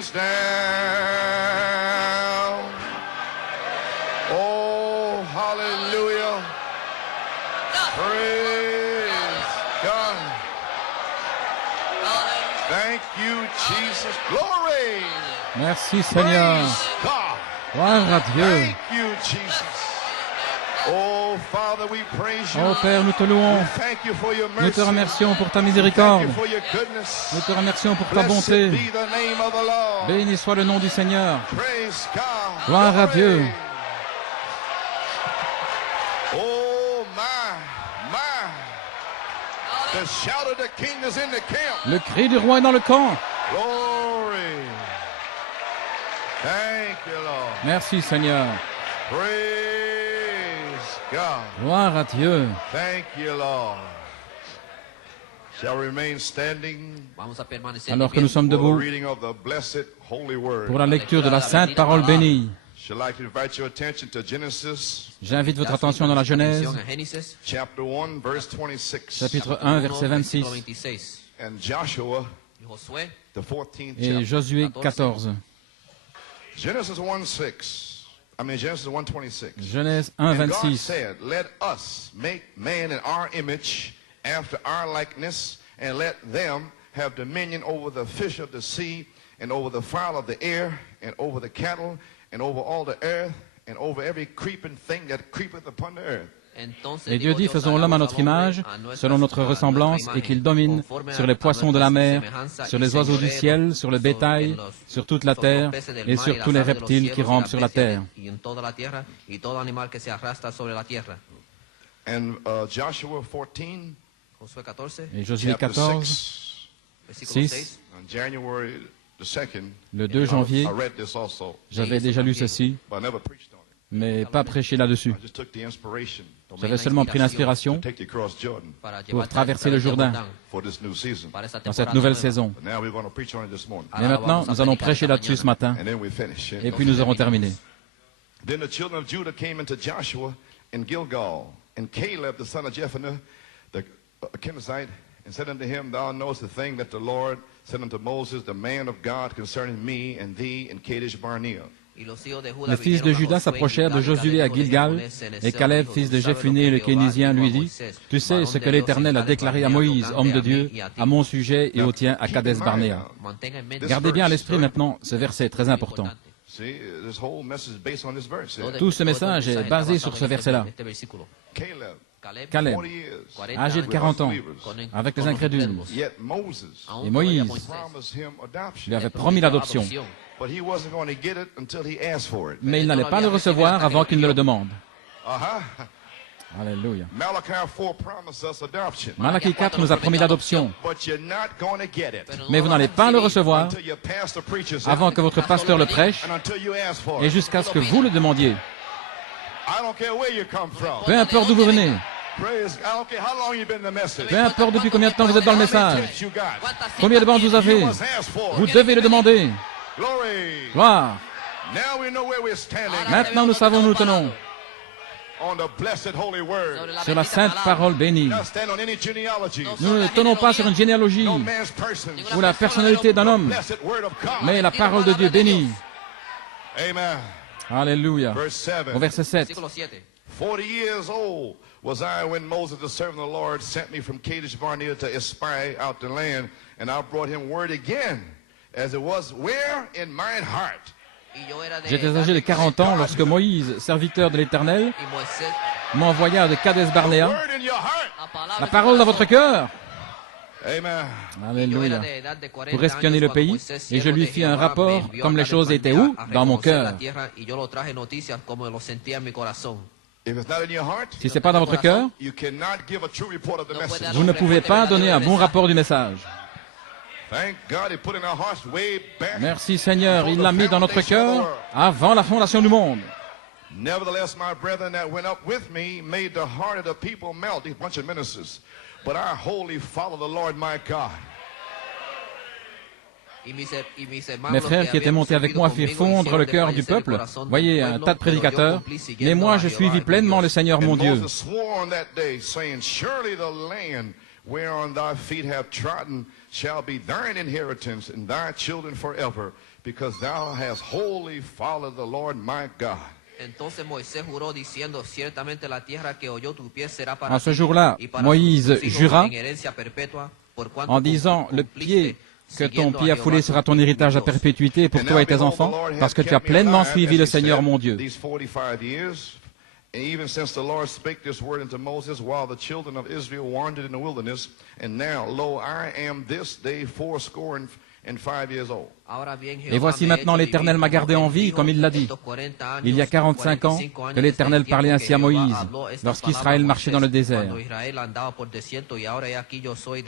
hands down. Oh, hallelujah. Praise God. Thank you, Jesus. Glory. Merci Seigneur. Praise God. Gloire à Dieu. Thank you, Jesus. Oh, Father, we praise you. Oh Père, nous te louons. We thank you for your mercy. Nous te remercions pour ta Thank miséricorde. you for your goodness. Nous te remercions pour ta Blessed bonté. be the name of the Lord. Béni soit le nom du Seigneur. Praise God. Gloire à Dieu. Glory. Oh, my. The shout of the king is in the camp. Le cri du roi est dans le camp. Glory. Thank you, Lord. Merci Seigneur. Praise God. Gloire à Dieu. Thank you, Lord. Shall we remain standing Vamos a permanecer Alors de que pie nous sommes for the debout reading of the blessed holy word. pour la lecture de la sainte parole bénie, Should like to invite your attention to Genesis j'invite votre attention dans la Genèse, en Génesis, chapter 1 verse 26 chapitre 1, verset 26, 26. and Joshua Y Josué, the 14th et chapter. Josué 14. Genesis 1:6. Genesis 1:26. Genèse 1, And God 26. said, "Let us make man in our image, after our likeness, and let them have dominion over the fish of the sea, and over the fowl of the air, and over the cattle, and over all the earth, and over every creeping thing that creepeth upon the earth." Entonces Et Dieu dit, dijo Dios, faisons l'homme à hagamos notre al hombre image, a nuestra- selon notre a ressemblance, nuestra et qu'il imagen, domine conforme sur a les poissons de la mer, nuestra sur les oiseaux du semejanza, ciel, sur le y bétail, en los- sur toute la sobre terre, los peces del et mar sur las tous les aves de los reptiles cielos qui y rampent las sur la bestias terre. y en toda la tierra y todo animal que se arrastra sobre la tierra. And Joshua 14, Josué 14, Et Josué chapter 14, 6, versículo 6. 6. on January the 2nd, le 2 janvier, I read this also, j'avais déjà lu ceci, but I never preached on it. mais pas prêché là-dessus. I just took the inspiration J'avais seulement pris to l'inspiration take you across Jordan Para pour llevarte traverser a le través del Jourdain. Jordán for this new season. para esta dans cette temporada nouvelle nueva. saison. But now we're going to preach on it this morning. Mais maintenant, nous allons prêcher là-dessus ce matin, And then we finish. et puis nous aurons terminé. Then the children of Judah came into Joshua in Gilgal, and Caleb the son of Jephunneh, the Kenizzite, and said unto him, Thou knowest the thing that the Lord said unto Moses, the man of God, concerning me and thee in Kadesh Barnea. Y los hijos de Judá Les fils de vinieron a Juda Josué s'approchèrent de Gilgal, Josué à Caleb, hijo de Gilgal, Jephunneh, et Cenezeo, Caleb, dijo, fils Tú de sabes lo Jephunneh que le Jehová Kénésien, dijo a lui dit, Moisés, tu sais ce varón que de Dios l'Éternel a en déclaré à Kadesh Moïse, Barnea, homme de a mí Dieu, y a ti. à mon sujet et au tien à Keep Kades in mind Barnea. now, Mantenga en mente This Gardez bien à verse, l'esprit maintenant ce verset très important. See, this whole message is based on this verse. here. Tout ce message est basé sur ce verset-là. Caleb, Caleb, 40 years, âgé de 40 ans, avec les incrédules, yet Moses et Moïse promised him adoption. lui avait promis l'adoption, But he wasn't going to get it until he asked for it. mais il n'allait pas le recevoir avant qu'il ne le demande. Uh-huh. Alléluia. Malachi 4 promised us adoption. Malachie 4 nous a promis l'adoption, But you're not going to get it mais vous n'allez pas le recevoir until your pastor preaches it avant que votre pasteur le prêche and until you ask for et it. jusqu'à ce que vous le demandiez. I don't care where you come from. Peu importe d'où vous venez, Praise God. I don't care how long you've been in the message. peu importe depuis combien de temps vous êtes dans le How message, many tapes you got? combien de bandes vous avez, You must ask for vous it. devez le demander. Glory. Gloire. Now we know where we're standing Maintenant nous savons où nous tenons, on the blessed holy word. sur la sainte parole bénie. Not stand on any genealogy. Nous ne tenons pas sur une généalogie No man's person. ou la personnalité d'un homme, Blessed word of God. mais la parole de Dieu bénie. Amen. Alléluia. Verse 7. Au verset 7. Versículo 7. 40 years old was I when Moses, the servant of the Lord, sent me from Kadesh Barnea to espy out the land, and I brought him word again, as it was where in mine heart. Y yo era de J'étais âgé de 40 ans lorsque Moïse, serviteur de l'Éternel, y Moisés, m'envoya de Kades Barnea Word in your heart. la palabra la parole dans votre cœur. Amen. Yo era Alléluia. de edad de 40 Pour espionner años le cuando pays, Moisés, et je siervo lui de fis un Jehová, rapport me envió comme a les Cades choses étaient Barnea où a dans mon reconocer la cœur. tierra, y yo lo traje noticias como lo sentía en mi corazón. If it's not in your heart, Si ce n'est pas dans votre cœur, you cannot give a true report of the No puede message. vous ne pouvez pas donner un bon rapport du message. Thank God he put in our hearts way back. Merci Seigneur, il l'a mis dans notre Before the foundation of the cœur world. avant la fondation du monde. Nevertheless, my brethren that went up with me made the heart of the people melt, a bunch of ministers. But I wholly follow the Lord my God. Y mis hermanos, Mes los frères que qui étaient habían montés avec moi subido firent conmigo, fondre le hicieron cœur du desfallecer el peuple. corazón del Voyez, un pueblo, tas de pero yo prédicateurs. cumplí Mais siguiendo moi, a je Jehová, suivis mi pleinement Dios. le Seigneur mon And Dieu. Moses swore on that day, saying, Surely the land whereon thy feet have trodden shall be thine inheritance, and thy children forever, because thou hast wholly followed the Lord my God. Entonces Moisés juró diciendo, ciertamente la tierra que oyó tu pie será para En ce ti jour-là, y para Moïse tus hijos jura en herencia perpetua, por cuanto en disant, le pied que ton pied a foulé sera ton héritage à Dios. perpétuité pour toi et tes enfants, parce que tu as pleinement suivi le Seigneur mon Dieu. These 45 years, and even since the Lord spake this word unto Moses while the children of Israel wandered in the wilderness, and now, lo, I am this day fourscore and 5 years old. Et voici maintenant l'Éternel m'a gardé en vie, comme il l'a dit. Il y a 45 ans que l'Éternel parlait ainsi à Moïse, lorsqu'Israël marchait dans le désert.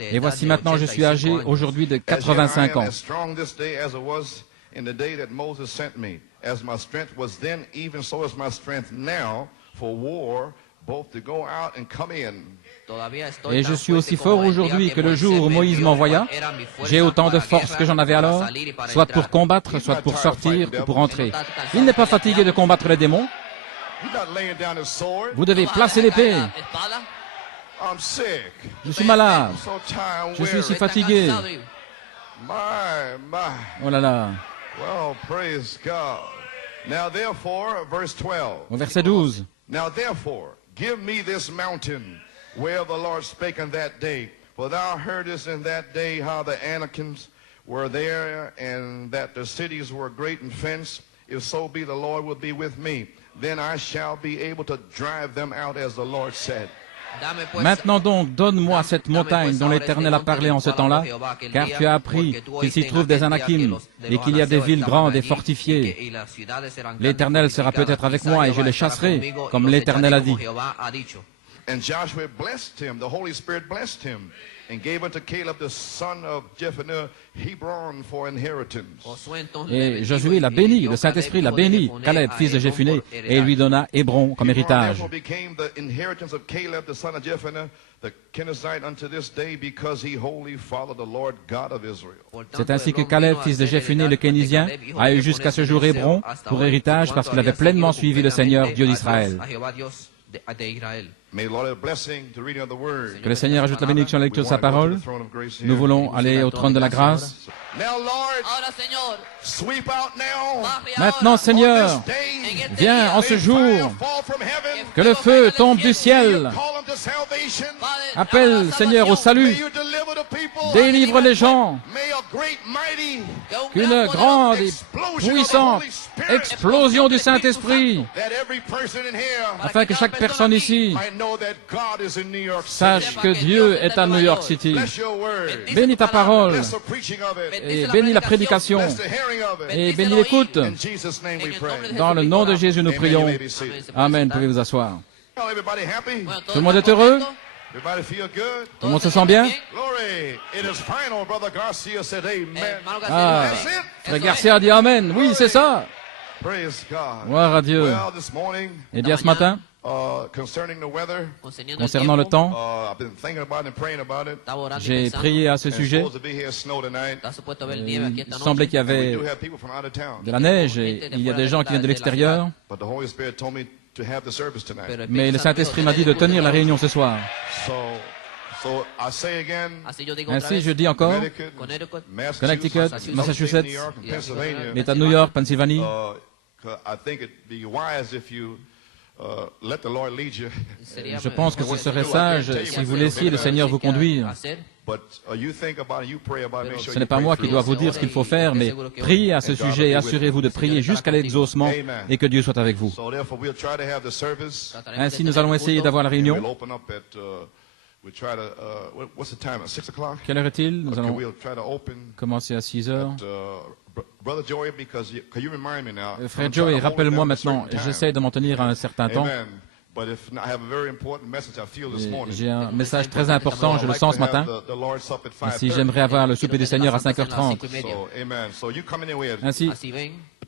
Et voici maintenant je suis âgé aujourd'hui de 85 ans. As strong this day as it was in the day that Moses sent me. As my strength was then, even so is my strength now for war, both to go out and come in. Et je suis aussi fort aujourd'hui que le jour où Moïse m'envoya. J'ai autant de force que j'en avais alors, soit pour combattre, soit pour sortir ou pour entrer. Il n'est pas fatigué de combattre les démons. He's not laying down his sword. Vous devez placer l'épée. I'm sick. Je suis malade. I'm so tired. Je suis si weary. fatigué. My. Oh là là. Well, praise God. Now therefore, verse 12. Au verset 12. Now therefore, give me this mountain where the Lord spake on that day. For thou heardest in that day how the Anakims were there, and that the cities were great and fenced. If so be the Lord will be with me, then I shall be able to drive them out as the Lord said. Maintenant donc, donne-moi cette montagne dont l'Éternel a parlé en ce temps-là, car tu as appris qu'il s'y trouve des Anakim, et qu'il y a des villes grandes et fortifiées. L'Éternel sera peut-être avec moi, et je les chasserai, comme l'Éternel a dit. And Joshua blessed him, the Holy Spirit blessed him, and gave unto Caleb the son of Jephunneh Hebron for inheritance. Et Josué l'a béni, le Saint-Esprit l'a béni, Caleb, fils de Jephunneh, et il lui donna Hébron comme héritage. Hebron became the inheritance of Caleb the son of Jephunneh, the Kenizzite, unto this day, because he wholly followed the Lord God of Israel. C'est ainsi que Caleb, fils de Jephunneh, le Kénizien, a eu jusqu'à ce jour Hébron pour héritage parce qu'il avait pleinement suivi le Seigneur, Dieu d'Israël. May the Lord have blessing to reading of the word. Que le Seigneur ajoute la bénédiction à la lecture de sa We wanna go to parole. the throne of grace here. Nous voulons aller au trône de la grâce. Now, Lord, Ahora, Señor, sweep out now. baje Maintenant, ahora Seigneur, On this day, viens en ce may jour, fire fall from heaven. que le feu tombe du ciel. Call them to salvation. Padre, Appelle, a la Seigneur, au salvación. salut. May you deliver the people. Délivre les gens. May a great, mighty Qu'une Gran grande et explosion of the puissante Holy Spirit, explosion du Saint-Esprit, that every person in here afin que chaque personne ici might know that God is in New York City. sache que Dieu est à New York City. Bless your word. Bénis ta parole Bless the preaching of it. et bénis la prédication Bless the hearing of it. et bénis l'écoute. In Jesus' name we pray. Dans le nom de Jésus, nous Amen. You prions. may be seated. Amen. Pouvez vous asseoir. Well, everybody happy? Bueno, Tout le monde est heureux? Everybody feel good? Tout le monde se sent bien? Glory. It is final. Brother Garcia said amen. Hermano García, Ah, That's it. Frère Garcia a dit Amen. Oui, c'est ça. Praise God. Gloire à Dieu. Well, this morning, Eh bien, ce matin, concerning the weather, concernant le temps, I've been thinking about it and praying about it. j'ai prié à ce And it's sujet. supposed to be here snow tonight. Il semblait qu'il y We avait do have people from out of town. de la neige et il y a des gens qui viennent de l'extérieur. But the Holy Spirit told me to have the service tonight. Mais le Saint-Esprit m'a dit de tenir la réunion ce soir. So I say again, Ainsi, je dis encore, Connecticut, Massachusetts, New York, and Pennsylvania. l'État de New York, Pennsylvanie. 'Cause I think it'd be wise if you let the Lord lead you. Je pense que ce serait sage si vous laissiez le Seigneur vous conduire. But you think about it, you pray about it, make sure Ce you n'est pas pray moi for qui dois us. vous dire ce qu'il faut faire, mais priez à ce sujet et assurez-vous de prier jusqu'à l'exaucement et que Dieu soit avec vous. So therefore, we'll try to have the service. Ainsi, nous allons essayer d'avoir la We'll réunion. open up at. We'll try to. What's the time? At 6 o'clock. Quelle heure est-il? Nous Okay, allons we'll try to open. commencer à 6 heures. Brother Joey, because you remind me now. Frère I'm trying Joey, to hold rappelle-moi them at a certain maintenant, time. j'essaie de m'en tenir à un certain temps. Amen. But if I have a very important message I feel this morning. J'ai un message très important, je le sens ce matin. Ainsi, j'aimerais avoir le souper du Seigneur à 5h30. So, amen. So you come anyway Ainsi,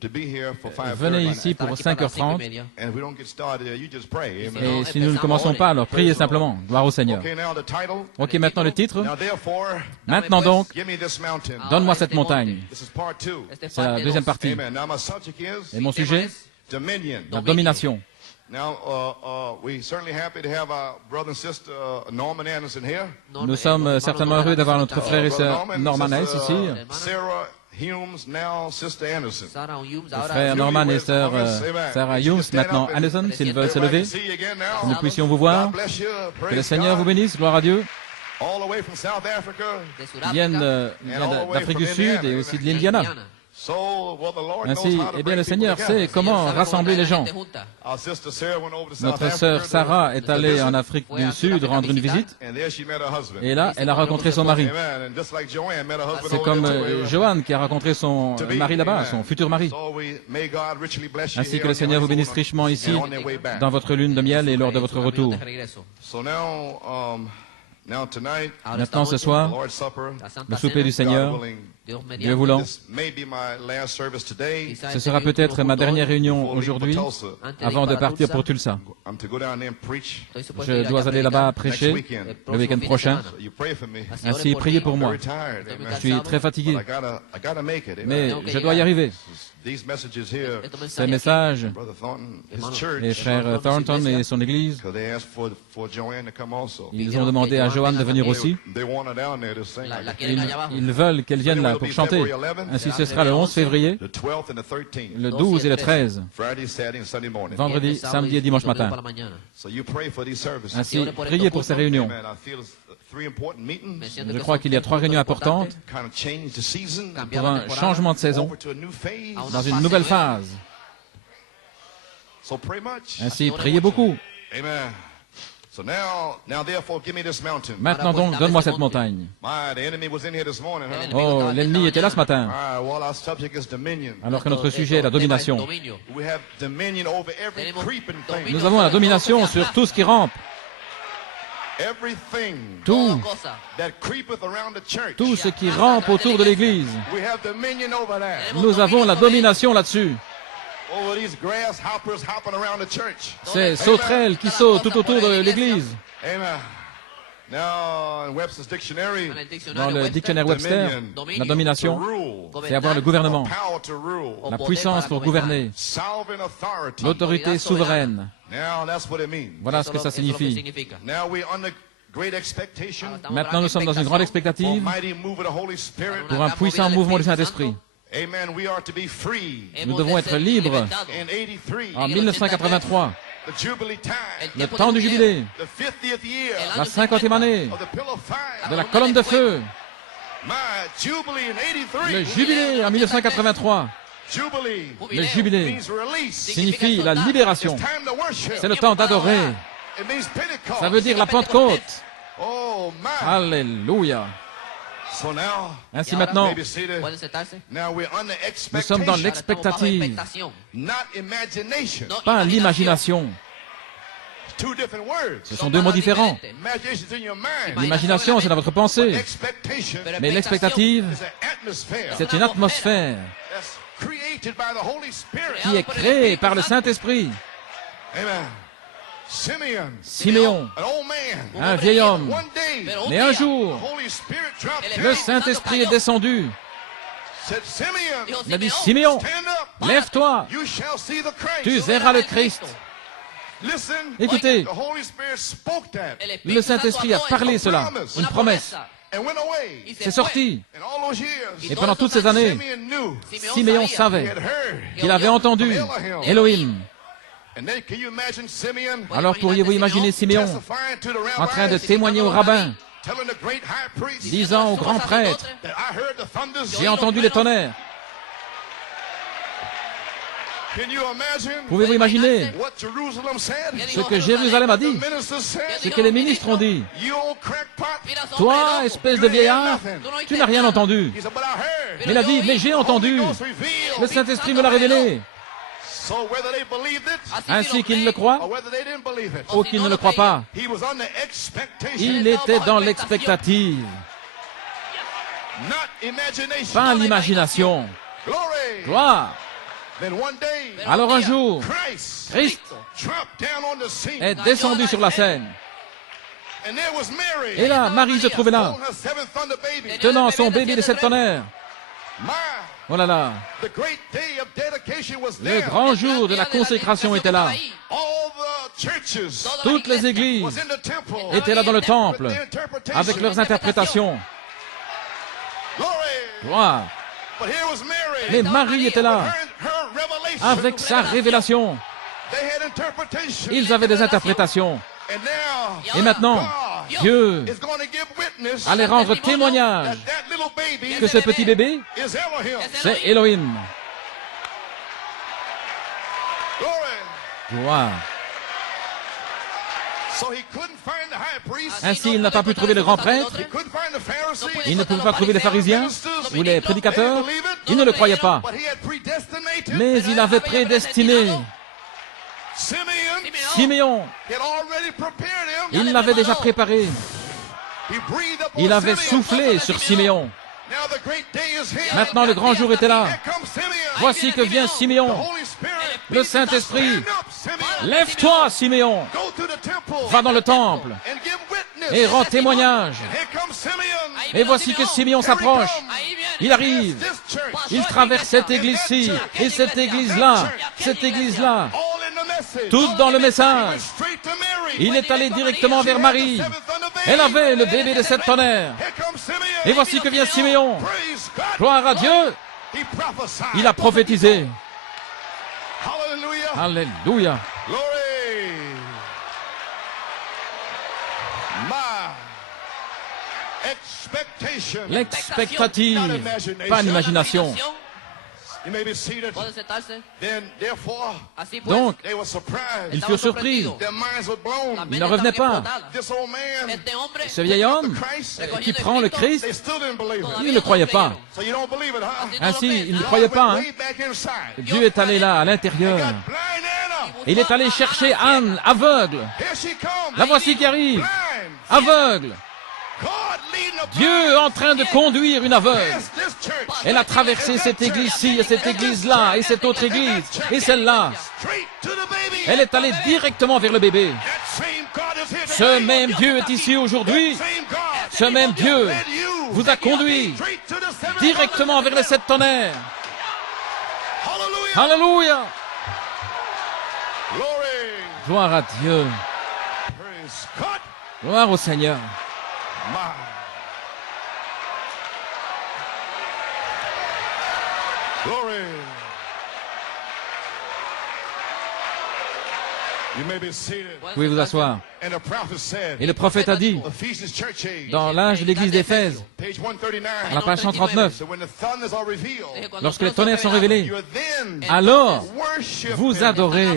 to be here for 5:30. venez ici pour 5h30. And if we don't get started, you just pray. Amen. Et si nous ne commençons pas, alors priez simplement. Gloire au Seigneur. Okay, now the title. Ok, maintenant le titre. Now therefore, Maintenant donc, give me this mountain. donne-moi cette montagne. This is part 2. C'est la deuxième partie. Amen. Now my subject is Et mon sujet, dominion. la domination. Now, we're certainly happy to have our brother and sister Norman Anderson here. Nous sommes certainement heureux d'avoir notre frère et sœur Norman Hayes ici. Sarah Humes, now Sister Anderson. Sarah Humes, Le ahora frère Norman et sœur Sarah Humes, maintenant Anderson, s'ils veulent se lever, que nous puissions vous voir. Que le Seigneur vous bénisse, gloire à Dieu. All the way from South Africa. de Ils Sudáfrica, viennent d'Afrique du Sud et aussi de l'Indiana. So, well, the Lord Ainsi, knows how to eh bien, bring le Seigneur people together. sait comment sabe cómo rassembler traer les la gens. gente junta. Our sister Sarah went over to South Notre Africa sœur to- Sarah est to allée visit, en Afrique du Sud rendre une visite. and there she met her husband. Et là, elle a rencontré son mari. Amen. And just like Joanne met her husband C'est over comme there too, amen. Joanne qui a rencontré son To be, mari là-bas, amen. son futur mari. So may God richly bless you Ainsi here que le on your Seigneur vous bénisse honeymoon richement ici, and on their way back. dans votre lune de miel et lors de votre retour. De regreso. So now tonight, Ahora Maintenant, esta ce noche, the soir, Lord's Supper, la Santa le souper Cena, du Seigneur, God willing, Dios Dieu mediante, voulant. this may be my last service today. quizá Ce este sera mi último peut-être ma culto dernière hoy, réunion before leaving for aujourd'hui, Tulsa. antes de ir avant de para partir Tulsa. pour Tulsa. I'm to go down there and preach Estoy supuesto Je ir allá dois a aller predicar là-bas next prêcher weekend. el le próximo week-end fin de prochain. semana. So you pray for me. Así Ainsi, ore por priez mí. pour moi. Very tired, Estoy muy amen. Je suis cansado, très fatigué, But I gotta make it. mais Amen. je dois y arriver. These messages here, estos Ces mensajes aquí, messages, Brother Thornton, his Hermano, church, les frères Thornton et son église, because they asked for Joanne to come also. ils ont demandé à Joanne de venir aussi. They want her down there to sing. la like quieren allá abajo. Ils veulent qu'elle vienne là pour chanter. Ainsi, ce sera le 11 février, the 12th and the 13th, le 12 et le 13, Friday, Saturday, and Sunday morning. vendredi, Viernes, sábado samedi et dimanche domingo matin. por la mañana. So you pray for these services. Ainsi, priez pour ces réunions. Amen. I feel it's three important Me meetings. siento Je que crois son qu'il y a 3 réunions importantes Kind of change the season. Cambiar pour la un temporada changement de saison, Over to a new phase. a una dans une fase nouvelle nueva. phase. So pray much. Ainsi, priez beaucoup. Amen. So now therefore give me this mountain. Maintenant donc, donne-moi cette montagne. The enemy was in here this morning, huh? Oh, l'ennemi était là ce matin, Well, our subject is dominion. alors que notre sujet est la domination. Dominio. We have dominion over every Tenemos creeping dominio. thing. Nous avons la domination sur tout ce qui rampe, Everything tout, Toda cosa. that creepeth around the church. tout ce qui rampe autour de l'Église. We have dominion over that. Nous avons la domination là-dessus. Over these grasshoppers hopping around the church. Ces sauterelles qui sautent tout autour de l'Église. Amen. Now, in Webster's dictionary, En el Dans diccionario le Webster, dictionnaire Webster, Dominion. la to domination, rule, c'est avoir le gouvernement, power to rule, la puissance pour gouverner, sovereign authority. l'autorité souveraine. Now, that's what it means. Voilà ce que ça Eso es lo que signifie. significa. Now we're under great expectation Maintenant, nous sommes dans une grande for expectative mighty move of the Holy Spirit. pour un puissant mouvement du Saint-Esprit. Amen. We are to be free. Nous devons être libres. In 83, En 1983, the Jubilee time, le temps du jubilé, the 50th year la 50e année of the Pillar of Fire. de la colonne de feu, My Jubilee in 83. le jubilé en 1983. Jubilee Le jubilé means release. signifie la libération. It's time to worship. C'est le temps d'adorer. It means Pentecost. Ça veut dire la Pentecôte. Oh my. Alléluia. So now, Ainsi maintenant, maybe seated. Pueden sentarse. Now we're under nous sommes dans expectation, Ahora estamos bajo l'expectative, expectación. not imagination. No pas imaginación. l'imagination. Two different words. Ce sont deux mots différents. Imagination's in your mind. L'imagination, c'est dans votre pensée, Expectation mais l'expectative, is an atmosphere c'est une atmosphère that's created by the Holy Spirit. qui est créée par le Saint-Esprit. Amen. Siméon, an old man. un vieil homme, One day, mais un jour, the Holy Spirit dropped le down. Saint-Esprit est descendu. Said, Simeon, Il a dit, Siméon, stand up. lève-toi, You shall see the Christ. tu verras le Christ. Listen. Écoutez, The Holy Spirit spoke that le Saint-Esprit a parlé cela, une promesse. and went away. C'est sorti. And all those years, Et pendant toutes ces années, Simeon knew. Siméon He savait had heard. qu'il avait entendu Elohim. And then, can you imagine Simeon Alors pourriez-vous imaginer Siméon testifying to the rabbis, en train de témoigner au rabbin, telling the great high priest disant au grand prêtre, that I heard the thunders. j'ai entendu les tonnerres. Can you imagine Pouvez-vous imaginer what Jerusalem said? ce que Jérusalem a The dit, ministers said, ce que les ministres ont dit? you old crackpot. Toi, espèce de vieillard, tu n'as rien entendu. He said, but I heard. Mais il a dit, mais j'ai entendu. Holy Ghost revealed. Le Saint-Esprit me l'a révélé. So whether they believed it Ainsi qu'ils le croient or whether they didn't believe it, ou qu'ils ne le croient pas, he was under expectation, il était dans l'expectative, not imagination. pas l'imagination. Glory. Gloire. Then one day, Alors un jour, Christ Christ dropped down on the scene. est descendu sur la scène. And there was Mary, Et là, Marie se trouvait là, holding her seventh thunder baby. tenant son bébé de 7 tonnerres. My, Oh là là, the great day of dedication was le there. grand jour de la consécration était là. All the churches Toutes les églises was in the temple étaient là dans le temple, with their interpretation. avec leurs interprétations. Glory. Gloire. But here was Mary. Mais Marie était là, Her revelation. avec sa révélation. They had interpretation. Ils avaient des interprétations. And now, Et maintenant, God Dieu is going to give witness allait rendre témoignage that little baby que ce petit bébé, is Elohim. c'est Elohim. Glory. Gloire. So he couldn't find the high priest. Ainsi, il n'a pas pu trouver le grand prêtre, He couldn't find the Pharisees. il ne pouvait pas trouver les pharisiens ou les prédicateurs, il ne le croyait pas. But he had predestinated. Mais il avait prédestiné Simeon Siméon, had already prepared him. il l'avait déjà préparé, He breathed upon il avait Simeon. soufflé sur Siméon. Now the great day is here. Maintenant, le grand jour était là. Here comes Simeon. Voici que vient The Siméon, Holy Spirit. le Saint-Esprit. Stand up, Simeon. Lève-toi, Siméon, Go to the temple. va dans le temple And give witness. et rends témoignage. Here comes Simeon. Et voici que Siméon s'approche. Il arrive, This church. il traverse cette église-ci et cette église-là, cette église-là, All in the message. toutes dans le message. Straight to Mary. Il est allé directement vers Marie. Elle avait le bébé de 7 tonnerres. Here comes Simeon. Et voici que vient Siméon. Praise God. Gloire à Dieu, He prophesied. il a prophétisé. Hallelujah. Alléluia. Glory. My expectation. L'expectative, pas l'imagination. You may be seated. Puede sentarse. Then, therefore, Así pues, Donc, they were surprised. ils furent surpris. Their minds were blown. Il ne revenait pas. This old man, Este hombre Ce vieil homme Christ, qui prend le Christ, they still didn't believe it. il ne croyait pas. So you don't believe it, huh? Ainsi, il ne God croyait went pas. way back inside. Dieu est allé là, à l'intérieur. Got blind Anna. Il est allé chercher Anne, aveugle. Here she comes. La voici qui arrive, Blind. aveugle. God leading a Dieu en train de conduire une aveugle. past this church. Elle a traversé cette église-ci et cette église-là et cette autre église et celle-là. Straight to the baby. Elle est allée directement vers le bébé. That same God is here Ce today. même Dieu est ici aujourd'hui. Same God. Ce même Dieu Led you vous a conduit straight to the seven directement vers les 7 tonnerres. Hallelujah. Alléluia. Glory. Gloire à Dieu. Praise God. Gloire au Seigneur. My. Glory. You may be seated. Vous pouvez vous asseoir. And the prophet said, Et le prophète a dit, Ephesians church age, dans l'âge de l'église d'Éphèse, page 139, à la page 139, so when the thunders are revealed, lorsque les tonnerres sont révélés, you're then alors worship vous him. adorez,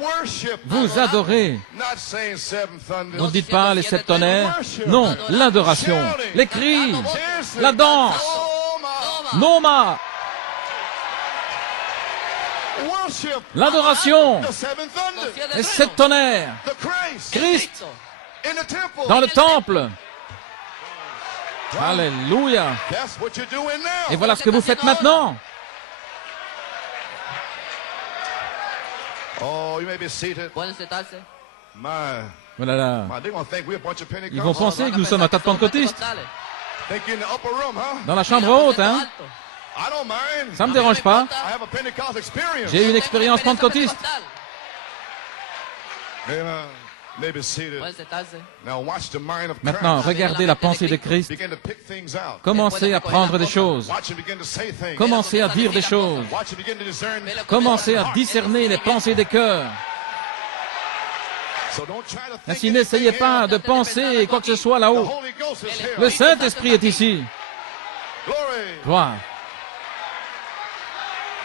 Worship. vous adorez. Not saying seven thunders. Ne dites pas les 7 tonnerres, non, l'adoration, les cris, la danse, Oh my. Noma, Worship. l'adoration, The seven thunders. les 7 tonnerres, The Christ. Christ In the temple. dans le temple. Alléluia. That's what you're doing now. Et voilà ce que vous faites maintenant. Oh, you may be seated. Pueden sentarse. My, Voilà là. they're going to think we're a bunch of Pentecostals. Ils vont penser que nous sommes un tas de pentecôtistes Think you're in the upper room, huh? dans la chambre haute, hein. I don't mind. Ça me dérange pas. I have a Pentecost experience. J'ai eu une expérience pentecôtiste. Amen. May be seated. Pueden sentarse. Now watch the mind of Maintenant, Christ. regardez la pensée de Christ. Begin to pick things out. Commencez à prendre des choses. Watch him begin to say things. Commencez à dire des choses. Watch him begin to discern. Commencez à discerner les pensées des cœurs. So don't try to think Ainsi, n'essayez pas de penser quoi que ce soit the là-haut. Holy Ghost is here. Le Saint-Esprit est ici. Glory. Gloire.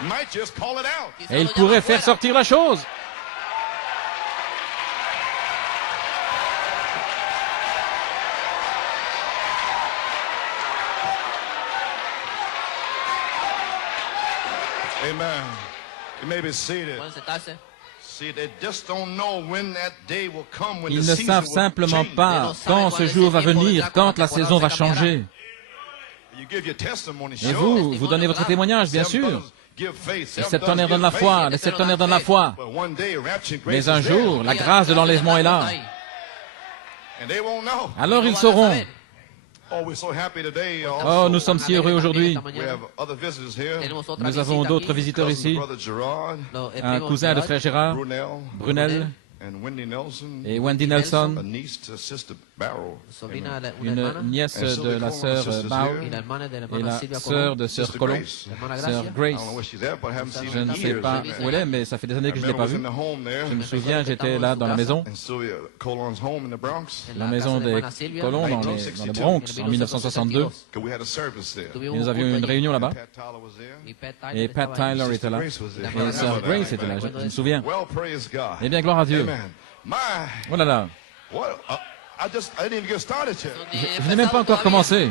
Might just call it out. Et il pourrait faire sortir la chose. Amen. You may be seated. Pueden sentarse. See, they just don't know when that day will come when Ils the ne season savent will simplement change. pas quand ce jour va venir, quand la saison va changer. You give your testimony, Et sure. vous donnez votre témoignage, bien Seven sûr. brothers give faith. Les Seven 7 brothers tonnerres give donnent la faith. foi, les 7 tonnerres donnent la foi. But one day, rapture and grace Mais un is there. jour, la grâce de l'enlèvement est là. And they won't know. Alors ils sauront. Oh, we're so happy today. Oh, nous sommes si heureux aujourd'hui. We have other visitors here. Nous avons d'autres visiteurs Cousin ici. Brother Gerard, Un cousin de frère Gérard, Brunel, Brunel and Wendy Nelson, et Wendy Nelson, a niece to Sister Barrow. sobrina de una une hermana, nièce And de la Sylvia sœur Colon's sisters Bao here. y la hermana de la et hermana la Silvia sœur Colón, de sœur Sister Colomb, Grace. la hermana sœur Gracia. I Grace. don't know where she's at, but I haven't seen Je her in ne sais years. pas Amen. où elle est, mais ça fait des années I que je ne l'ai remember pas was vue. in the home there. Je me souviens, j'étais là dans la maison, And Sylvia Colon's home in the Bronx. En la la maison casa de des hermana Silvia, colons dans le Bronx en 1962. 1962. Because we had a service there. Et Tuvimos nous un avions culto une allí. réunion là-bas. Pat Tyler was there. Y Pat Et Tyler Pat estaba allí. Tyler était là. Grace was there. Et sœur Grace était là, je me souviens. Well, praise God. Eh bien, gloire à Dieu. Amen. My, Oh là là, what? I didn't even get started yet. je n'ai même pas encore commencé.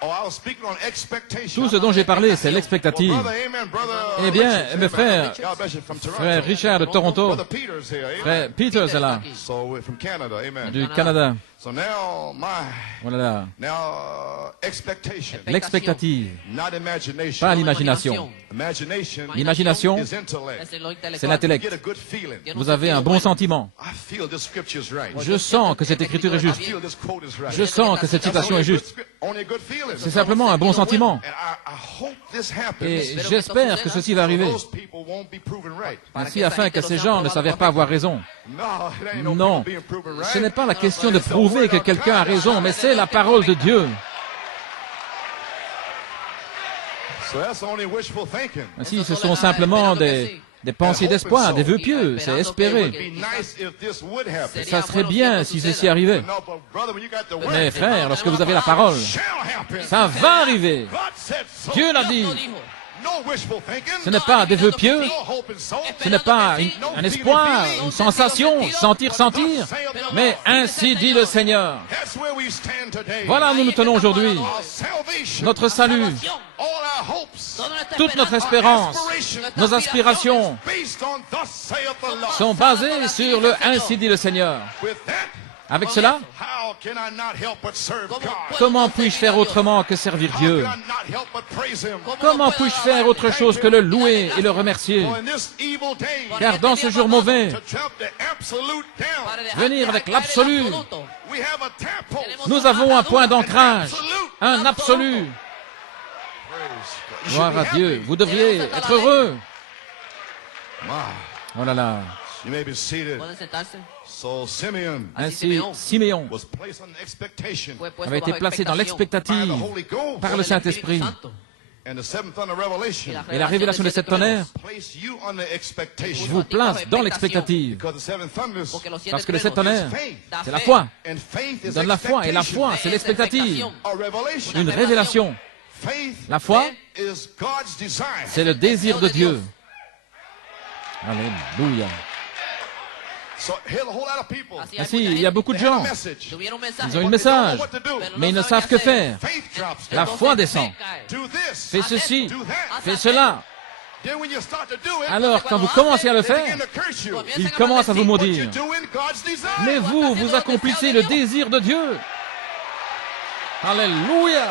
Oh, I was speaking on expectation. Tout ce dont j'ai parlé, c'est l'expectative. Well, brother, amen, brother, Eh bien, Richard, mes amen. frères, God bless you, from Toronto. frère Richard de Toronto, Brother Peter's here, amen. frère Peters est là, So we're from Canada, amen. du Canada. So now, Oh là là, expectation, l'expectative, not imagination. pas l'imagination. Imagination L'imagination, is intellect. c'est l'intellect. Get a good feeling. Vous avez un bon sentiment. I feel this scripture's right. Je sens que cette écriture est I juste. feel this quote is right. Je sens que cette citation est juste. Only a good feeling. C'est simplement un bon sentiment. And I hope this happens. Et j'espère que ceci va arriver. Those people won't be proven right. Ainsi, afin que ces gens ne s'avèrent pas avoir raison. No, it ain't no Non, people being proven right. ce n'est pas la question de prouver que quelqu'un a raison, mais c'est la parole de Dieu. So that's only wishful thinking. Ainsi, ce sont simplement des pensées d'espoir, des vœux pieux, c'est espérer. It'd be nice if this would happen. Ça serait bien si ceci arrivait. No, but brother, when you got the word, Mais frère, lorsque vous avez la parole, shall happen. ça va arriver. God said so. Dieu l'a dit. No wishful thinking. Ce n'est pas des vœux pieux, No hope and soul. ce n'est pas un espoir, une sensation, sentir, mais ainsi dit le Seigneur. That's where we stand today. Voilà où nous nous tenons aujourd'hui. Our salvation, Notre salut, all our hopes, toute notre espérance, nos aspirations based on thus saith the Lord. sont basées sur le ainsi dit le Seigneur. With that, Avec cela, how can I not help but serve God? comment puis-je faire autrement que servir How Dieu? can I not help but praise Him? Comment puis-je faire autre chose que le louer et le remercier? For in this evil day, Car dans ce jour mauvais, to drop the absolute down, venir avec l'absolu, we have a tadpole. nous avons un point d'ancrage, un absolu. Praise God. Gloire à Dieu, vous devriez être heureux. Wow. Oh là là. You may be seated. Pueden sentarse. So Simeon Ainsi, Siméon was placed on expectation Fue puesto avait été bajo placé dans by the l'expectative Holy Ghost. par le Saint-Esprit. And the seventh thunder revelation Et la révélation des sept tonnerres place you on the expectation. vous place dans l'expectative. Because the seven thunders Parce que les sept tonnerres, faith. c'est la foi. And faith is Donne la foi. Et la expectation. foi, c'est l'expectative. A revelation. Une révélation. Faith La foi, is God's desire. c'est le désir de Dieu. Alléluia. So here a whole lot of people. Ainsi, il y a beaucoup de They had a gens. message. Ils ont un message, What to do. mais ils ne savent que faire. Faith drops La down. foi descend. Do this. Fais ceci, Do that. fais cela. Then when you start to do it, Alors, quand vous commencez à le they begin faire, to curse you. ils commencent à vous But you're maudire. doing God's desire. Mais vous, vous accomplissez le désir de Dieu. Alléluia.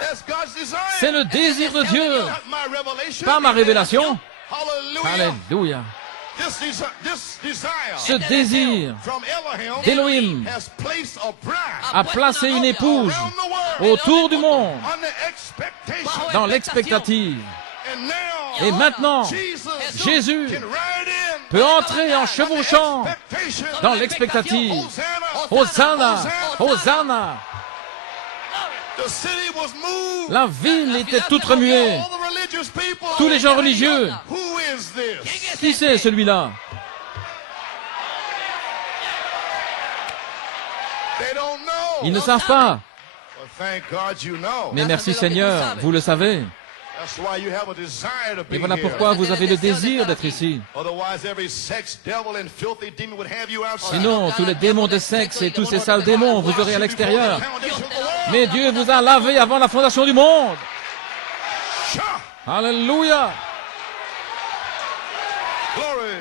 That's God's desire. C'est le désir de Dieu, Not my revelation. pas ma révélation. Hallelujah. Alléluia. This desire Ce désir from Elohim d'Élohim has placed a bride a placé une épouse around the world autour du monde on the expectation. dans l'expectative. And now, Et maintenant, Jesus Jésus can ride in peut entrer en chevauchant expectation. dans l'expectative. Hosanna. Hosanna, Hosanna. The city was moved. La ville était toute remuée. All the religious people. Tous les gens religieux. Who is this? Qui c'est celui-là? They don't know. Ils ne savent pas. Well, thank God you know. Mais merci Seigneur, vous le savez. That's why you have a desire to be Et voilà here. pourquoi vous avez le désir d'être ici. Otherwise, every sex, devil, and filthy demon would have you outside. Sinon, tous les démons de sexe et tous ces sales démons, vous aurez à l'extérieur. Foundation of the world. Mais Dieu vous a lavé avant la fondation du monde. Sha! Alléluia. Glory.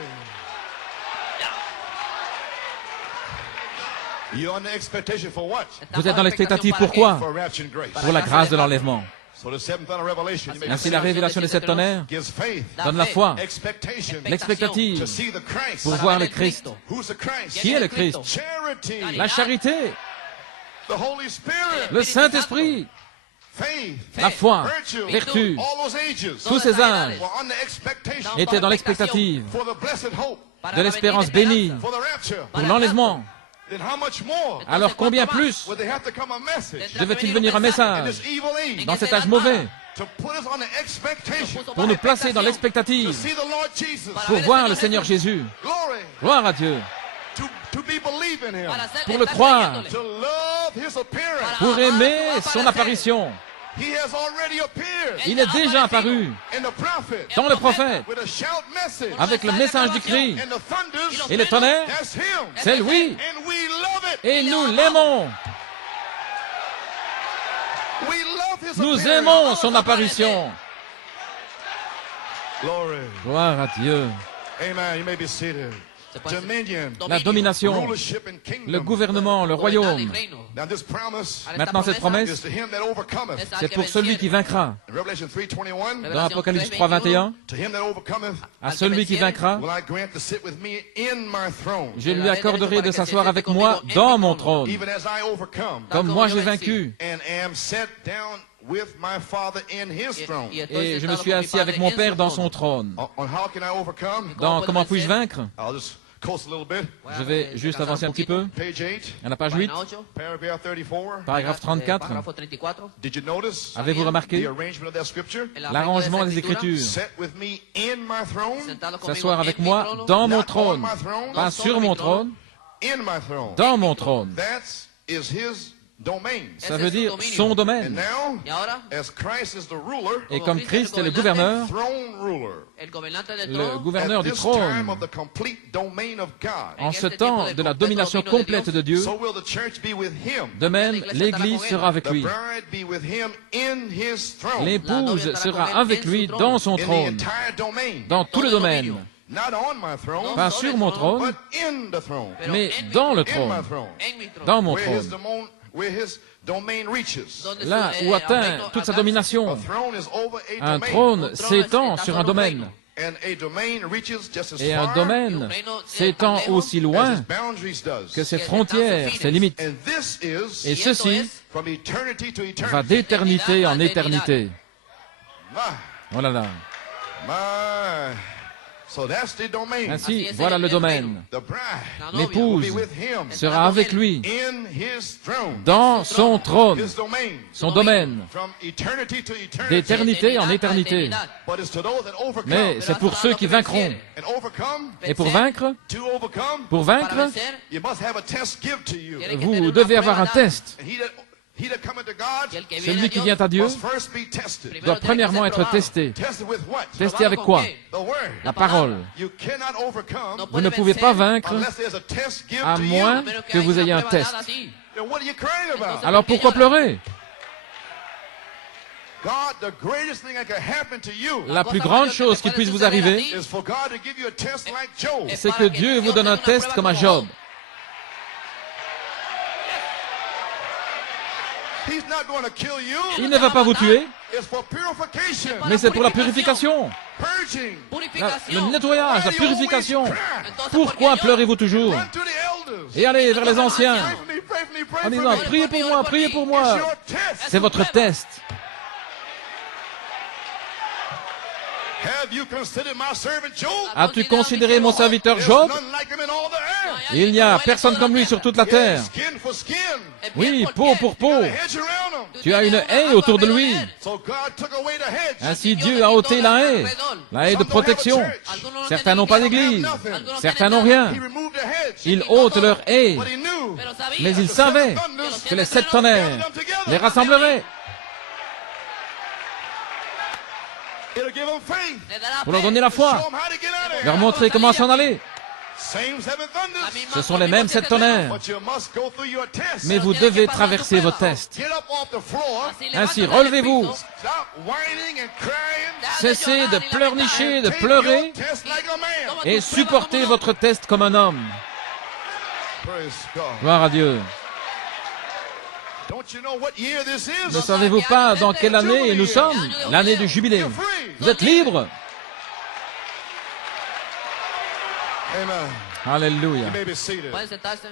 You're on the expectation for what? Vous êtes dans l'expectative pourquoi? For rapture and grace. Pour la grâce de l'enlèvement. So the seventh thunder revelation, you may Ainsi, la révélation des sept tonnerres gives faith, donne la foi, expectation, to l'expectative see the Christ. pour voir le Christ. Who's the Christ? Qui est le Christ? Charity, La charité, the Holy Spirit, le Saint-Esprit, faith, la foi, virtue, vertu. all those ages Tous ces âges were on the expectation étaient dans l'expectative for the blessed hope, de l'espérance bénie for the rapture. pour l'enlèvement. then how much more alors combien plus would there have to come a message devait-il venir un in message this evil age dans cet âge mauvais to put us on the expectation pour nous placer dans to l'expectative, see the Lord Jesus, pour voir le Seigneur Jésus? glory, Gloire à Dieu, to be believing Him, pour le croire, to love His appearance. pour aimer son apparition. He has already appeared Il est déjà apparu in the prophet dans le prophète with a shout message avec le message du cri and the thunders. et les tonnerres. That's Him, C'est lui and we love it. et nous l'aimons. We love His Nous appearance. aimons son apparition. Glory. Gloire à Dieu. Amen. You may be seated. Dominion, La domination, rulership and kingdom. le gouvernement, le royaume. Now this promise Maintenant cette is promesse, to him that overcometh. c'est pour celui qui vaincra. In Revelation 3:21, Dans Apocalypse 3, 21, to him that overcometh, à celui qui vaincra, will I grant to sit with me in my throne, je lui accorderai de s'asseoir avec moi dans mon trône, even as I overcome, comme moi j'ai vaincu. and am set down with my Father in his throne. Et je me suis assis avec mon Père dans son trône. On how can I overcome? Dans Comment puis-je vaincre? I'll just coast a little bit. Je vais juste avancer un petit peu. Page 8, À la page 8, paragraph 34. paragraphe 34. Did you notice Avez-vous the remarqué arrangement of that scripture? l'arrangement des Écritures? Set with me in my throne, S'asseoir avec moi dans mon not on trône, my throne, pas sur mon trône, in my throne. dans mon trône. That is his domain. Ça veut dire son And domaine. now, Y ahora, as Christ is the ruler, Et comme Christ est le gouverneur, throne ruler, el gobernante del le trono, gouverneur at du this time trône, of the complete domain of God, en ce temps de la domination complète de Dieu, so will the church be with him. de même, l'Église sera avec The lui. bride be with him in his throne. L'épouse sera avec lui dans son In the trône, entire domain. dans tout le domaine, Not on my throne, pas sur mon trône, but in the throne. mais dans le In my trône, throne. en mi trono, dans mon Where his, trône, where his domain reaches. donde là su, où atteint reino toute sa alcanza. A domination. throne is over a Un domain. trône s'étend sur un domaine, And a domain reaches just as et un far domaine s'étend aussi as loin its boundaries does. que ses frontières, ses limites. And this is Et ceci from eternity to eternity. va d'éternité en éternité. My, Oh là là. my. So that's the domain. Ainsi, voilà le domaine. The bride La novia will L'épouse be with him sera avec lui in his throne. dans son trône, His domain. son domaine, From eternity to eternity. d'éternité en éternité. But it's to those that overcome. Mais c'est pour ceux qui vaincront. And overcome, Et pour vaincre, to overcome, pour Para vaincre, vencer, you must have a test give to you. vous devez avoir un test. And he that cometh to God y el que viene Celui a qui Dios, vient à Dieu must first be tested. doit premièrement être testé. Tested with what? Testé avec quoi? The word. La parole. You cannot overcome no Vous ne puede pouvez pas vencer, vaincre unless there's a test give à to moins you. que vous ayez un test. Then what are you crying about? Alors pourquoi pleurer? God, the greatest thing that can happen to you La plus grande chose qui puisse vous arriver, is for God to give you a test like Job. c'est que Dieu vous donne un test comme à Job. He's not going to kill you. Il ne va pas vous tuer, It's for purification. mais c'est pour la purification, Purging. le nettoyage, la purification. Pourquoi pleurez-vous toujours? Run to the elders. Et allez vers les anciens Pray for me, pray for me, pray en for disant, me. priez pour moi, priez pour It's moi. your test. C'est votre test. Have you considered my servant Job? As-tu considéré mon serviteur There's Job? none like him in all the earth. Il n'y a personne comme lui sur toute la terre. Skin for skin. Oui, peau pour peau. A hedge around him. Tu as une haie autour de lui. So God took away the hedge. Ainsi Dieu a ôté la haie de protection. Certains n'ont pas d'église, certains n'ont rien. He removed the hedge. Ils ôtent leur haie, But he knew mais ils savaient que les 7 tonnerres les rassembleraient it'll give him faith. pour leur donner la foi, Show him how to get out of leur here. montrer comment s'en aller. Same seven thunders. Ce sont les mêmes 7 tonnerres, But you must go through your test. mais vous devez traverser vos tests. Get up off the floor. Ainsi, relevez-vous, Stop whining and crying. cessez de pleurnicher, de Take pleurer your test like a man. et supportez votre test comme un homme. Praise God. Gloire à Dieu. Don't you know what year this is? Ne savez-vous pas dans quelle année nous sommes? L'année du jubilé. Vous êtes libres. Amen. Alléluia. You may be seated. Pueden sentarse.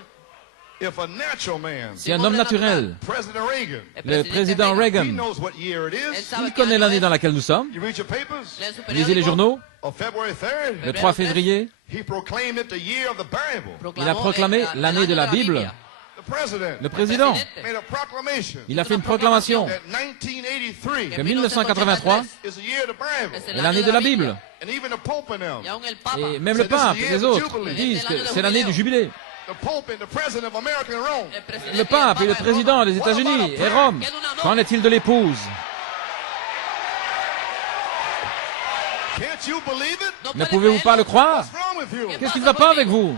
If a natural man, Si un homme naturel, President Reagan, le président he Reagan, knows what year it is. il connaît l'année dans laquelle nous sommes. You read your papers? Lisez les journaux. On February 3rd, Le 3 février, he proclaimed it the year of the Bible. il a proclamé l'année de la Bible. The president Le président, made a proclamation il a fait une proclamation that 1983 que 1983 is the year of the Bible. est l'année de la Bible. And even the Pope and them, Et même le pape et les autres disent que c'est l'année du jubilé. the Pope and the President of America and Rome. Le pape et le président des États-Unis et Rome, qu'en est-il de l'épouse? Can't you believe it? Ne pouvez-vous pas le croire? What's wrong with you? Qu'est-ce qui ne va pas avec vous?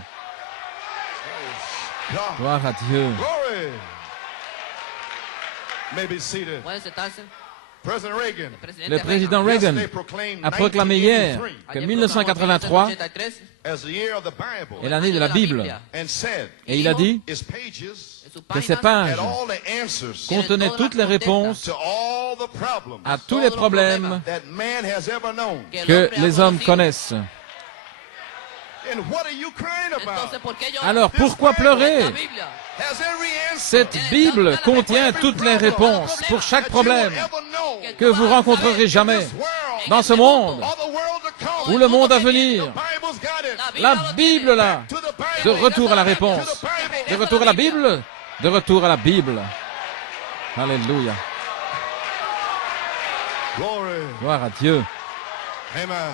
God, Gloire à Dieu. glory. May be seated. Puede sentarse. President Reagan Le président Reagan yesterday proclaimed a proclamé hier que 1983 as the year of the Bible est l'année de la Bible. and said Et il a dit its pages que ces pages had all the answers contenaient toutes les réponses to all the problems à tous les problèmes that man has ever known. que les hommes connaissent. And what are you crying about? Alors pourquoi pleurer? Has every answer Cette Bible contient toutes les réponses pour chaque problème ever known que vous rencontrerez jamais dans ce monde or the world to come? ou le monde à venir. Bible's got it. La Bible là, To the Bible. de retour à la réponse. De retour à la Bible, de retour à la Bible. Alléluia. Glory. Gloire à Dieu. Amen.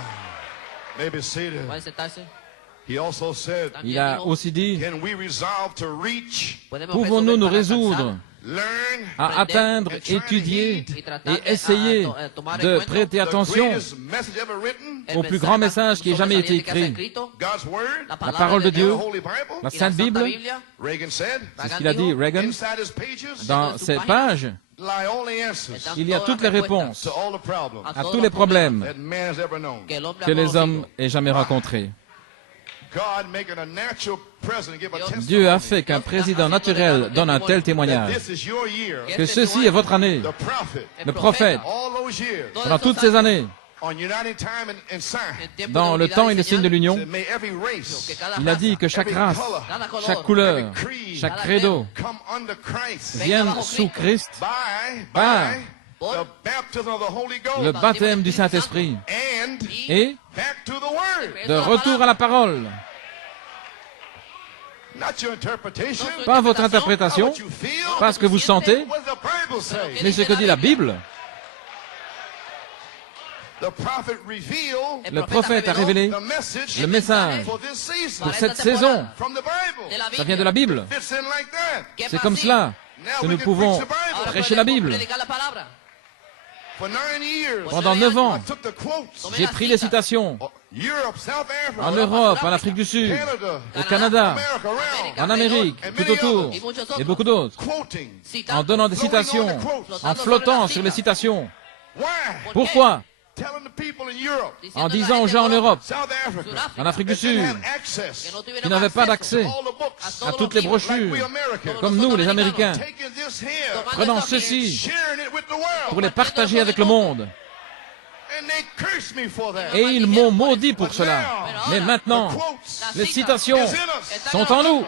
May be seated. Puede sentarse. He also said, Il a aussi dit, can we resolve to reach, pouvons-nous nous résoudre learn, à atteindre, étudier et essayer de prêter the attention greatest message ever written, au plus grand message qui ait jamais été écrit, God's Word, la parole de the Dieu, Holy Bible? la Sainte Bible? Reagan said, C'est ce qu'il a dit, Reagan. inside his pages Dans ces pages, lie all the answers il y a toutes les réponses to all the problems à tous les problèmes that man has ever known. que les hommes aient jamais rencontrés. God making a natural president give a testimony Dieu a fait qu'un président naturel donne un tel that témoignage, this is your year. que ceci est votre année, The prophet, le prophète, all those years, pendant toutes ces années, on United Time and sign, dans le temps et le signe de l'union, that may every race, il a dit que chaque race, chaque couleur, chaque credo come under Christ vienne sous Christ by par the baptism of the Holy le Ghost baptême du Saint-Esprit and et back to the Word. de retour à la parole. Not your interpretation, Pas votre not interprétation, what you feel, pas ce que vous sentez, what does the Bible say? mais ce que dit la Bible. The prophet revealed Le prophète a révélé the message le message for this season pour cette saison. from the Bible. Ça vient de la Bible. Fits in like that. C'est comme cela que nous pouvons prêcher la Bible. For 9 years, Pendant 9 ans, I took the quotes. j'ai pris les citations Europe, South Africa, en Europe, en Afrique du Sud, Canada, au Canada, America, around, en Amérique, tout autour, et beaucoup d'autres, quoting. en donnant des citations, en flottant sur les citations. Why? Pourquoi? Telling the people in Europe, En disant aux gens en Europe, South Africa, en Afrique du that they Sud, had access qui n'avaient pas d'accès to all the books, à toutes les like brochures, we Americans. comme nous, les Américains, Taking this here, prenant ceci sharing it with the world. pour les partager avec le monde. And they cursed me for that. Et ils m'ont maudit pour cela. Mais maintenant, The quotes les citations is in us. sont en nous.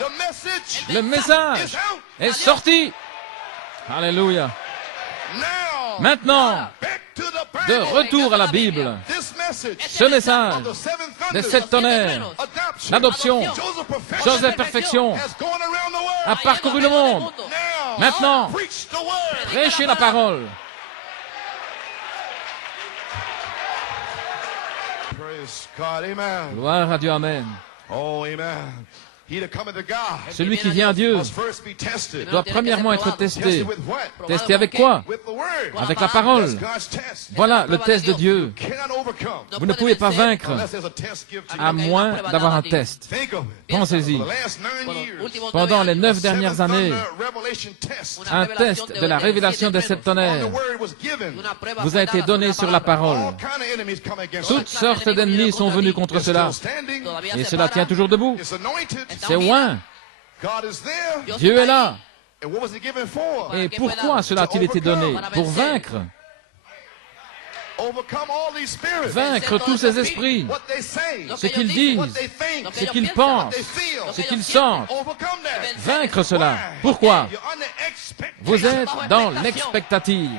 The message Le message is out. est sorti. Alléluia. Now, Maintenant, back to the de Bible. retour à la Bible, This message ce message of the seven des thunders, 7 tonnerres, adoption, l'adoption, Joseph Perfection, Joseph Perfection, has gone around the world. a parcouru le monde. Now, Maintenant, preach the word. prêchez la parole. Praise God, amen. Gloire à Dieu, Amen. Oh, amen. He that cometh to God Celui qui vient à Dieu must first be tested. doit premièrement être testé. Tested with what? Testé avec quoi? With the word. Avec la parole. That's God's test. Voilà le test de Dieu. Cannot overcome Vous ne pouvez pas vaincre unless there's a test given to à you. moins d'avoir un test. Think of it. Pensez-y. For the last 9 years, Pendant les 9 dernières seven années, thunder revelation test un test de la révélation des 7 on the tonnerres word was given. vous a été donné sur la parole. All kind of enemies come against Toutes it. sortes d'ennemis sont venus contre It's cela. still standing. Et cela tient toujours debout. It's anointed. C'est oint. God is there. Dieu est là. And what was he given for? Et pourquoi cela a-t-il été donné? Pour vaincre. Vaincre tous ces esprits, ce qu'ils disent, ce qu'ils pensent, ce qu'ils sentent. Vaincre cela. Pourquoi? Vous êtes dans l'expectative.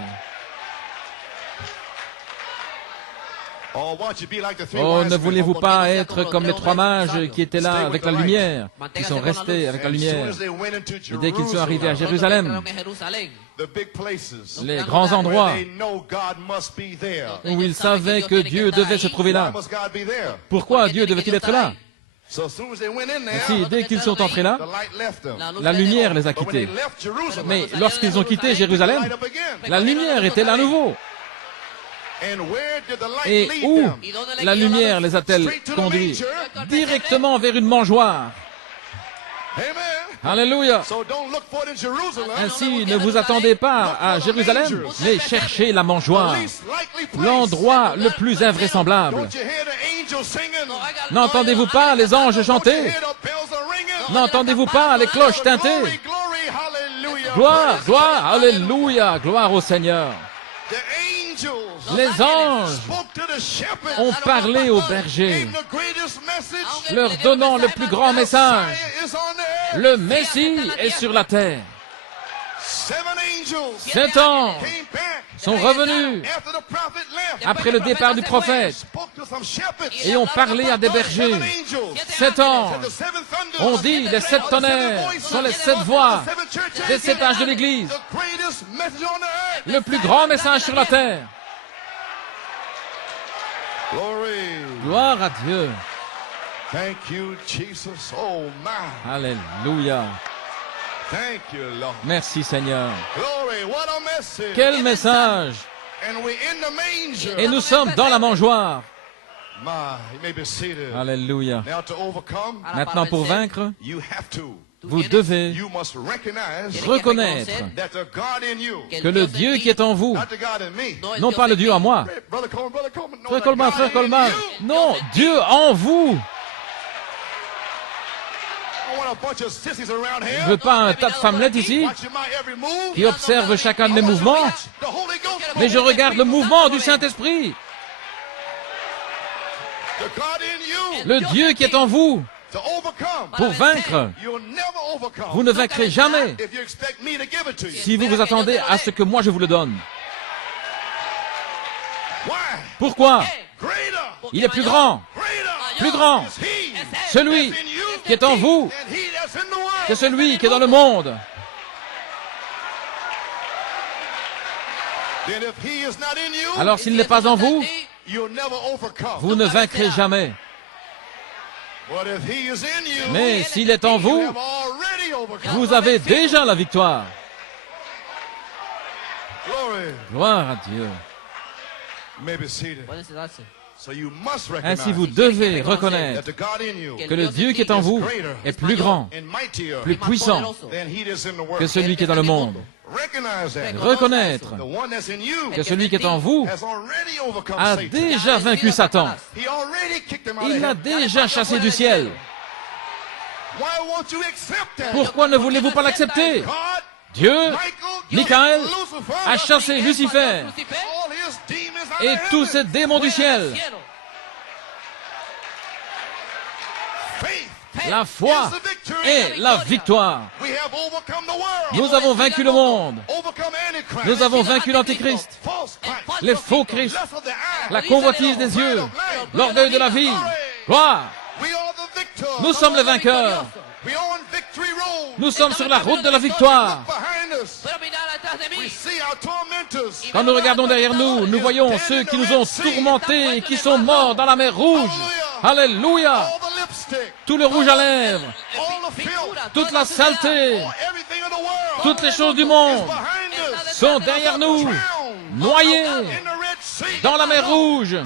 Oh, ne voulez-vous pas être comme les trois mages qui étaient là avec la lumière, qui sont restés avec la lumière. Et dès qu'ils sont arrivés à Jérusalem, les grands endroits où ils savaient que Dieu devait se trouver là. Pourquoi Dieu devait-il être là? Ainsi, dès qu'ils sont entrés là, la lumière les a quittés. Mais lorsqu'ils ont quitté Jérusalem, la lumière était là à nouveau. Et où la lumière les a-t-elle conduits? Directement vers une mangeoire. Alléluia. Ainsi, ne vous attendez pas à Jérusalem, mais cherchez la mangeoire, l'endroit le plus invraisemblable. N'entendez-vous pas les anges chanter? N'entendez-vous pas les cloches tinter? Gloire, gloire, alléluia, gloire au Seigneur. Les anges ont parlé aux bergers, leur donnant le plus grand message. Le Messie est sur la terre. 7 anges sont revenus après le départ du prophète et ont parlé à des bergers. 7 anges ont dit les 7 tonnerres sont les 7 voix des 7 âges de l'Église. Le plus grand message sur la terre. Gloire à Dieu. Alléluia. Merci Seigneur. Quel message. Et nous sommes dans la mangeoire. Alléluia. Maintenant pour vaincre, vous devez reconnaître que le Dieu qui est en vous, non pas le Dieu en moi, frère Coleman, non, Dieu en vous. Je ne veux pas un tas de femmelettes ici qui observent chacun de mes mouvements, mais je regarde le mouvement du Saint-Esprit. Le Dieu qui est en vous. Pour vaincre, vous ne vaincrez jamais si vous vous attendez à ce que moi je vous le donne. Pourquoi? Il est plus grand, celui qui est en vous que celui qui est dans le monde. Alors s'il n'est pas en vous, vous ne vaincrez jamais. Mais s'il est en vous, vous avez déjà la victoire. Gloire à Dieu. Ainsi vous devez reconnaître que le Dieu qui est en vous est plus grand, plus puissant que celui qui est dans le monde. Reconnaître que celui qui est en vous a déjà vaincu Satan. Il l'a déjà chassé du ciel. Pourquoi ne voulez-vous pas l'accepter? Dieu, Michael, a chassé Lucifer et tous ces démons du ciel. La foi est la victoire. Nous avons vaincu le monde. Nous avons vaincu l'Antéchrist, les faux Christ, la convoitise des yeux, l'orgueil de la vie. Gloire! Nous sommes les vainqueurs. Nous sommes sur la route de la victoire. Quand nous regardons derrière nous, nous voyons ceux qui nous ont tourmentés et qui sont morts dans la mer Rouge. Alléluia! Tout le rouge à lèvres, toute la saleté, toutes les choses du monde sont derrière nous, noyés dans la mer Rouge.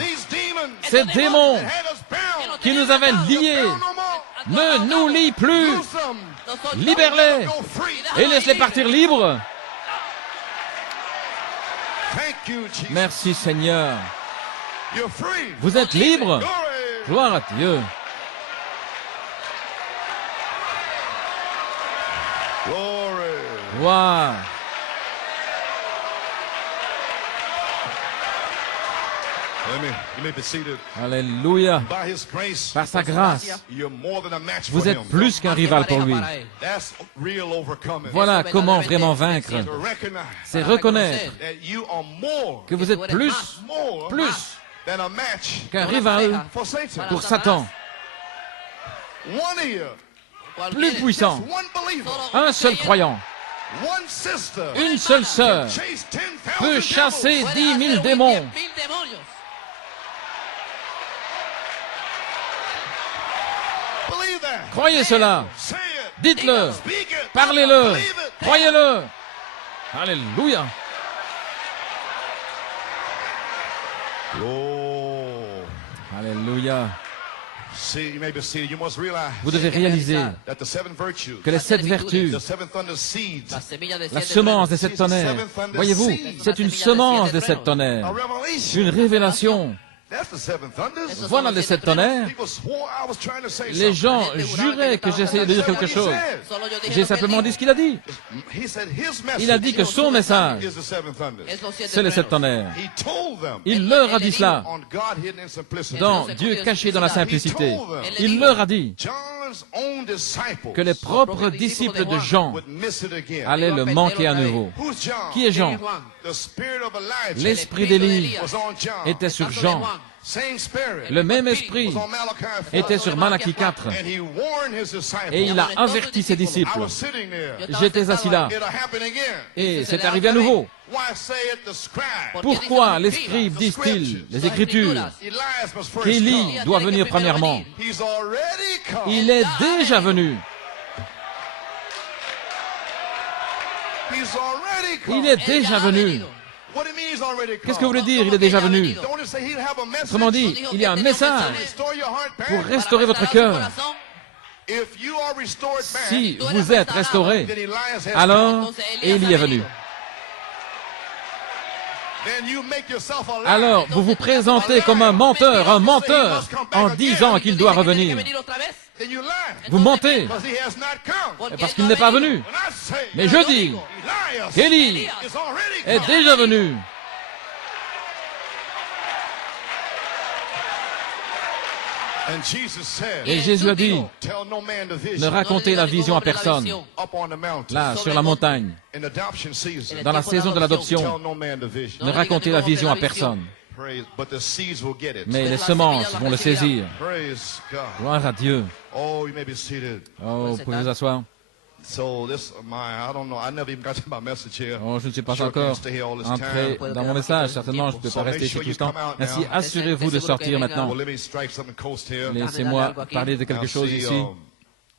Ces démons qui nous avaient liés ne nous lient plus. Libère-les et laisse-les partir libres. Merci Seigneur. Vous êtes libres. Gloire à Dieu. Gloire. You may be seated. Alléluia. By his grace, Par sa grâce, you're more than a match vous for êtes him. plus qu'un rival pour lui. That's real overcoming. Voilà comment vraiment vaincre. To recognize C'est reconnaître that you are more que vous êtes plus than a match qu'un rival for Satan. pour Satan. One ear, Plus puissant. one believer, Un seul croyant, one sister une seule sœur chase 10,000 peut chasser devils. 10 000 démons. Believe that. Croyez cela. Say it. Dites-le. Speak it. Parlez-le. Believe it. Croyez-le. Alléluia. Oh. Alléluia. See, you may be seated. You must realize Vous devez réaliser that the seven virtues, que les 7 vertus, the seven thunder seeds, la semence des 7 tonnerres, voyez-vous, c'est une semence des 7 a tonnerres, revelation. une révélation. That's the seven thunders. Voilà les 7 tonnerres. People swore I was trying to say Les something. gens juraient que j'essayais de dire quelque chose. J'ai simplement dit ce qu'il a dit. He said his Il a dit que son message, message is the seven thunders. c'est les 7 tonnerres. He told them Il leur a dit cela on God hidden in simplicity. dans Dieu caché dans la simplicité. Il leur a dit John's own disciples que les propres disciples de Jean would miss it again. allaient le manquer à nouveau. Who's John? Qui est Jean? The spirit of Elijah L'esprit d'Élie was on John. était sur Jean. Same spirit Le même esprit was on Malachi 4. était sur Malachie 4. And he warned his disciples. Et il a averti ses I disciples. was sitting there. J'étais assis là. It'll happen again. Et c'est arrivé à nouveau. Why saith the scribe? Pourquoi les scribes disent-ils, les Écritures, Elias must first qu'Élie come. doit venir premièrement? He's already come. Il est déjà venu. He's already come. Il est déjà venu. What do you mean he's already come? Qu'est-ce que vous voulez dire, il est déjà venu? Don't it say he'll have a message? Autrement dit, il y a un message Restore your heart back. pour restaurer votre cœur. If you are restored back, Si vous êtes restauré, then Elias has alors Élie est venu. Then you make yourself a liar. Alors vous vous présentez comme un menteur en disant qu'il doit revenir. Then you lie. Vous mentez Because he has not come. parce qu'il n'est pas venu. When I say Mais je dis Elias qu'Élie is already est come. déjà venu. And Jesus said, Et Jésus a dit, tell no man the ne vision racontez la vision à personne, up on the mountain. là, sur la montagne, In adoption season, dans la saison de l'adoption. tell no man the vision. Ne racontez la vision à personne. Praise, but the seeds will get it. Mais les semences vont le saisir. Praise God. Gloire à Dieu. Oh, you may be seated. Oh, vous pouvez vous asseoir. So this, I don't know. I never even got to my message here. Oh, je ne suis pas Sure encore can't stay here all this entré time. dans mon message. Certainement, je ne peux pas rester ici tout le temps. Ainsi, assurez-vous de sortir maintenant. Well, let me strike something coast here. Laissez-moi parler de Now, quelque chose see, ici.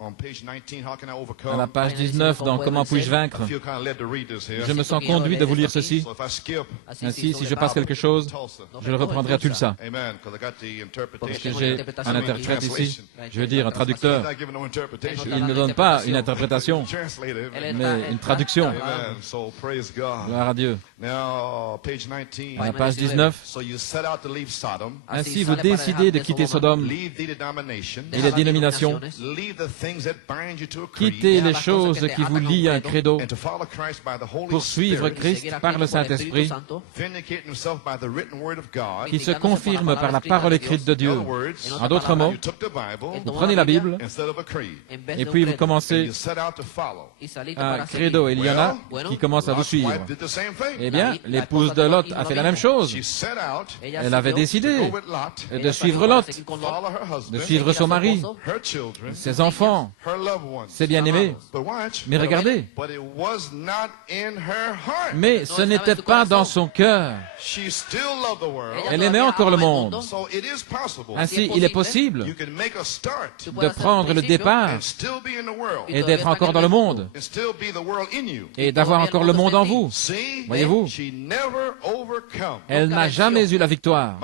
on page 19, how can I À overcome? la page 19, dans Comment puis-je vaincre, I feel kind of led to read this here. je me sens conduit de vous lire ceci. So if I skip Ainsi, si je passe quelque chose, Tulsa, je le reprendrai à Tulsa. amen, because I got the Parce que interpretation. j'ai un interprète ici. Je veux dire, un traducteur. He's not giving no interpretation. Il ne donne pas une interprétation, Translated. Amen. mais une traduction. Amen. So praise God. Gloire à Dieu. Now, page 19. À la page 19, So you set out to leave Sodom, ainsi vous décidez de quitter Sodome leave the denomination, et les dénominations, leave the things that bind you to a quittez creed, les choses qui vous lient à un credo, and to follow Christ by the Holy poursuivre Spirit, Christ par le Saint-Esprit, vindicate himself by the written word of God. qui se confirme par la parole écrite de In Dieu. other words, En d'autres mots, you took the Bible vous prenez la Bible instead of a creed, et puis vous and commencez you set out to follow. un credo. Et il y en a qui commencent à vous Lot's suivre. wife did the same thing. Eh bien, l'épouse de Lot a fait la même chose. She set out Elle avait décidé to go with Lot, de suivre Lot, follow her husband, de suivre son mari, her children, ses enfants, her loved ones. ses bien-aimés. But watch. Mais regardez, But it was not in her heart. mais ce n'était pas dans son cœur. She still loved the world. Elle aimait encore le monde. So it is possible. Ainsi, il est possible You can make a start de prendre le départ and still be in the world et d'être encore dans le monde and still be the world in you. et d'avoir encore le monde en vous. See? Voyez-vous, She never overcome. elle n'a jamais eu la victoire.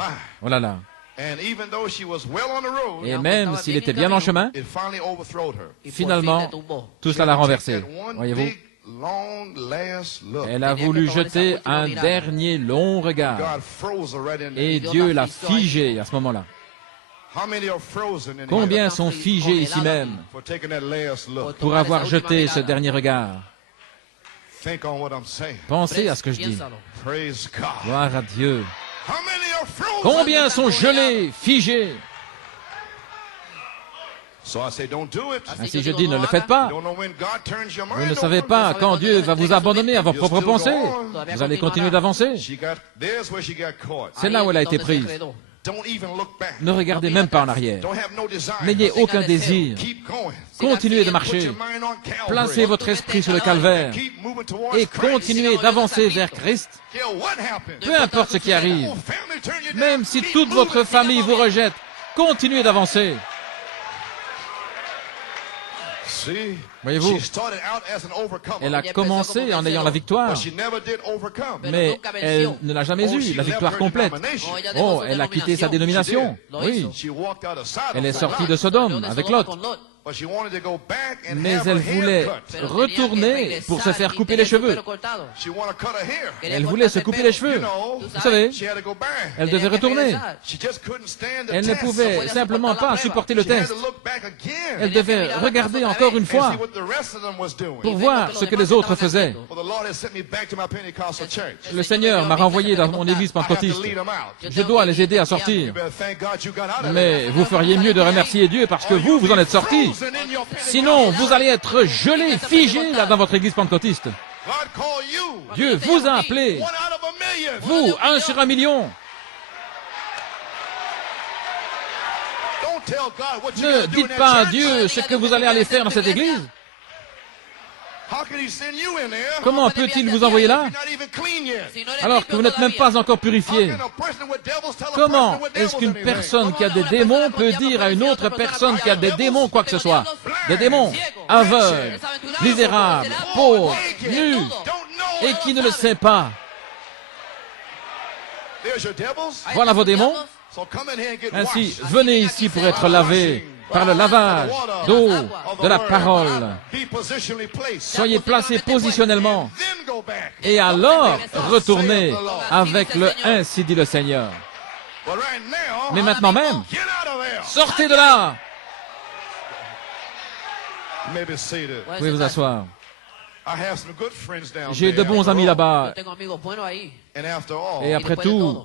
Oh là là. And even though she was well on the road, Et même s'il était bien en chemin, it finally overthrowed her. finalement, tout cela l'a renversé. That one Voyez-vous, big, long, last look. elle a voulu jeter un dernier long regard. God froze her right in there. Et Dieu l'a figée à ce moment-là. How many are frozen in Combien here sont figés ici même for taking that last look? pour avoir jeté ce dernier regard? Think on what I'm saying. Pensez à ce que je dis. Praise God. Gloire à Dieu. How many are frozen. Combien sont gelés, figés? So I say, don't do it. Ainsi je dis, ne le faites pas. You don't know when God turns your Vous mind ne savez over. pas quand Dieu va vous abandonner à vos propres pensées. Vous allez continuer d'avancer. There's where she got caught. C'est là où elle a été prise. Don't even look back. Ne regardez même pas en arrière. Don't have no desire. N'ayez aucun désir. Keep going. Continuez de Put marcher. your mind on Calvary. Placez votre esprit sur le calvaire Keep moving towards et Christ. continuez d'avancer vers Christ. Care what happens. Peu importe ce qui arrive. Oh, family, turn you down. Même si Keep toute votre moving. famille vous rejette, continuez d'avancer. See, Voyez-vous, she started out as an overcomer, elle a commencé en ayant la victoire, but she never did overcome. mais elle ne l'a jamais eue, la victoire complète. Oh, elle a quitté sa dénomination. Oui, She walked out of Sodom elle est for sortie Lot, de Sodome avec Lot. but she wanted to go back and Mais have elle her hair voulait cut. retourner pour se faire couper les cheveux. She wanted to cut her hair. Elle voulait se couper les cheveux. You know, Vous savez, she had to go back. elle devait retourner. She just couldn't stand the Elle ne test. pouvait simplement pas supporter le She had test. to look back again Elle devait regarder encore une and fois see what the rest of them was doing. pour voir ce que les autres faisaient. Well, the Lord has sent me back to my Pentecostal church. Le Seigneur m'a renvoyé dans mon église I have to pentecôtiste. lead them out. Je dois les aider à sortir. You better thank God you got out of there. Mais vous feriez mieux de remercier Dieu parce que vous, vous en êtes sortis. Frozen in your Pentecostal Sinon, vous allez être gelés, figés là dans votre église pentecôtiste. God called you. Dieu vous a appelé. One out of a million. Vous, 1 sur 1 million. Don't tell God what you Ne gotta do in dites that pas à church. Dieu ce que vous allez aller faire dans cette église. How can he send you in there Comment peut-il vous envoyer là if you're not even clean yet? alors que vous n'êtes même pas encore purifié? How can a person with devils tell a Comment person with est-ce devils qu'une anything? personne qui a des démons peut dire à une autre personne qui a des démons quoi que ce soit? Des démons aveugles, misérables, pauvres, nus, Don't know et qui ne le sait pas. There's your devils. Voilà vos démons. So come in here and get Ainsi, washed. venez ici pour être lavés par le lavage d'eau de la parole. Be positionally placed. Soyez placés positionnellement Then go back. et alors retournez avec le ainsi dit le Seigneur. But right now, Mais maintenant même, get out of there. sortez de là. You may be seated. Vous pouvez vous asseoir. I have some good friends down J'ai de there. bons amis là-bas. And after all, Et après tout,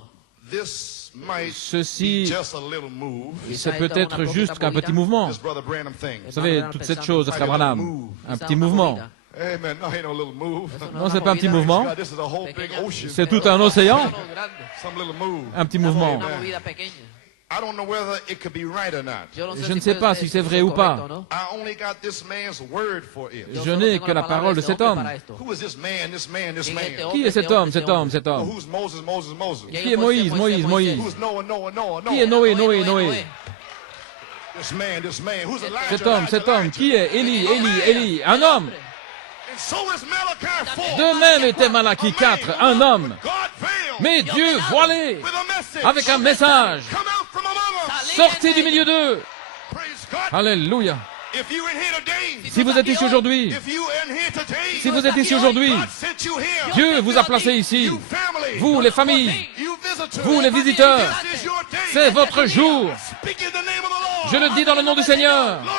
this might ceci, be just a little move. c'est peut-être juste qu'un petit mouvement. This Brother Branham thing. Vous savez, toute cette chose de Frère Branham, un petit mouvement. Amen. No, ain't no little move. Non, c'est pas un petit mouvement, God, this is a whole big ocean. c'est tout un océan. Some little move. Un petit mouvement. I don't know whether it could be right or not. Je ne sais pas si c'est vrai ou pas. I only got this man's word for it. Je n'ai que la parole de cet homme. Who is this man, this man, this man? Qui est cet homme, cet homme, cet homme? Who's Moses, Moses, Moses? Qui est Moïse, Moïse, Moïse? Who's Noah, Noah, Noah, Noah? Qui est Noé, Noé, Noé? This man, this man. Who's Elijah, Cet homme, cet homme. Elijah? Qui est Élie, Élie, Élie? Un homme. And so is Malachi 4. De même était Malachie 4, un homme. God veiled Mais Dieu voilé, with a message. avec un message. Come out from among us. Sortez du milieu d'eux. Praise God. Alléluia. If you in here today, Si vous êtes ici aujourd'hui, if you in here today, si vous êtes ici aujourd'hui, God sent you here. Dieu vous a placé ici. You family, Vous, les familles, you visitors, vous, les visiteurs, this is your day. c'est votre jour. Speak in the name of the Lord. Je le dis dans le nom du Seigneur. Glory.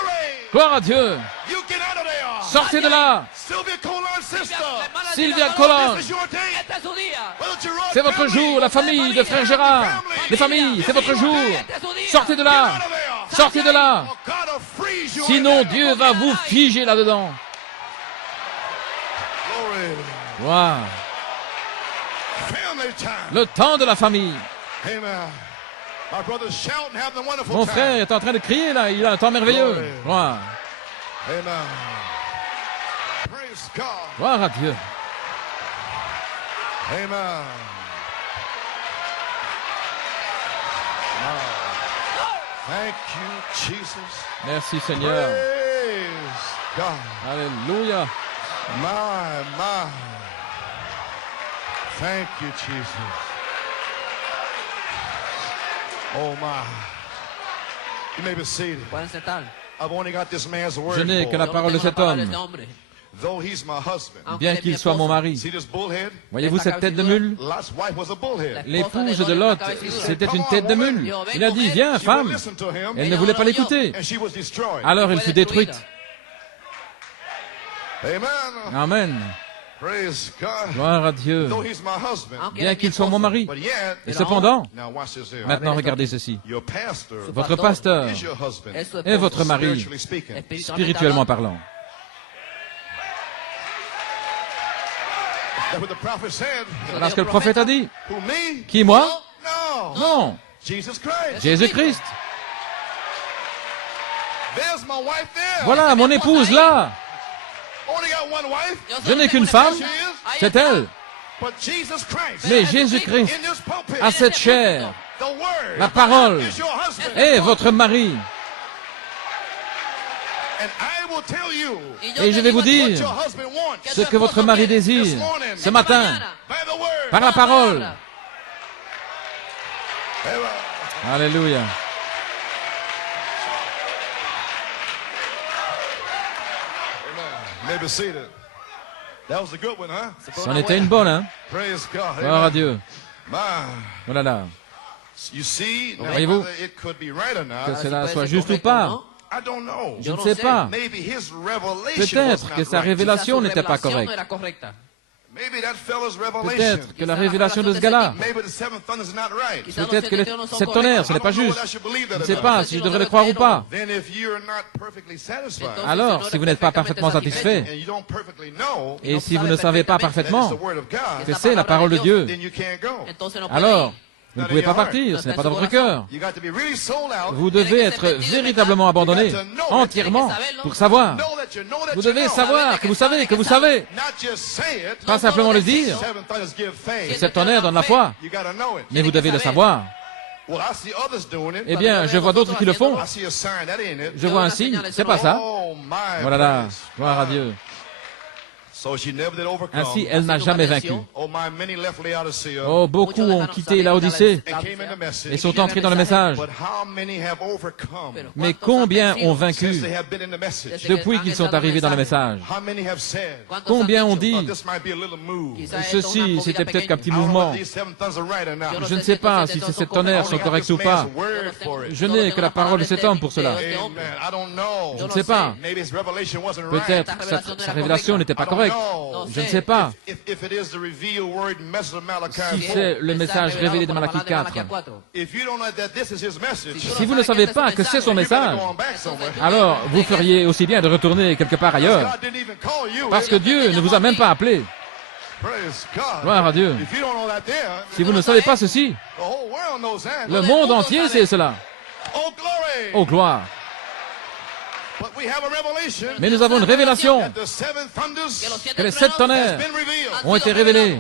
Gloire à Dieu. You get out of there. Sortez de là. Sylvia Colin's sister. Sylvia Colin, This is your day. Why don't you run, c'est votre family? jour. La famille de Frère Gérard. Les familles, c'est votre jour. Sortez de là. Sortez de là. Or God will freeze you Sinon, in there. Dieu va vous figer là-dedans. Glory. Wow. Family time. Le temps de la famille. Amen. My brother's shouting, having a wonderful Mon time. frère est en train de crier là. Il a un temps merveilleux. Gloire. Amen. Praise God. Gloire à Dieu. Amen. Thank you, Jesus. Merci Seigneur. Praise God. Alléluia. My. Thank you, Jesus. Oh, my. You may be seated. I've only got this man's word. Je n'ai for que la it. parole de cet homme, Though he's my husband. bien qu'il soit mon mari. See this bullhead? Voyez-vous cette tête de mule? Lot's wife was a bullhead. L'épouse de Lot, c'était une tête de mule. Il a dit, viens, She femme. wouldn't listen to him, Elle ne voulait pas l'écouter. and she was destroyed. Alors elle fut détruite. Amen. Amen. Praise God. Gloire à Dieu. Though he's my husband. Bien qu'il soit mon mari. But yet, Et cependant, now watch this here. maintenant regardez ceci. Your pastor Votre pasteur is your husband, est votre mari, spiritually speaking. spirituellement parlant. That's what the prophet said. Voilà ce que le prophète a dit. Who, me? Qui, moi? No. Non. Jesus Christ. Jésus-Christ. There's my wife there. Voilà mon épouse là. Only got one wife. Je n'ai qu'une femme. C'est elle. But Jesus Christ. Mais Jésus-Christ In this pulpit. a cette chair. The word. La parole Is your husband. est votre mari. And I will tell you Et je vais vous what dire your husband wants. ce que votre mari désire ce matin By the word. par la parole. Amen. Alléluia. Maybe seated. That was a good one, huh? C'en était une bonne, hein? Praise God. Gloire à Amen. Dieu. My. Oh là là. You see, now, Voyez-vous whether it could be right or not, que cela soit juste ou pas. I don't know. Je ne sais pas. Maybe his revelation was Peut-être not que sa right. révélation n'était pas correcte. Maybe that fellow's revelation. Peut-être que la révélation de ce gars-là. Maybe the seven thunders is not right. Peut-être que les sept tonnerres, ce I n'est pas don't know juste. whether I should believe that Je ne or sais not. pas si je devrais le croire ou pas. Then if you're not perfectly satisfied, Alors, si vous n'êtes pas parfaitement satisfait, and you don't perfectly know et si vous ne savez pas that it's parfaitement the word of God, que c'est la parole de Dieu, then you can't go. alors, vous ne pouvez pas partir, ce n'est pas dans votre cœur. You got to be really sold out. Vous devez être véritablement abandonné, entièrement, pour savoir. Know that you know that Vous you devez know. savoir que vous savez, que vous savez. Not just say it. Pas simplement le dire. Seven thunders give faith. Cette tonnerre donne la foi, You got to know it. mais vous devez le savoir. Well, I see others doing it. Eh bien, je vois d'autres qui le font. I see a sign that ain't it. Je vois un signe, c'est pas ça. Oh my. Voilà là, praise. gloire à Dieu. So she never did overcome. Ainsi, elle n'a jamais vaincu. Oh my, many left Laodicea Oh, beaucoup ont quitté Laodicée and came in the message. et sont entrés dans le message. But how many have overcome Mais combien ont since vaincu they have been in the message? depuis qu'ils sont arrivés dans le message? How many have said, Combien ont oh, dit, this might be a little move? ceci, c'était peut-être qu'un petit I don't know mouvement. if these seven tongues are right or not. Je ne sais pas si ces sept tonnerres sont corrects ou pas. Je n'ai que la parole de cet homme pour cela. Amen. I don't know. Je ne sais pas. Maybe his revelation wasn't right. Peut-être que sa révélation n'était pas I don't correcte. know. Je ne sais pas If it is the revealed word message of Malachi si 4. c'est le message révélé de Malachie 4. If you don't know that this is his message, Si vous ne savez pas que c'est son you better message, go on back somewhere. alors vous feriez aussi bien de retourner quelque part ailleurs. God didn't even call you. Parce que Dieu ne vous a même pas appelé. Praise God. Gloire à Dieu. If you don't know that there, Si vous ne savez pas ceci, the whole world knows that. le monde entier sait cela. Oh, glory. Oh gloire. But we have a revelation Mais nous avons une révélation that the seven thunders que les sept has tonnerres been revealed. ont été révélés.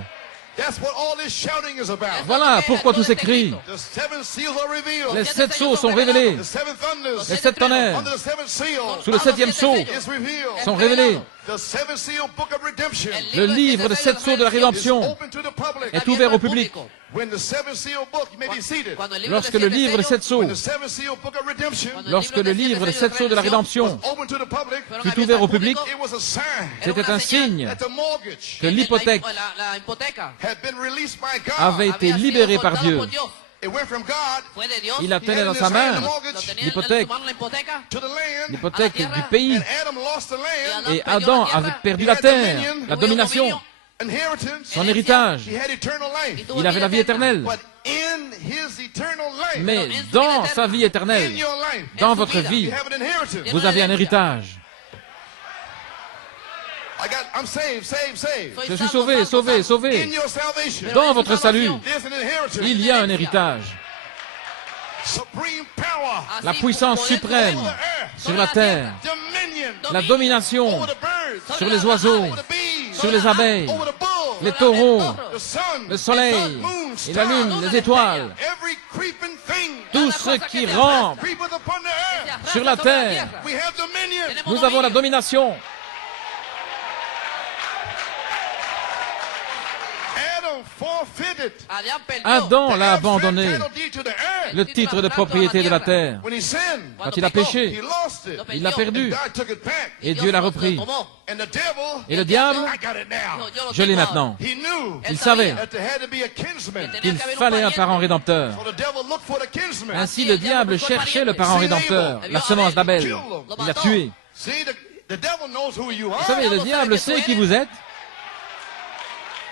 That's what all this shouting is about. Voilà pourquoi tous ces cris. The seven seals are revealed. Les sept sceaux sont révélés. The seven thunders Les sept tonnerres under the seventh seal sous le septième sceau is revealed. sont révélés. The seven seal book of redemption Le livre des sept sceaux de la is rédemption open to the public. est ouvert au public. When the seven seal book, you may be seated. Lorsque le livre des sept sceaux, When the seven seal book of redemption lorsque le livre des sept sceaux de la rédemption open to the public, fut ouvert au public, it was a sign c'était un signe that the mortgage que l'hypothèque had been released by God. avait été libérée par Dieu. It went from God Il la tenait dans sa main, l'hypothèque, to the land, l'hypothèque du pays. and Adam lost the land. Et Adam avait perdu la terre, la domination, Inheritance. son héritage. He had eternal life. Il avait la vie éternelle. But in his eternal life, Mais dans sa vie in éternelle, your life, dans votre vie, you have an inheritance. vous avez un héritage. I'm saved, saved, saved. Je suis sauvé, sauvé, In sauvé. your salvation, Dans votre salut, there's an inheritance. il y a un héritage. Supreme power. La puissance suprême Over the earth. sur la terre, Dominion. la domination Over the birds. sur les oiseaux, Over the bees. sur les abeilles, Over the bulls. les taureaux, The sun. le soleil, et la lune, les étoiles, Every creeping thing. tout ce qui rampe Creepeth upon the earth. sur la terre. We have dominion. Nous avons la domination. Adam forfeited Adam l'a abandonné, title deed to the earth. le titre de propriété de la terre. When he sinned, Quand il a péché, he lost it. il l'a perdu, God took it back. et Dieu l'a repris. And the devil, Et le diable, I got it now. je l'ai maintenant. He knew Il savait that there had to be a kinsman. qu'il fallait un parent rédempteur. So the devil looked for the kinsman. Ainsi, le diable cherchait le parent rédempteur, la semence d'Abel. Il l'a tué. See, the devil knows who you are. Vous savez, le diable sait qui vous êtes.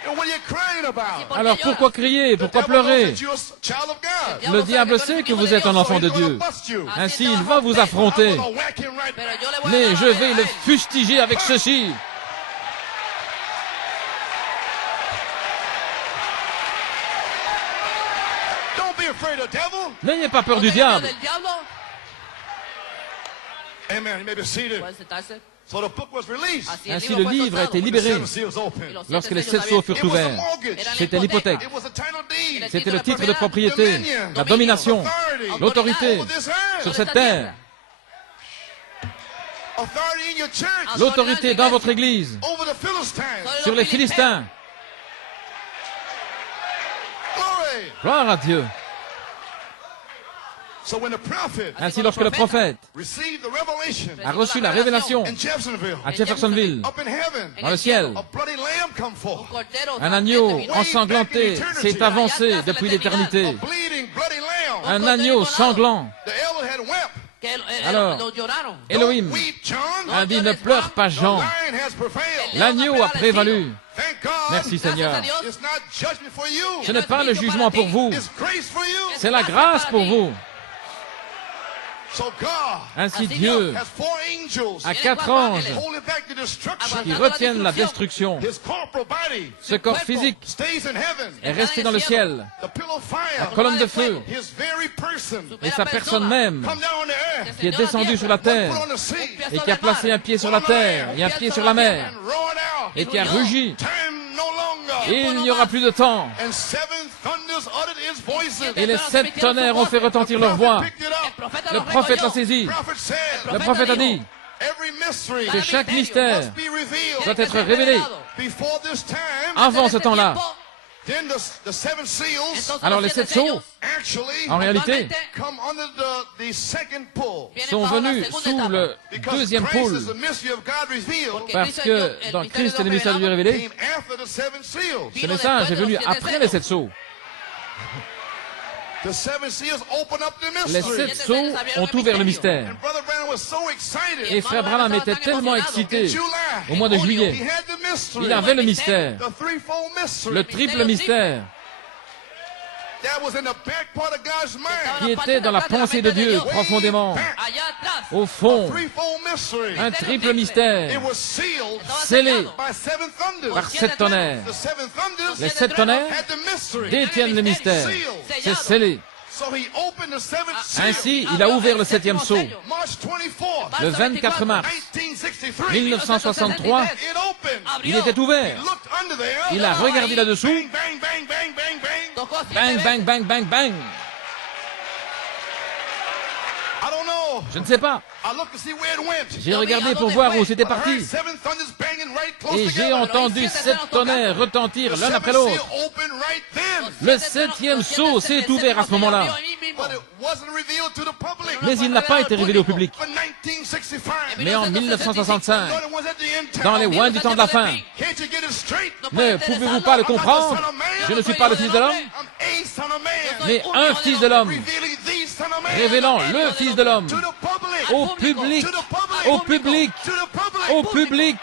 And what are you crying about? Alors pourquoi crier? Pourquoi The devil knows pleurer? that you're a child of God. Le diable sait que vous êtes un enfant de Dieu. Ainsi, il va vous affronter. I'm gonna whack him right Pero now. yo le voy a Mais dar je una vais vez le a él. fustiger avec ceci. Don't be afraid of the devil. N'ayez pas peur No du te lleves diable. del diablo. Amen. You may be seated. Puede sentarse. So the book was released. Así el Ainsi libro le fue livre a soltado. été When the libéré seven seals opened. Y los siete lorsque les sellos 7 sceaux abiertos. furent It was a ouverts. mortgage. Era la C'était l'hypothèque. It was a title deed. C'était le titre de propriété, la domination, l'autorité sur cette terre, Authority in your church. l'autorité dans votre église, Over the Philistines. sur les Philistins. Glory. Gloire à Dieu. So when the prophet Ainsi, lorsque le prophète received the revelation a reçu la révélation in Jeffersonville, à Jeffersonville, up in heaven, dans le ciel, a bloody lamb come forth. un agneau ensanglanté s'est avancé depuis l'éternité. A bleeding, bloody lamb. Un agneau sanglant. The elder had wept. Alors, Los lloraron. Elohim Don't weep, John. a dit, ne pleure pas The Jean. lion has prevailed. L'agneau a prévalu. Thank God. Merci Seigneur. Gracias a Dios. It's not judgment for you. Ce n'est pas le jugement pour vous, It's grace for you. c'est la grâce pour vous. So God Ainsi Dieu has four angels a 4 anges holding back the destruction. qui retiennent la destruction. His corporal body Ce corps physique stays in heaven. est resté dans le ciel. The pillar of La fire. colonne de feu His very person et sa personne même come down on the earth. qui est descendue sur la terre Put on the sea. et qui a placé un pied sur la terre et un pied sur la mer And roared out. et qui a rugi. Time no longer. Et il n'y aura plus de temps. And seven thunders uttered his voices. Et les 7 tonnerres ont fait retentir leur voix. Picked it up. Le prophète l'a saisi. Prophet said, Le prophète a dit every mystery que chaque mystère must be revealed doit être révélé before this time. avant ce temps-là. Then the seven seals Alors les 7 sceaux, actually en réalité, come under the second pull. sont venus sous le Because deuxième Christ pôle. is the mystery of God revealed. Parce que dans Christ et le mystère de Dieu révélé, Came after the seven seals. ce message est venu après les 7 sceaux. The seven seals open up the Les mystery. 7 sceaux ont ouvert le mystère. And Brother Branham was so excited. Et frère Branham était tellement excité. In July, Au mois de he juillet, had the mystery. il avait le mystère, The threefold mystery. le triple mystère, That was in the back part of God's mind. qui était dans la pensée de Dieu profondément, Allá atrás. au fond, Threefold mystery. un triple mystère, It was sealed scellé by seven thunders. par 7 tonnerres. The seven thunders Les 7 tonnerres had the mystery. détiennent le mystère. C'est scellé. So he opened the seventh seal. Ainsi, il a ouvert le 7e sceau. March 24th, Le 24 mars 1963. 1963, It opened. il était ouvert. He looked under there. Il a regardé là-dessous. Bang, bang, bang, bang, bang, bang. Tocó siete Bang, veces. bang, bang, bang, bang. I don't know. Je ne sais pas. I looked to see where it went. J'ai regardé pour voir où c'était But I heard parti. seven thunders banging right close Et j'ai together. entendu 7 tonnerres retentir The l'un après seventh l'autre. seal opened right then. Le 7e sceau s'est ouvert à ce moment-là. But it wasn't revealed to the public. Mais il n'a pas été révélé au public. For 1965. Mais en 1965, You're the ones at the end time. dans les loin du temps de la fin, Can't you get it straight? ne pouvez-vous pas le comprendre? Je ne suis pas le fils de l'homme, I'm a son of man. mais un fils de l'homme, Revealing the son of man. révélant le fils de l'homme To the public. au public, To the public. au public, To the public. au public.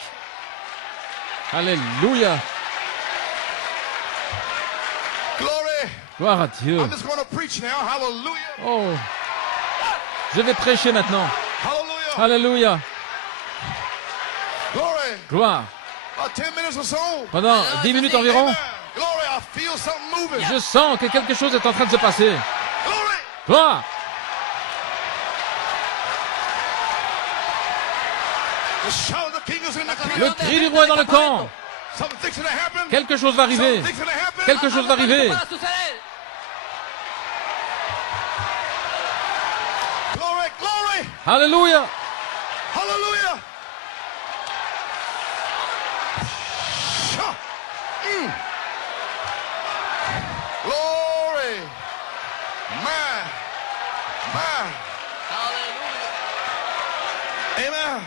Alléluia. Glory. Gloire à Dieu. I'm just going to preach now. Hallelujah. Oh, je vais prêcher maintenant. Hallelujah. Alléluia. Glory. Gloire. About 10 minutes or so. Pendant 10 minutes environ, Amen. Glory. I feel something moving. je sens que quelque chose est en train de se passer. Glory. Gloire. The shout of the king is in the camp. Le cri du roi est dans le camp. Something fixing to happen. Quelque chose va arriver. Something fixing to happen. Quelque chose va arriver. Va a suceder. Glory. Glory. Alléluia. Hallelujah. Sha. Glory. My. Amen.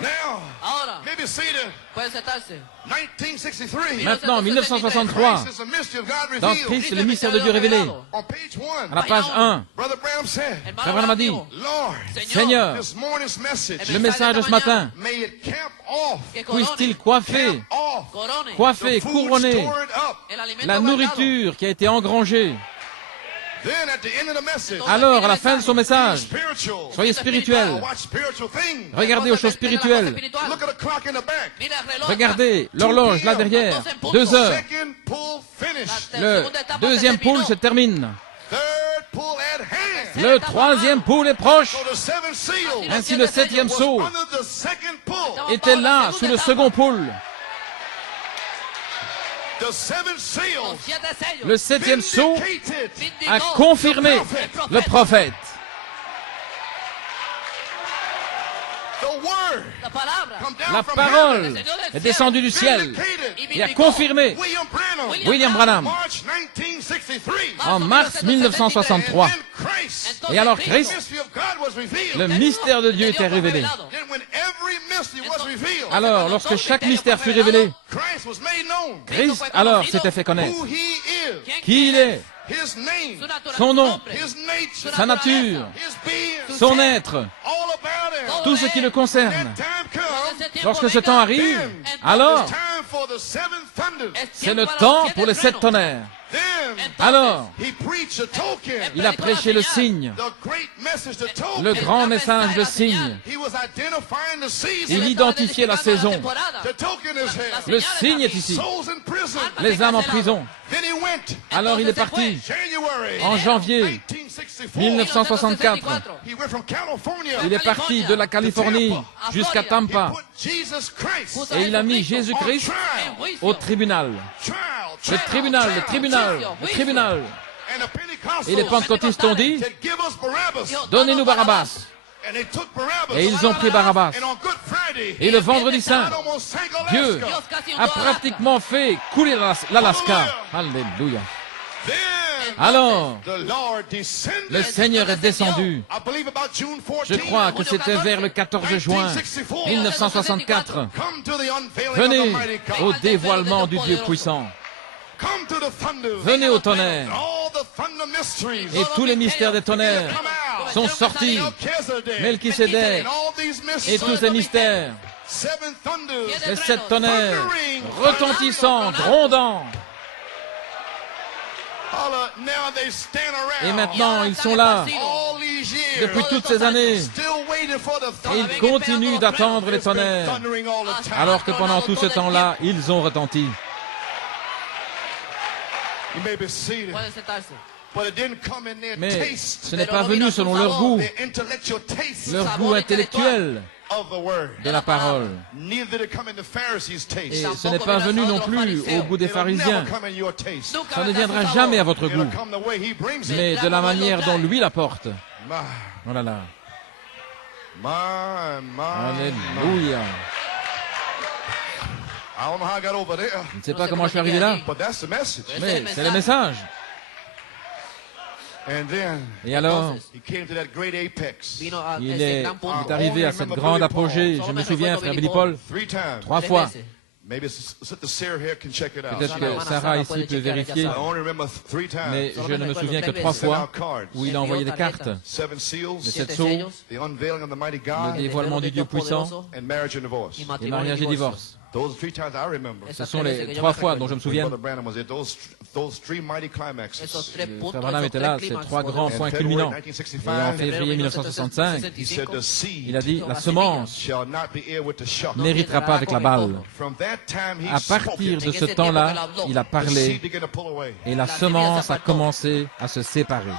Now, Ahora, maybe see the puede sentarse. 1963. Maintenant, 1963, Christ is the mystery of God dans revealed. Christ, le mystère de Dieu révélé. On page À la 1, page 1, Brother Branham said, Frère Branham a dit, Lord, Seigneur, this morning's message, le message de ce matin, may it camp off, puisse-t-il coiffer, the coiffer, food couronner stored up. la nourriture qui a été engrangée. Then at the end of the message, Alors, à la fin de son message, spiritual. soyez spirituels, Watch spiritual things. regardez aux choses spirituelles, Look at the clock in the back. regardez l'horloge là derrière, 2 heures. Second pull finished. Le deuxième pool se termine. Third pull at hand. Le troisième pool est proche. So the seventh seal Ainsi, le 7e was seau under the second pull. était là, sous le second pool. The seventh seal Le 7e seau vindicated a confirmé le prophète. the word. Come down La from parole heaven. est descendue du ciel Vindicated. et a confirmé William Branham. William Branham March 1963. en mars 1963. And then Christ. Et alors The Christ, mystery of God was revealed. le mystère de Dieu était révélé. Then when every mystery was revealed, Alors, lorsque chaque mystère fut révélé, Christ was made known. Christ alors s'était fait connaître. Who he is, Qui il est, his name, son nom, his nature, sa nature, his being, son être, all about him. tout ce qui le concerne. When time comes, Lorsque ce temps arrive, alors it's time for the seven thunders. c'est le temps pour les 7 tonnerres. Then Alors, he preached a token. il a prêché le signe, The great message, the token. le grand message de signe. He was identifying the season. Il identifiait la saison. The token is here. Le signe est ici. Souls in prison. Les âmes en prison. Then he went. Alors il est parti January en janvier 1964. 1964. He went from California. Il est parti de la Californie jusqu'à Tampa Put Jesus Christ. et il a mis Jésus-Christ au tribunal. Le tribunal, le tribunal, le tribunal. And the Pentecostals Et les pentecôtistes ont dit, said, give us Barabbas. donnez-nous Barabbas. And they took Barabbas. Et ils ont pris Barabbas. And on Good Friday, Et le vendredi saint, God almost sank Dieu Alaska. a pratiquement fait couler l'Alaska. Alléluia. Then Alors, the Lord descended. le Seigneur est descendu. I believe about June 14. Je crois que c'était vers le 14 juin 1964. Come to the unveiling Venez of the mighty God. au dévoilement du Dieu puissant. Come to the thunders. Venez au tonnerre. All the thunder mysteries. Et tous les mystères des tonnerres Come out. sont sortis. Melchizedek. Melchisédek And all these et tous ces mystères, Seven thunders. les 7 tonnerres, retentissants, grondants. Now they stand around. Et maintenant, ils sont là. All these years. Depuis toutes ces années, Still waiting for the et thunder. ils continuent d'attendre les tonnerres, Thundering all the time. alors que pendant tout ce temps-là, ils ont retenti. You may be seated. Puede sentarse. But it didn't come in their Mais taste. ce n'est pas venu selon leur goût, Their intellectual taste leur goût intellectuel of the word. de la parole. Neither did it come in the Pharisees' taste. Et ce n'est pas venu non plus au goût des It'll pharisiens. never come in your taste. Ça ne viendra jamais à votre goût, It'll come the way he brings it. mais de la manière dont lui l'apporte. My, Oh là là. my. Alléluia. I don't know how I got over there, Je ne sais pas comment je suis arrivé là, but that's the message. mais c'est le message. And then Et alors, he came to that great apex. Vino a il ese est gran punto. arrivé à cette grande apogée. Je me souviens, frère Billy Paul, 3 times. 3 fois. veces. Maybe Sister Sarah here can check it out. Peut-être que Sarah ici peut vérifier, I only remember 3 times. mais je ne me souviens que 3 Sent fois out cards. où il a envoyé des cartes. 7 seals. Les 7 Siete sceaux, sellos, The unveiling of the mighty le God. dévoilement du Dieu puissant, And marriage and divorce. y et matrimonio mariage y et divorcio. divorce. Those 3 times I remember. Ce sont les 3 fois dont je me souviens. Brother Branham was there. Those 3 mighty climaxes. Esos tres Le puntos, frère Branham esos était tres là, ces clímax 3 grands In points February culminants. Et en 1965, février 1965, he said the seed il a dit, la semence shall not be heir with the shock. n'héritera pas avec la balle. From that time he À spoke partir it. de ce temps-là, il a The parlé seed began to pull away. et la semence a commencé à se séparer.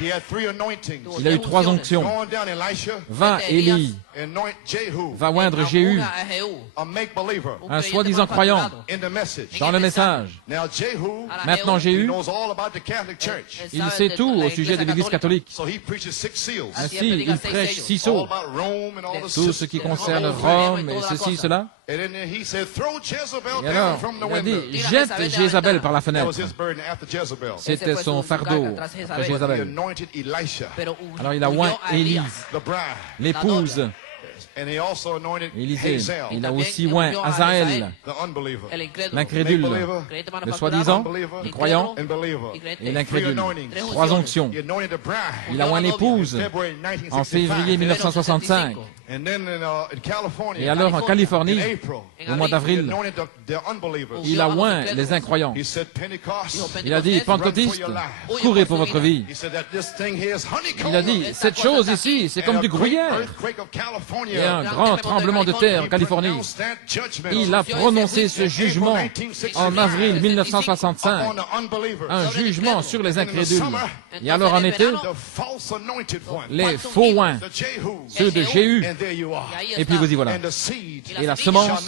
He had 3 anointings. Il a eu 3 onctions. Go on down, Elisha. Va, Élie, Anoint Jehu, va oindre Jéhu, A Jehú, a make-believer, un soi-disant croyant, in the message. dans le message. Now Jehu, Maintenant, he Jéhu, knows all about the Catholic Church. il sait tout au sujet de l'Église catholique. So he preaches 6 seals. Ainsi, il prêche 6 All sceaux, about Rome and all the tout ce qui systems. concerne Rome et ceci, cela. And then he said, throw Jezebel Et down alors, from the il a dit, window. jette Jézabel par la That was fenêtre. his burden after Jezebel. C'était son fardeau après He Jézabel. anointed Elisha, pero Alors il a oint ungió a Élie, Elías, the bride. l'épouse. Élisée, il a aussi oint Azaël, l'incrédule, le soi-disant, le croyant et l'incrédule. 3 onctions. Il a oint l'épouse en février 1965. Et alors en Californie, au mois d'avril, il a oint les incroyants. Il a dit, pentecôtistes, courez pour votre vie. Il a dit, cette chose ici, c'est comme du gruyère. Et un grand tremblement de terre en Californie. Il a prononcé ce jugement en avril 1965. Un jugement sur les incrédules. Et alors en été, les faux oints, ceux de Jéhu. Et puis vous y voilà. Et la semence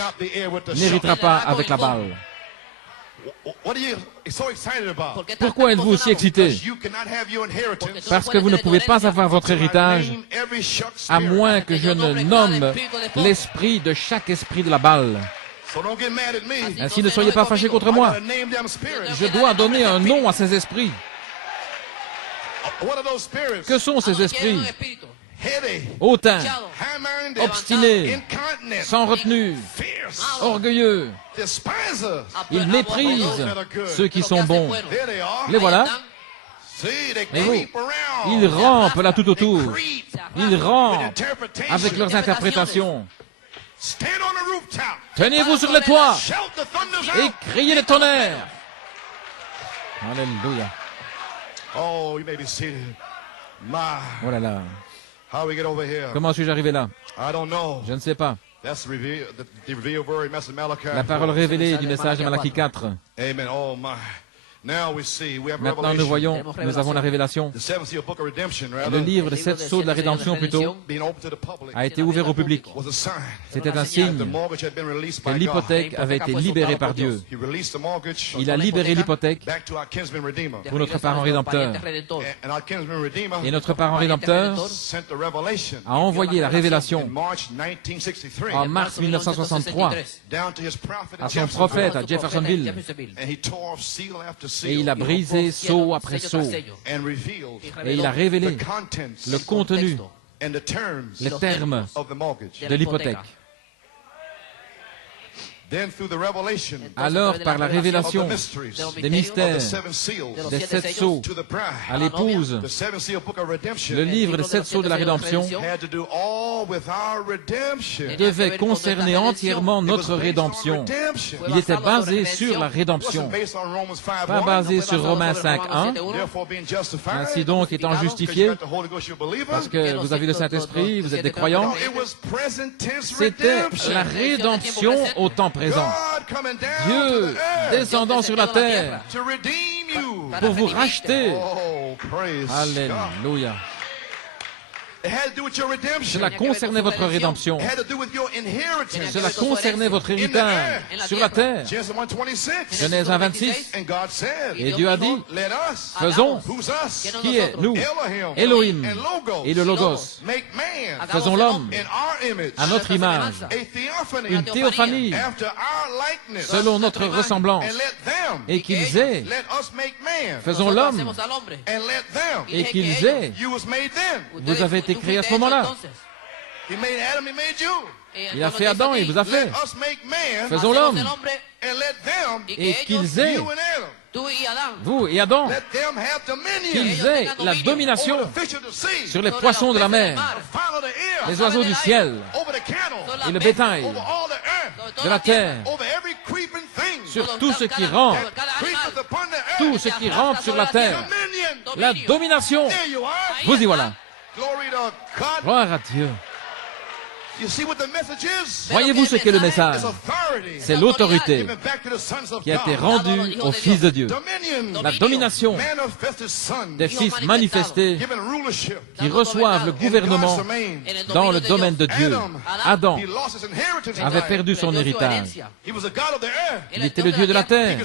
n'héritera pas avec la balle. Pourquoi êtes-vous aussi excité? Parce que vous ne pouvez pas avoir votre héritage à moins que je ne nomme l'esprit de chaque esprit de la balle. Ainsi, ne soyez pas fâchés contre moi. Je dois donner un nom à ces esprits. Que sont ces esprits? Hautain, obstiné, sans retenue, orgueilleux. Ils méprisent ceux qui sont bons. Les voilà. Et vous, ils rampent là tout autour. Ils rampent avec leurs interprétations. Tenez-vous sur les toits et criez les tonnerres. Alléluia. Oh là là. Comment suis-je arrivé là? Je ne sais pas. La parole révélée du message de Malachie 4. Maintenant, nous voyons, nous avons la révélation. Le livre des 7 sceaux de la rédemption, plutôt, a été ouvert au public. C'était un signe que l'hypothèque avait été libérée par Dieu. Il a libéré l'hypothèque pour notre parent rédempteur. Et notre parent rédempteur a envoyé la révélation en mars 1963 à son prophète à Jeffersonville. Et il a brisé sceau après sceau. Et il a révélé le contenu, les termes de l'hypothèque. Alors, par la révélation des mystères, des 7 sceaux à l'épouse, le livre des 7 sceaux de la rédemption devait concerner entièrement notre rédemption. Il était basé sur la rédemption, pas basé sur Romains 5.1. Ainsi donc, étant justifié, parce que vous avez le Saint-Esprit, vous êtes des croyants, c'était la rédemption au temps présent. Dieu descendant sur la terre pour vous racheter. Alléluia. Cela concernait votre rédemption. Cela concernait votre héritage sur la terre. Genèse 1:26. Et Dieu a dit, faisons, qui est nous, Elohim et le Logos. Faisons l'homme à notre image, une théophanie selon notre ressemblance, et qu'ils aient, faisons l'homme, et qu'ils aient, vous avez été créé à ce moment-là. Il a fait Adam et il vous a fait. Faisons l'homme et qu'ils aient, vous et Adam, qu'ils aient la domination sur les poissons de la mer, les oiseaux du ciel et le bétail de la terre, sur tout ce qui rampe, sur la terre. La domination, vous y voilà. Gloire à Dieu. Voyez-vous ce qu'est le message? C'est l'autorité qui a été rendue aux fils de Dieu. La domination des fils manifestés qui reçoivent le gouvernement dans le domaine de Dieu. Adam avait perdu son héritage. Il était le Dieu de la terre.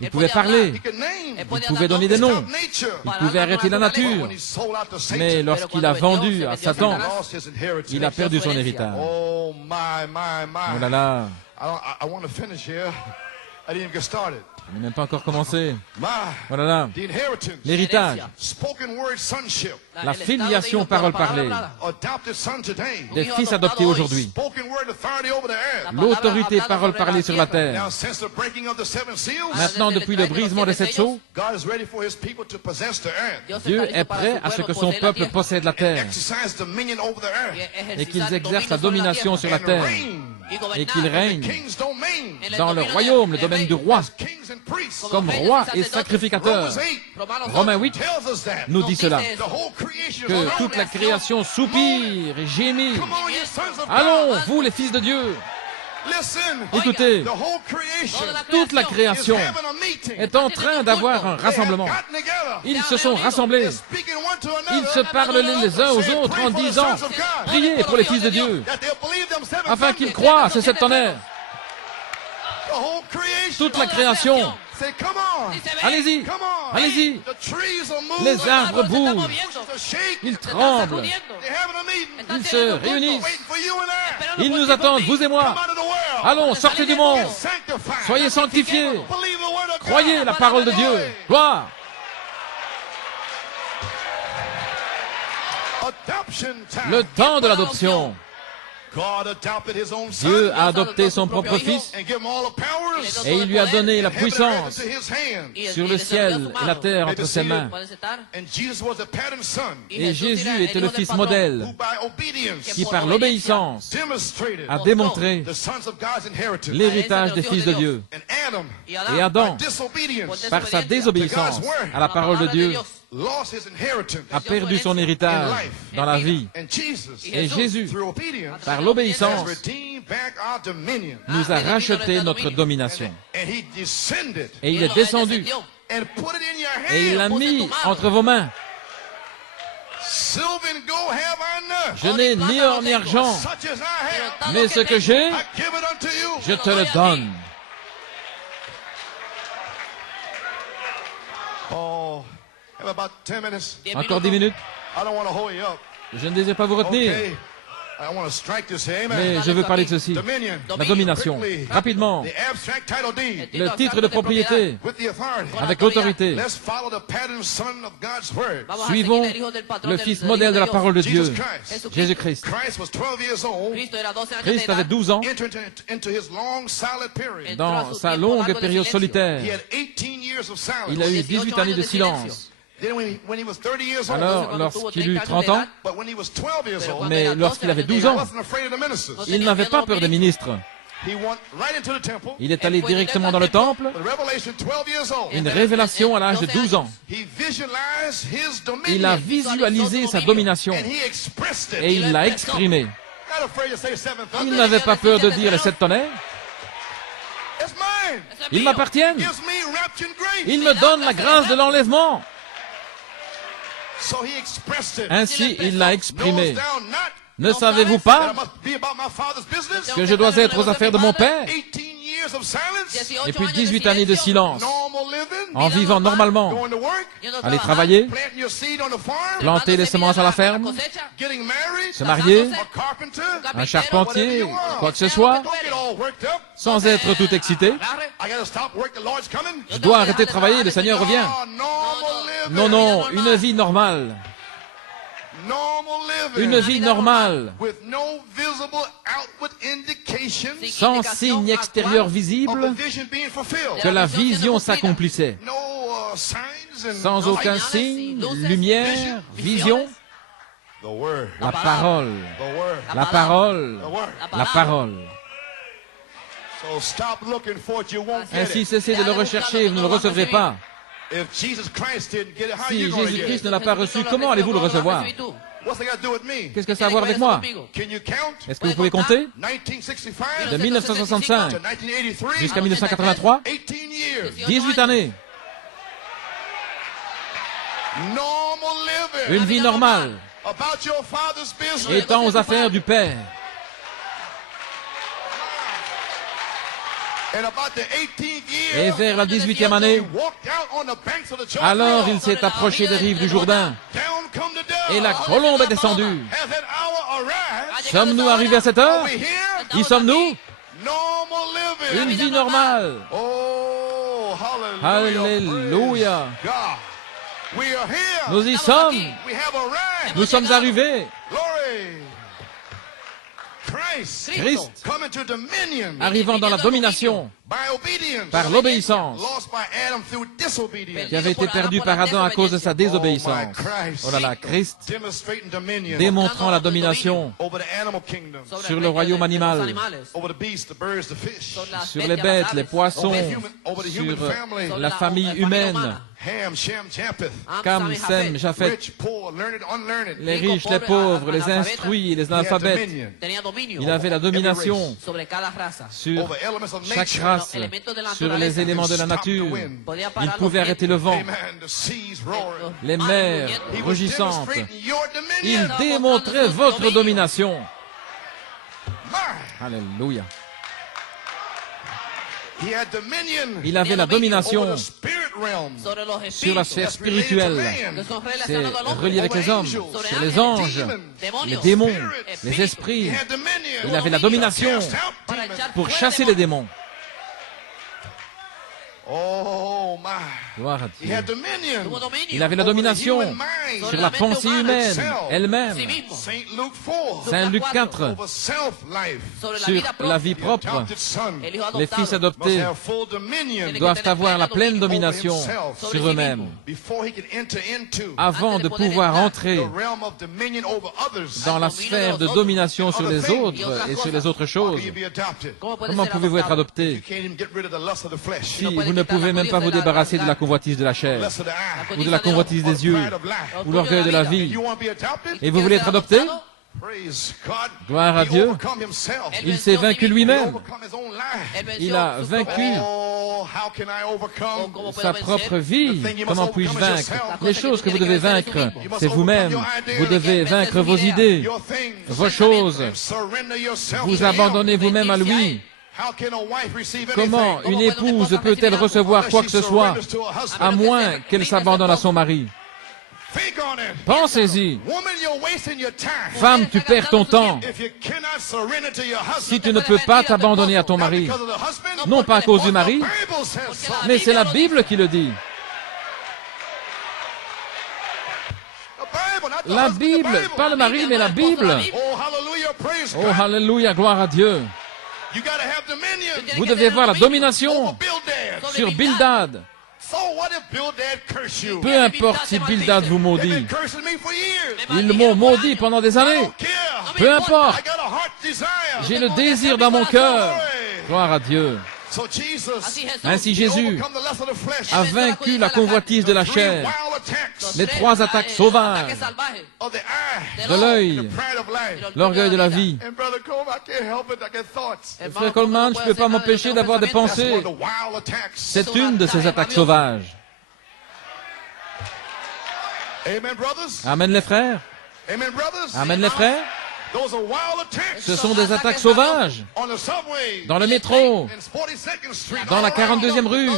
Il pouvait parler. Il pouvait donner des noms. Il pouvait arrêter la nature. Mais lorsqu'il a vendu à Satan, il a perdu son héritage. Oh là là. Je n'ai même pas encore commencé. My, Voilà là, the inheritance, l'héritage, spoken word sonship, la filiation parole parlée, adopted son today, des fils adoptés aujourd'hui, spoken word authority over the earth. l'autorité parole parlée sur la terre. Now, since the breaking of the seven seals, Maintenant, depuis le brisement des sept sceaux, God is ready for his people to possess the earth, Dieu est prêt à ce que son peuple possède la terre exercise dominion over the earth, et qu'ils exercent la domination sur la and terre reign et qu'ils règnent king's domain dans le royaume, le domaine du roi, kings and priests. comme roi et sacrificateur. Romans 8 Romains 8 tells us that nous dit cela, the whole creation is que toute la groaning. création soupire et gémit. Come on, you sons of Allons, God. vous les fils de Dieu, Listen. écoutez, The whole creation toute la is création having a meeting. est en train d'avoir un They have rassemblement. gotten together. Ils se sont rassemblés. They're speaking one to another. Ils se parlent les uns aux autres en disant, priez pour les fils de Dieu, That they'll believe them seven afin qu'ils thunders. croient ces sept tonnerres. The whole creation. Toute la création, Say, come on. allez-y, Come on. allez-y. The trees are moving. Les arbres bougent, The shake. ils tremblent, They're having a meeting. ils se réunissent, Waiting for you and I. ils nous attendent, vous et moi. Come out of the world. Allons, sortez du monde, Get sanctified. soyez sanctifiés, Believe the word of God. croyez la parole de Dieu. Gloire. Adoption time. Le temps de l'adoption. God adopted his own son Dieu a adopté son propre fils and give him all the powers et il lui a donné la and heaven and earth puissance into his hand. sur le ciel et la terre entre ses mains. And Jesus was a pattern son Et Jésus était le fils modèle who by obedience qui, par l'obéissance, demonstrated a démontré the sons of God's inheritance. l'héritage des fils de Dieu. And Adam, Et Adam, by disobedience, par sa désobéissance à la parole de Dieu, lost his inheritance a perdu son in héritage life. dans la vie. And Jesus, Et Jésus, through obedience, par has l'obéissance, redeemed back our dominion. nous a racheté notre domination. And he descended Et il est descendu and put it in your et il hand. l'a mis entre vos mains. Silver and gold have I none. Je n'ai ni or ni argent, Such as I have, mais ce que j'ai, I give it unto you. je te le donne. Oh, have about 10 minutes. Encore 10 minutes. I don't want to hold you up. Je ne désire pas vous retenir, Okay. I want to strike this here. mais Amen. je veux parler de ceci. Dominion. La domination. Quickly. Rapidement, The abstract title deed le titre de propriété with the authority. avec l'autorité. Let's follow the pattern son of God's word. Suivons le fils modèle de la parole de Dieu, Jesus Christ. Jésus-Christ. Christ was 12 years old. Christ avait 12 ans Entered into his long silent period. dans sa longue période He solitaire. had 18 years of silence. Il a eu 18 années de silence. Then when he was 30 years old, Alors, lorsqu'il eut 30 ans, but when he was 12 years old, mais lorsqu'il avait 12 he ans, wasn't afraid of the ministers. il n'avait pas peur des ministres. He went right into the temple. Il est allé directement dans le temple, With Revelation 12 years old. une révélation à l'âge de 12 ans. He visualized his dominion. Il a visualisé sa domination And he expressed it. et il l'a exprimé. Not afraid to say seven Il thunders. n'avait pas peur de dire les 7 tonnerres. It's mine. Ils m'appartiennent. Gives me rapture and grace. Il me donne la grâce de l'enlèvement. So he expressed it. Ainsi, il l'a exprimé. Knows thou not Ne savez-vous that pas I must be about my father's business? que je dois être aux affaires de mon Père? 18 years of silence. Et puis 18 années de silence, Normal living. en vivant normalement, Going to work. aller travailler, Planting your seed on the farm. planter les semences à la ferme, Getting married. se marier, A carpenter. un charpentier, quoi que ce soit, Don't get all worked up. sans être tout excité. I gotta stop work. The Lord's coming. Je dois arrêter de travailler, le Seigneur revient. Ah, normal living. Non, non, une vie normale. Normal living. Une vie normale, With no visible outward indication sans signe extérieur visible of the vision being fulfilled. que la vision s'accomplissait. No signs and Sans aucun signe, lumière, vision, The word. la parole, The word. la parole, The word. la parole. So stop looking for it. You won't get Ainsi, it. cessez de le rechercher, vous ne le recevrez pas. If Jesus Christ didn't get it, how Si you gonna get Jésus-Christ it? ne l'a pas reçu, comment allez-vous le recevoir? What's it got to do with me? Qu'est-ce que ça a à voir avec moi? Can you count? Est-ce que vous pouvez compter? 1965 De 1965 to 1983. jusqu'à 1983, 18 years. 18 années, Normal living. une vie normale, About your father's business. étant aux affaires du Père. And about the 18th year, Et vers la 18e année, he walked out on the banks of the Jordan. alors il s'est approché des rives du Jourdain, Down come the dove. et la colombe est descendue. Has that hour arrived? Sommes-nous arrivés à cette heure? Are we here? Y sommes-nous? Normal living. Une vie normale. Oh, hallelujah. Alléluia. God. We are here. Nous y sommes. We have arrived. Nous sommes arrivés. Glory. Christ. Christ, Come into dominion arrivant dans la domination by obedience. par l'obéissance, Lost by Adam through disobedience. qui avait été perdu par Adam à cause de sa désobéissance. Oh là là, Christ, Demonstrating dominion démontrant la domination over the animal kingdom, sur le royaume animal, over the beasts, the birds, the fish. sur les bêtes, les poissons, sur la famille humaine, Ham, Shem, Japheth. Cam, Sem, Japheth, Rich, poor, learned, unlearned. les riches, les pauvres, les instruits, les He had analphabètes. dominion Il avait la domination sur over elements of chaque nature. race, sur les éléments de la nature. Il pouvait arrêter le vent, Amen. The seas roaring. les mers He was rugissantes. demonstrating your Il dominion. démontrait votre domination. My. Alléluia. He had dominion Il avait la domination over the spirit realm. sur la sphère That's related to spirituelle. man. C'est relié avec les hommes, sur les anges, les démons, les esprits. He had dominion. Il avait la domination Cast out demons. pour chasser les démons. Oh my. Gloire à He Dieu. had dominion. Il avait la domination sur la pensée humaine elle-même. Saint Luke 4. Saint Luc 4, Over self-life. sur la vie propre. Adopted son Les fils must adoptés have full dominion doivent avoir la pleine domination sur eux-mêmes before he can enter into avant de pouvoir entrer the realm of dominion over others. dans la sphère de domination sur les autres et sur les autres How choses. can you be adopted? Comment pouvez-vous être You adopté can't even get rid of the lust of the flesh. si vous ne pouvez même pas vous débarrasser de la convoitise de la chair, Lust of the eye. ou de la convoitise Or the des yeux, pride of life. ou l'orgueil de la vie, You want to be adopted? et vous voulez être adopté? Praise God. Gloire à He Dieu. overcome himself. Il s'est vaincu He lui-même. overcome his own life. Il a vaincu Oh, how can I overcome? sa propre vie. Comment puis-je vaincre? Les choses que vous devez vaincre, c'est vous-même. Vous devez vaincre vos idées, Your things. vos choses. Surrender yourself Vous to him. abandonnez vous-même à lui. How can a wife receive Comment anything une épouse peut-elle recevoir quoi que ce soit à moins qu'elle s'abandonne à son mari? Think on it. Pensez-y. Woman, you're wasting your time. Femme, tu perds ton temps If you cannot surrender to your husband, si tu ne peux pas t'abandonner à ton not mari. because of the husband, Non pas à cause du but mari, the Bible says so. mais c'est la Bible qui le dit. The Bible, not the La husband, the Bible, Bible. pas le mari, mais la Bible. Oh, hallelujah, praise Oh, God. alléluia, gloire à Dieu. You gotta have dominion. Vous devez voir la Over domination Bildad. sur Bildad. So what if Bildad curse you? Peu importe si Bildad vous They've maudit. been cursing me for years. Ils m'ont maudit pendant des I années. don't care. Peu importe. I got a heart desire. J'ai le désir dans mon cœur. Gloire à Dieu. So Jesus Ainsi Jésus overcome the lust of the flesh. a vaincu la convoitise de la Three chair, wild attacks les trois attaques sauvages of the eye, de l'œil, the pride of life. l'orgueil de la vie. And Brother Cole, I can't help it. I get thoughts. Frère Coleman, je ne peux pas m'empêcher d'avoir des That's one pensées. of the wild attacks. C'est une de ces attaques sauvages. Amen, brothers. Amen les frères. Amen, brothers. Amen les frères. Those are wild attacks. Ce sont des attaques sauvages On the subway. dans le métro, In 42nd Street. dans la 42e rue.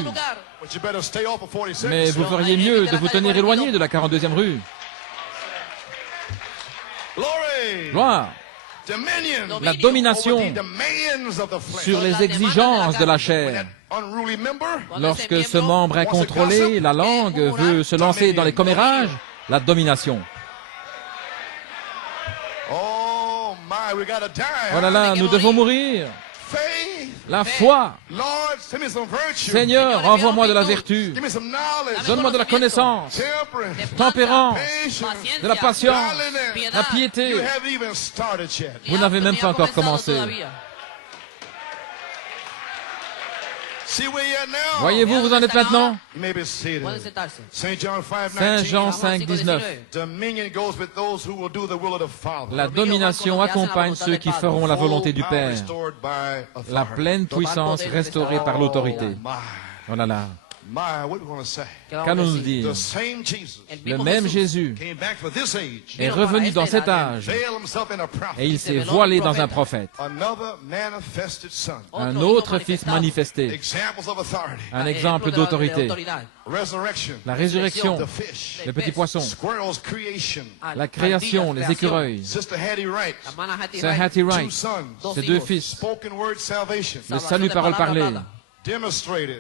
But you better stay off of 42nd Mais vous Street. feriez mieux de vous tenir éloigné de la 42e rue. Glory. Gloire. Dominion. La domination Over the demands of the flesh. sur les exigences de la chair. Unruly member. Lorsque ce membre incontrôlé, la langue, veut se lancer dans les commérages, la domination. Oh my, we gotta die. Oh là là, nous devons mourir. Faith. La foi. Lord, send me some virtue. Seigneur, envoie-moi de la vertu. Give me some knowledge. Donne-moi de la connaissance, Temperance. tempérance, Patience. de la patience, Godliness. la piété. You haven't even started yet. Vous n'avez même pas encore commencé. See where you're at now. Voyez-vous, vous en êtes maintenant? You may be seated. Saint John 5:19. Saint Jean 5, 19. Dominion goes with those who will do the will of the Father. La domination accompagne ceux qui feront la volonté du Full Père. power restored by La authority. pleine puissance restaurée par l'autorité. My, Oh là là. my, what are we going to say? Qu'allons-nous dire? The same Jesus Le même Jésus came back for this age. est revenu dans cet âge Veiled himself in a prophet. et il s'est voilé dans un prophète. Another manifested son. Un autre Fils manifesté. Examples of authority. Un exemple d'autorité. Resurrection. La résurrection, The fish. les petits poissons, Squirrels creation. la création, les écureuils. Sister Hattie Wright. Sir Hattie Two Wright, sons. ses deux fils, Spoken word salvation. le salut parole parlée,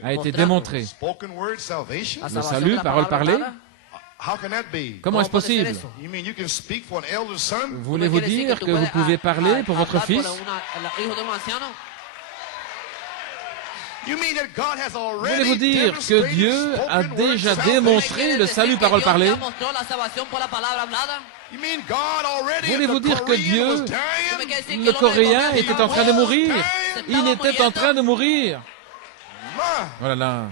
a été démontré. Spoken word salvation? La Le salvación salut, de la parole palabra parlée. hablada. How can that be? Comment est-ce ¿Cómo puede ser possible? eso? You mean you can speak for an elder son? Voulez-vous ¿Quiere decir dire tú que vous puedes pouvez parler pour votre hablar fils? el hijo de un anciano? You mean that God has already Voulez-vous dire que demonstrated Dieu a spoken word déjà salvation? démontré ¿Quiere le decir salut que parole Dios parlée? ya mostró la salvación por la palabra hablada? You mean God already Voulez-vous the dire que Korean Dieu, was ¿Tú me dying? quieres decir que le el hombre Coréen, coreano était en train de mourir? se Il estaba était en train de mourir. My, Oh là là.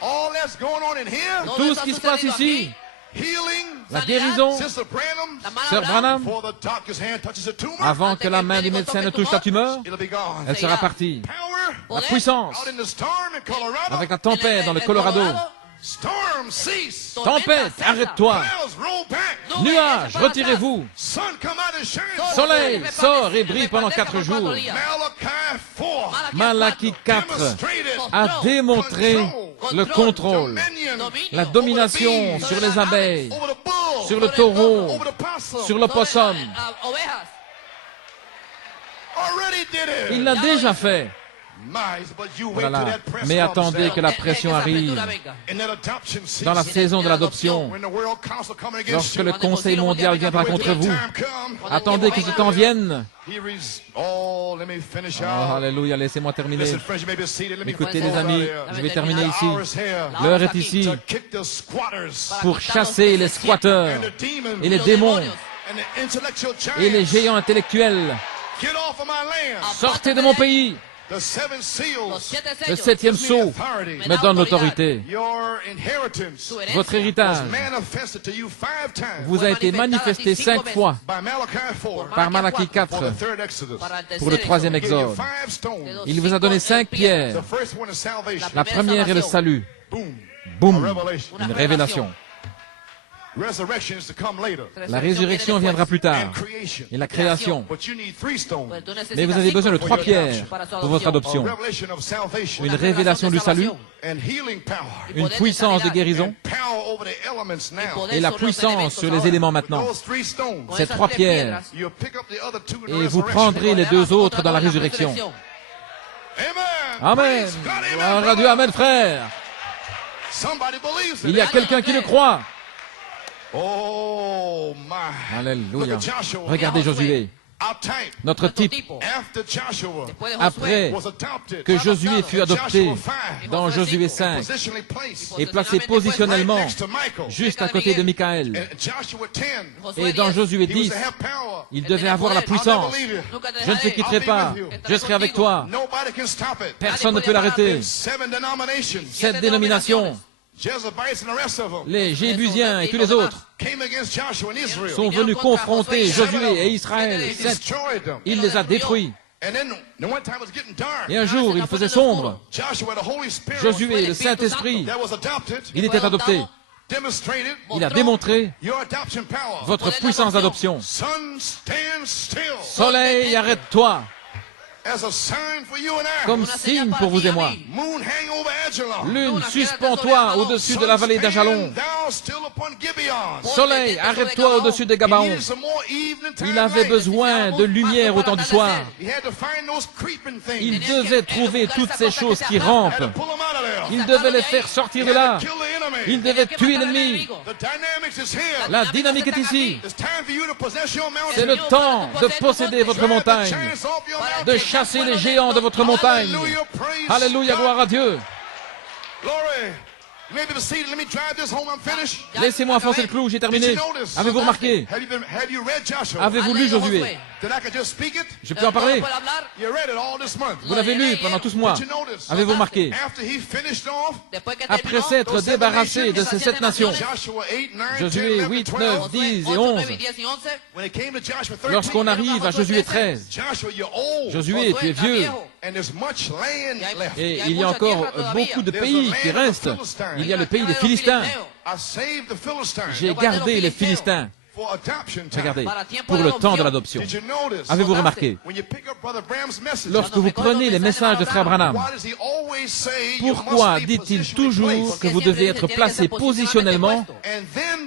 all that's going on in here, Todo Tout eso ce qui ha se passe sucedido ici, aquí. healing, la Sanidad. guérison, Sister Branham, La mano Sœur Abraham, Branham, before the doctor's hand touches a tumor, avant que la main du médecin ne touche la tumeur, it'll be gone. elle sera partie. Power, La puissance, out in the storm in Colorado, avec la tempête dans le Colorado. storm cease, Tempête, arrête-toi. clouds roll back, Nuages, retirez-vous. sun come out and shine. Soleil sort et brille pendant 4 jours. Malachi 4 Malachie 4 demonstrated a démontré le contrôle, dominion la domination sur les abeilles, over the bull, sur le taureau, over the possum. sur l'opossum. Ovejas. Already did it. Il l'a déjà fait. Mice, but you wait Voilà. till that press Mais comes attendez down. que la pression arrive. In that adoption season, Dans la saison de l'adoption, when the World Council coming against lorsque you, le Conseil mondial viendra when contre that vous, time come, attendez que ce temps vienne. Oh, let me finish Oh, out. alléluia, laissez-moi terminer. Listen, friends, you may be seated. Let me Écoutez close les amis, out here. je vais terminer The ici. hour is here L'heure est ici to kick the squatters pour chasser les squatteurs and the demons et les démons and the intellectual et les giants. géants intellectuels. Get off of my land. Sortez de mon pays. The seven Los seals. 7 Le sellos. 7e Give me sceau authority. me donne l'autorité. Your inheritance Su herencia Votre was héritage manifested to you 5 times vous a été manifesté 5 fois by Malachi 4 par Malachie 4 for the third Exodus. para el pour le tercer 3e He gave you exode. 5 stones. Il vous a donné 5 pierres. The first one is salvation. La première est le salut. Boom. Boum, A revelation. une révélation. Resurrection is to come later. La résurrection viendra plus tard. And creation. Et la création. But you need 3 stones. Pues tú necesitas Mais vous avez besoin de 3 cinco pierres para su pour votre A adoption. revelation of salvation Une révélation du salut, and healing power. une puissance de guérison And power over the elements now. et la puissance sur les éléments maintenant. Those 3 stones. Ces 3 pierres. You pick up the other 2 in the Et vous resurrection. prendrez les 2 autres dans la résurrection. Amen. Amen. Praise God, amen, Gloire à brother. Dieu, amen frère. Somebody believes it. Il y a quelqu'un qui le croit. Oh my. Alléluia. Look at Joshua. Regardez Josué, Our type. notre type. After Joshua Après was adopted. que Josué fut adopté Joshua 5. dans Josué 5 Positionally placed. et placé Right positionnellement next to Michael. juste à côté de Michaël. And Joshua 10. Et dans Josué He was 10, to have power. il devait avoir la I'll never puissance. leave you. Je ne te quitterai pas, je serai avec toi. Nobody can stop it. Personne ne peut l'arrêter. 7 denominations. 7 dénominations, Jezebites and the rest of them les Jébusiens et tous les autres, came against Joshua and Israel. sont venus confronter Josué et Israël. He 7, destroyed them. il les a détruits. And then one time it was getting dark. Et un jour, il faisait sombre. Joshua, the Holy Spirit, Josué, le Saint-Esprit, that was adopted, il était adopté. demonstrated Il a démontré your adoption power. votre puissance d'adoption. Sun, stand still Soleil, arrête-toi, as a sign for you and I. comme signe pour vous et moi. Moon, hang over Ajalon. Lune, suspends-toi au-dessus de la vallée d'Ajalon. Stand thou still upon Gibeon. Soleil, arrête-toi au-dessus de He Gabaon. needed some more evening time Il avait light. besoin de lumière au temps du soir. He had to find those creeping things. Il devait trouver toutes ces choses qui Had rampent. to pull them out of there. Il devait les faire sortir de là. Kill the enemy. Il devait tuer l'ennemi. The dynamics is here. La dynamique est ici. It's time for you to possess your mountain. C'est le temps de posséder votre Drive the montagne, giants off your mountain. de chasser les géants de votre montagne. Hallelujah, praise Alléluia, God. gloire à Dieu. Glory. You may be seated. Let me drive this home. I'm finished. Laissez-moi enfoncer le clou, j'ai Did terminé. you notice? Avez-vous remarqué? Have you read Joshua? Avez-vous lu Josué? That I could just speak it? Je peux en parler? You read it all this month. Vous l'avez lu pendant tout ce mois. Did you notice? Avez-vous remarqué? After he finished off, Après s'être débarrassé de ces 7 nations, Joshua 8, 9, 10, Josué 11, 8, 12, 9, 10 et 11, when it came to Joshua 13, lorsqu'on arrive à Josué 13, Joshua, you're old, Josué, tu es vieux, and there's much land left. et il y a encore beaucoup de pays qui restent. Il y a le pays des Philistins. I saved the Philistines J'ai gardé les Philistins. for adoption time. Regardez, pour le temps de l'adoption. Did you notice? Avez-vous remarqué? When you pick up Brother Bram's message, Lorsque vous prenez les messages de Frère Branham, why does he always say you pourquoi must be dit-il positionally toujours placed? que vous devez être placé positionnellement And then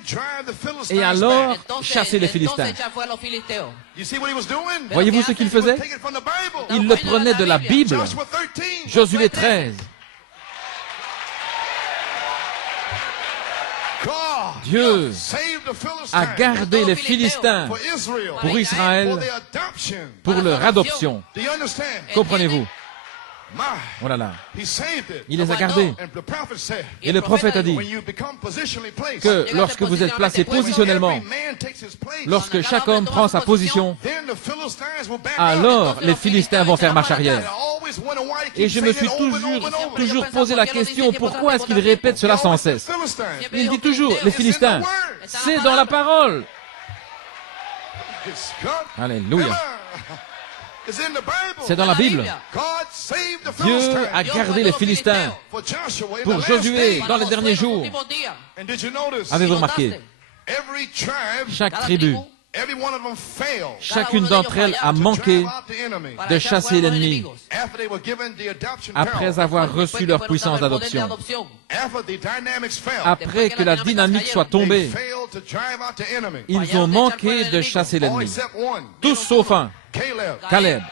et alors chasser les Philistins. Voyez-vous ce qu'il faisait? Il le prenait de la Bible. Josué 13. Dieu a gardé les Philistins pour Israël, pour leur adoption. Comprenez-vous? Oh là là. Il les a gardés. Et le prophète a dit que lorsque vous êtes placé positionnellement, lorsque chaque homme prend sa position, alors les Philistins vont faire marche arrière. Et je me suis toujours posé la question, pourquoi est-ce qu'il répète cela sans cesse? Il dit toujours, les Philistins, c'est dans la parole. Alléluia. C'est dans la Bible. Dieu a gardé les Philistins pour Josué dans les derniers jours. Avez-vous remarqué? Chaque tribu, chacune d'entre elles a manqué de chasser l'ennemi après avoir reçu leur puissance d'adoption. Après que la dynamique soit tombée, ils ont manqué de chasser l'ennemi. Tous sauf un, Caleb.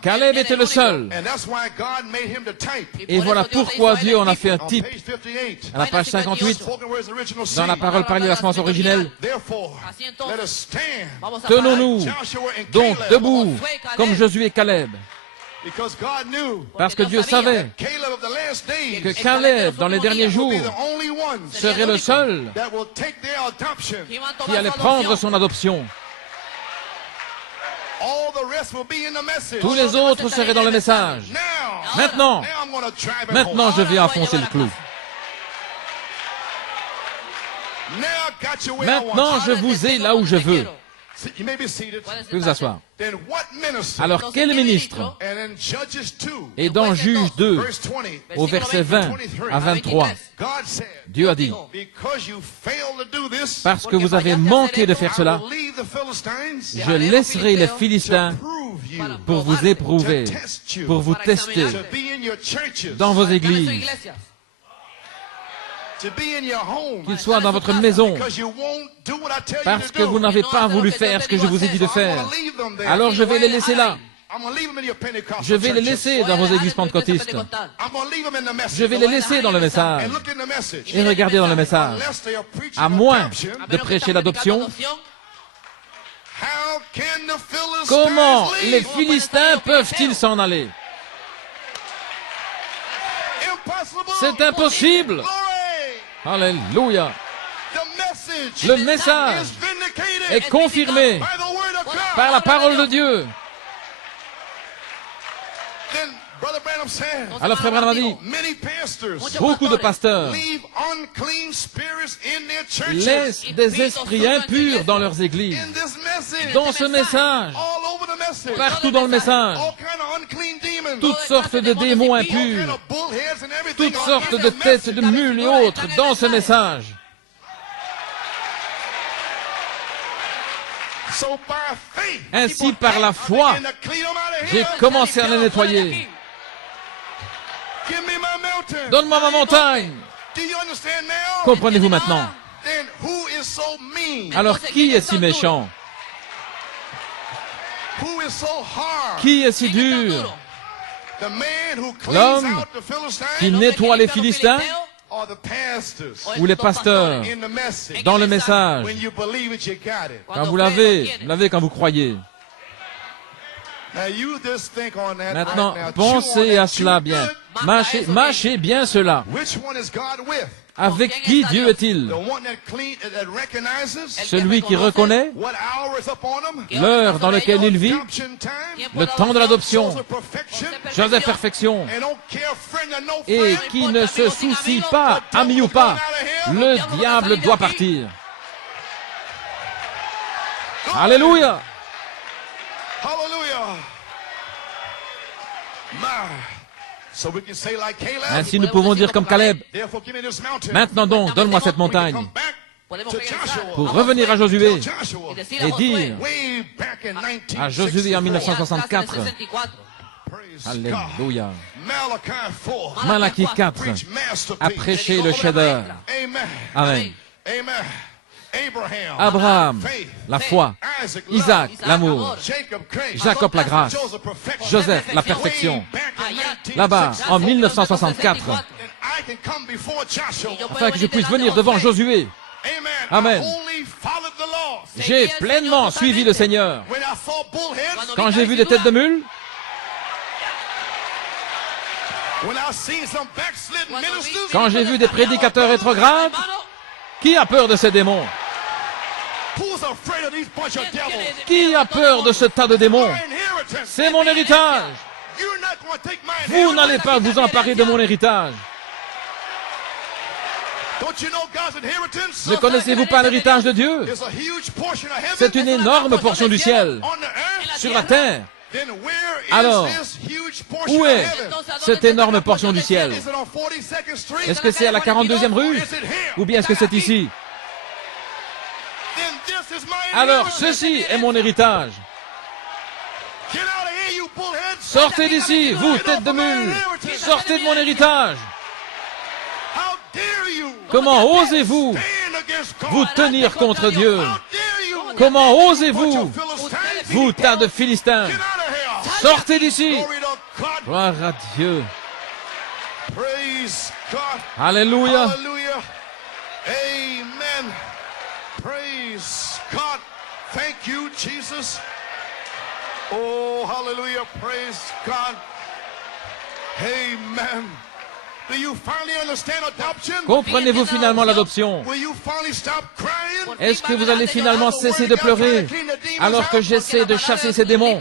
Caleb était le seul. Et voilà pourquoi Dieu en a fait un type. À la page 58, dans la parole parlée de la semence originelle, tenons-nous donc debout comme Josué et Caleb. Parce que Dieu savait que Caleb, dans les derniers jours, serait le seul qui allait prendre son adoption. Tous les autres seraient dans le message. Maintenant, je vais enfoncer le clou. Maintenant, je vous ai là où je veux. Vous pouvez vous asseoir. Alors, quel ministre? Et dans Juge 2, au verset 20 à 23, Dieu a dit, parce que vous avez manqué de faire cela, je laisserai les Philistins pour vous éprouver, pour vous tester dans vos églises, qu'ils soient dans votre maison, parce que vous n'avez pas voulu faire ce que je vous ai dit de faire. Alors je vais les laisser là. Je vais les laisser dans vos églises pentecôtistes. Je vais les laisser dans le message. Et regardez dans le message. À moins de prêcher l'adoption, comment les Philistins peuvent-ils s'en aller? C'est impossible. Alléluia. Le message est confirmé par la parole de Dieu. Alors Frère Branham a dit, beaucoup de pasteurs laissent des esprits impurs dans leurs églises. Dans ce message, partout dans le message, toutes sortes de démons impurs, toutes sortes de têtes de mules et autres dans ce message. Ainsi, par la foi, j'ai commencé à les nettoyer. Donne-moi ma montagne. Comprenez-vous maintenant? Alors, qui est si méchant? Qui est si dur? L'homme qui nettoie les Philistins ou les pasteurs dans le message? Quand vous l'avez quand vous croyez. Maintenant, pensez à cela bien. Mâchez bien cela. Avec qui Dieu est-il? Celui qui reconnaît l'heure dans laquelle il vit, le temps de l'adoption, chose de perfection, et qui ne se soucie pas, ami ou pas, le diable doit partir. Alléluia! Ainsi nous pouvons dire comme Caleb, maintenant donc, donne-moi cette montagne, pour revenir à Josué et dire à Josué en 1964, Alléluia. Malachi 4 Malachie 4 preach masterpiece. a prêché le chef-d'œuvre. Amen. Amen. Amen. Abraham, Abraham, faith. la foi. Isaac, Isaac, love. l'amour. Jacob, grace. Jacob, la grâce. Joseph, perfection. Joseph, la perfection. Way back in 1964. Là-bas, en 1964, And I can come before Joshua. afin que je puisse venir devant Josué. Amen. Amen. I wholly followed the Lord. J'ai pleinement suivi le Seigneur. When I saw bullheads, Quand j'ai vu des têtes de mules, when I seen some backslidden ministers, quand j'ai vu des prédicateurs rétrogrades, qui a peur de ces démons? who's afraid of these bunch of devils? Qui a peur de ce tas de démons? My inheritance. C'est mon héritage. You're not going to take my Vous inheritance. n'allez pas vous emparer de mon héritage. Don't you know God's inheritance? Ne connaissez-vous pas l'héritage de Dieu? There's a huge portion of heaven C'est une énorme portion du ciel on the earth. sur la terre. Then where is Alors, this huge portion où of est heaven? cette énorme portion du ciel? Is it on 42nd Street? Est-ce que c'est à la 42e rue? Is it here? Ou bien est-ce que c'est ici? Then this is my Alors, inheritance. ceci est mon héritage. Get out of here, you bullheads. Sortez d'ici, vous, tête de mule. Sortez de mon héritage. How dare you Comment osez-vous stand against God? vous tenir contre Dieu? How dare you? Comment Bunch osez-vous, of Philistines. vous, tas de Philistins? Get out of here. Sortez d'ici. Glory to God. Gloire à Dieu. Praise God. Alléluia. Hallelujah. Amen. Praise God. Thank you, Jesus. Oh, hallelujah. Praise God. Amen. Do you finally understand adoption? Comprenez-vous finalement l'adoption? Will you finally stop crying? Est-ce que vous allez finalement cesser de pleurer alors que j'essaie de chasser ces démons?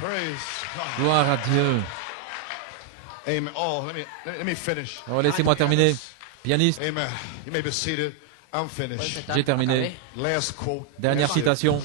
Praise God. Gloire à Dieu. Amen. Oh, let me finish. Oh, laissez-moi terminer. Pianiste, Amen. You may be seated. I'm finished. j'ai terminé. Last quote. Dernière That's it. citation.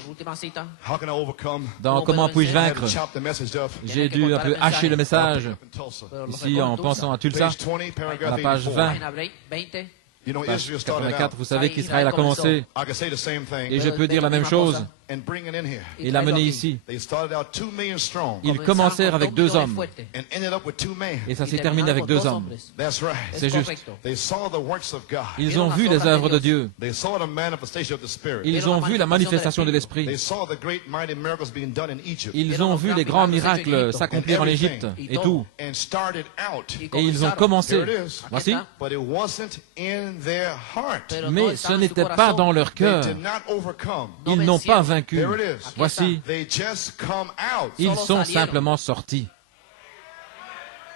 How can I overcome? Dans Comment puis-je I had to vaincre? chop the message up. J'ai dû un peu hacher le message. Up in Tulsa. Ici, en pensant à Tulsa, Page 20, à paragraph la page 84. 20, You know, page Israel started 84, out. vous savez qu'Israël a commencé, I can say the same thing et je peux dire la même chose, and bring it in here. et l'amener ici. They started out 2 million strong Ils commencèrent avec 2 hommes, and ended up with 2 men. et ça s'est terminé avec 2 hommes. That's right. C'est juste. They saw the works of God. Ils ont vu les œuvres de Dieu. They saw the manifestation of the Spirit. Ils ont vu la manifestation de They l'Esprit. saw the great mighty miracles being done in Egypt. Ils ont vu les grands miracles s'accomplir en Égypte et tout. And started out. Et ils ont commencé. Here it is. Voici. But it wasn't in their heart. Mais ce n'était pas dans leur They cœur. did not overcome. Ils n'ont pas vaincu. There it is. Voici, They just come out. ils sont simplement sortis.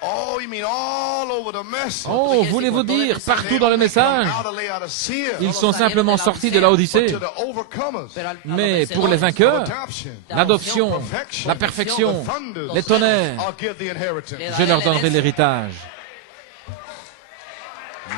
Oh, you mean all over the mess? Oh, voulez-vous dire, partout dans le message, Out of Laodicea. ils sont simplement sortis de l'Odyssée. To the overcomers. Mais pour les vainqueurs, Adoption. l'adoption, la perfection, les tonnerres, I'll give the inheritance. je leur donnerai l'héritage.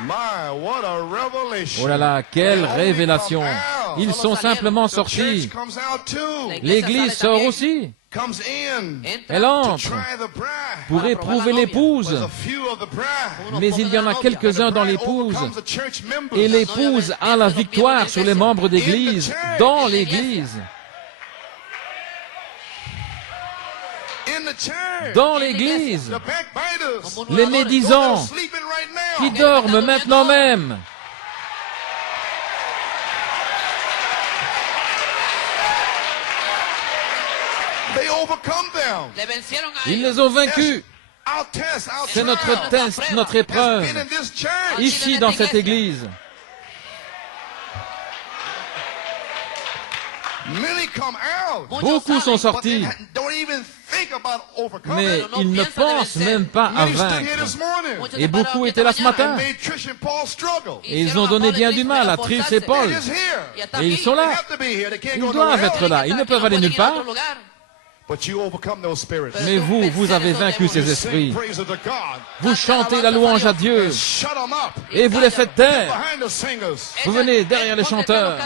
My, what a revelation. Oh là là, quelle They only révélation! come out. Ils sont simplement The sortis. church comes out too. L'Église sort aussi. Comes in Elle to entre try the bride. pour éprouver l'épouse. There's a few of the bride. Mais il y en a quelques-uns dans l'épouse. Overcomes the church members. Et l'épouse a la victoire sur les membres d'église, dans l'église, In the church. dans l'église, The backbiters. les médisants They're sleeping right now. qui dorment maintenant même. They overcome them. Ils les ont vaincus. Our test, our C'est notre trial test, notre has épreuve, been in this church. ici dans cette église. Many come out. Beaucoup sont But they sortis, don't even think about overcoming. mais ils ne pensent même pas à Many stood here vaincre. this morning Et beaucoup étaient là ce matin. and made Trish and Paul struggle. Et ils ont donné bien du mal à Trish et Paul. They're just here. Et ils sont They là. have to be here. They can't Ils go doivent nowhere être else. là. Ils ne peuvent aller nulle part. But you overcome those spirits. Mais vous, vous avez vaincu ces You esprits. sing praises to God. Vous chantez la louange à Dieu And shut them up. et vous les faites taire. Behind the singers. Vous venez derrière les chanteurs.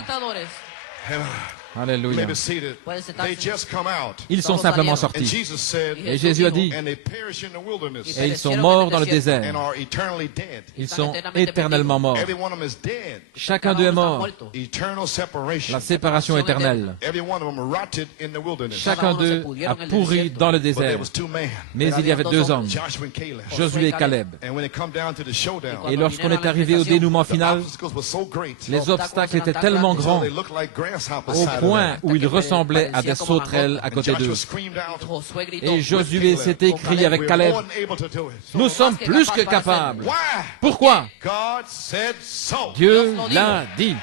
Alléluia. Maybe seated. Pueden sentarse. They just come out. Ils sont simplement And sortis. Jesus said, Et Jésus a dit, and they perish in the wilderness et ils sont morts dans le and désert. are eternally dead. Ils sont éternellement morts. Every one of them is dead. Chacun d'eux est mort. Eternal separation. La séparation éternelle. Every one of them rotted in the wilderness. Chacun d'eux a pourri dans le But there désert. was two men, Mais il y avait deux hommes, Joshua and Caleb. Josué et Caleb. And when it come down to the showdown, Et lorsqu'on est arrivé au dénouement the final, obstacles were so great. les obstacles étaient tellement So grands they looked like grasshoppers au side of point them. où ils ressemblaient à des sauterelles à And côté d'eux. Joshua screamed out, Josué gritó, Et Josué s'est écrié avec we're Caleb, more than able to do it. nous sommes plus que capables. Why? Pourquoi? God said so. Dieu l'a dit.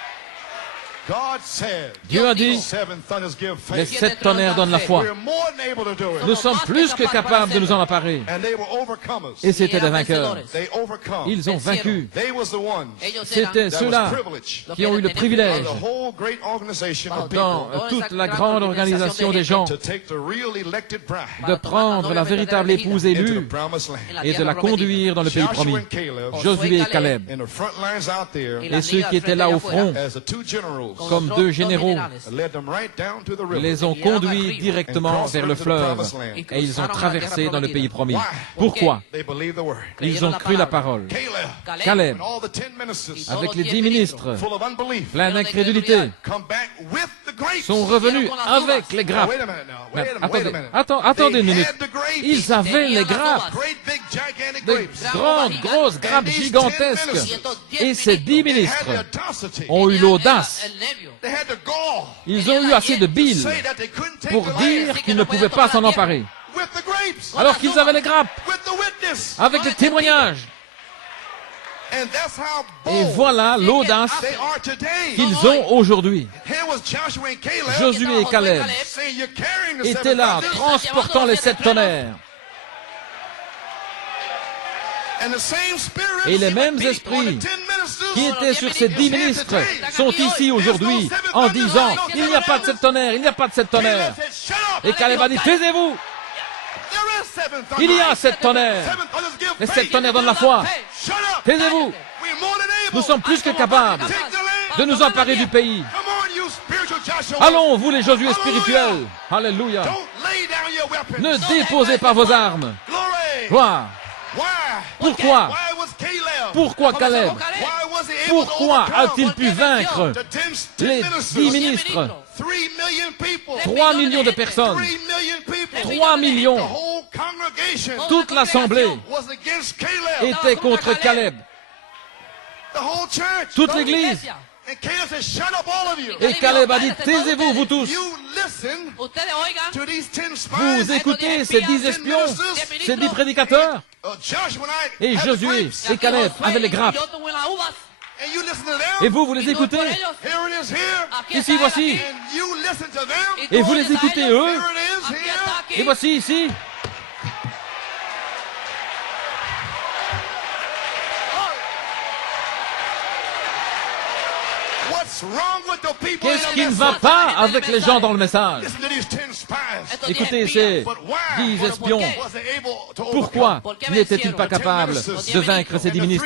God said, Dieu a dit, seven thunders give les faith. 7 tonnerres donnent la foi. We're more than able to do Nous it. sommes plus que capables de nous en emparer. And they were overcomers. Et c'étaient des vainqueurs. They overcome. Ils ont vaincu. They was the ones C'était that ceux-là was privileged. qui ont eu le privilège, The whole great organization of dans people toute la grande organisation des gens, to take the real elected bride de prendre la véritable épouse into the élue promised land. et de la conduire dans le pays promis. Joshua and Caleb Josué et Caleb, in the front lines out there et ceux qui étaient là au front, as the two generals comme deux généraux, led them right down to the river. les ont conduits directement vers le fleuve et ils ont traversé dans le pays promis. Pourquoi? They believed the word. Ils ont cru la parole. Caleb Caleb, and all the 10 ministers avec les 10 ministres, full of unbelief pleins d'incrédulité, come back with the grapes. sont revenus avec les Now, grappes. wait a minute now. Mais Wait a attendez, minute. attendez une They minute. had the grapes. Ils avaient les grappes, Great big gigantic de grapes. grandes, grosses grappes gigantesques. Et ces 10 They had ministres the audacity. ont eu l'audace, el nervio. They had the gall ils ont eu assez de to bile say that they couldn't take pour the dire land qu'ils ne pouvaient pas s'en emparer, with the grapes, alors qu'ils avaient les grappes, with the witness. avec les témoignages. And that's how Et bold voilà l'audace they are today. qu'ils ont aujourd'hui. Here was Joshua and Caleb Josué et Caleb saying, "You're carrying the étaient seven là, thunders." transportant les 7 tonnerres. And the same spirit Et les mêmes on the esprits 10 ministers qui étaient sur ces 10 ministres sont ici aujourd'hui en disant, il n'y a pas de 7 tonnerres, il n'y a pas de 7 tonnerres. Caleb said, "Shut up. Et Caleb a dit, taisez-vous, There is seven thunders. il y a 7 tonnerres. Seven thunders give Les faith. 7 tonnerres donnent la foi. Shut up. Taisez-vous, We're more than able. nous sommes plus que capables Take the land. de nous emparer du pays. Come on, you spiritual Joshua. Allons, vous les Josué spirituels. Alléluia. Don't lay down your weapons. Ne déposez pas vos armes. Glory. Gloire. Why? Pourquoi? Why was Caleb? Pourquoi Caleb? Why was he able Pourquoi to a-t-il overcome pu vaincre the 10 les ministers? 10 ministres? 3 million people. 3 millions de personnes. 3 million people. 3 The millions. whole congregation Toute l'assemblée was against Caleb. était contre Caleb. The whole church. Toute l'église. And Caleb said, "Shut up, all of you. Et Caleb a dit, taisez-vous, vous tous. You listen Ustedes oigan, to these 10 Vous spies." écoutez ces 10 espions, ces 10 prédicateurs. Joshua and I Et had Josué grapes. et Caleb avaient les grappes. yo tuve las uvas. And you listen to them. Et vous les Y tú écoutez. por ellos, Here it is here. aquí Ici, está, voici. aquí. And you listen to them. Y tú Et vous oyes les a écoutez ellos. eux. Here it is Aquí here. está, aquí. Et voici ici. What's wrong with the people in Qu'est-ce the qui ne message? va pas avec les gens dans le message? Listen to these 10 spies. Estos Écoutez 10 ces espías. But why 10 espions. was they able to Pourquoi overcome? n'étaient-ils pas capables de vaincre ces 10 ministres?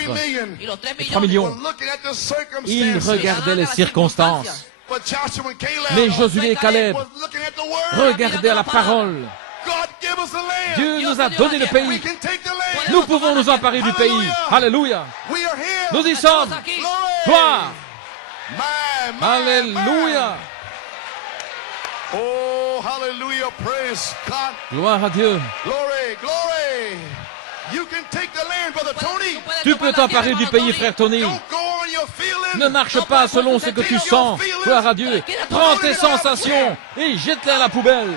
Y los 3 3 millones. millions. Were looking at the Ils circumstances. regardaient les circonstances. But Joshua and Caleb Mais Josué et Caleb was looking at the word. regardaient à la parole. God give us the land. Dieu nous a donné le We pays. can take the land. Nous pouvons nous emparer du pays. Alléluia. We are here. Nous y sommes. Aquí. Glory. Gloire. My, Alléluia. Oh, hallelujah. Praise God. Gloire à Dieu. Glory, glory. You can take the land, Brother Tony. Tu peux t'emparer du pays, frère Tony. Don't go on your feeling. Ne marche pas selon ce que tu sens. Gloire à Dieu. Prends tes sensations et jette-les à la poubelle.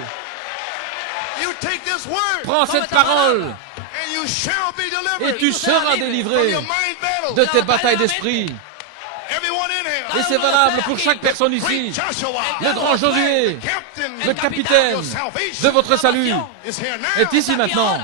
You take this word Prends cette parole and you shall be delivered et tu seras from délivré your mind battle. de tes batailles d'esprit. Everyone in here. Et c'est valable pour chaque personne ici. Great Joshua. Le grand Josué, Captain le capitaine de votre salut, is here now. est ici maintenant.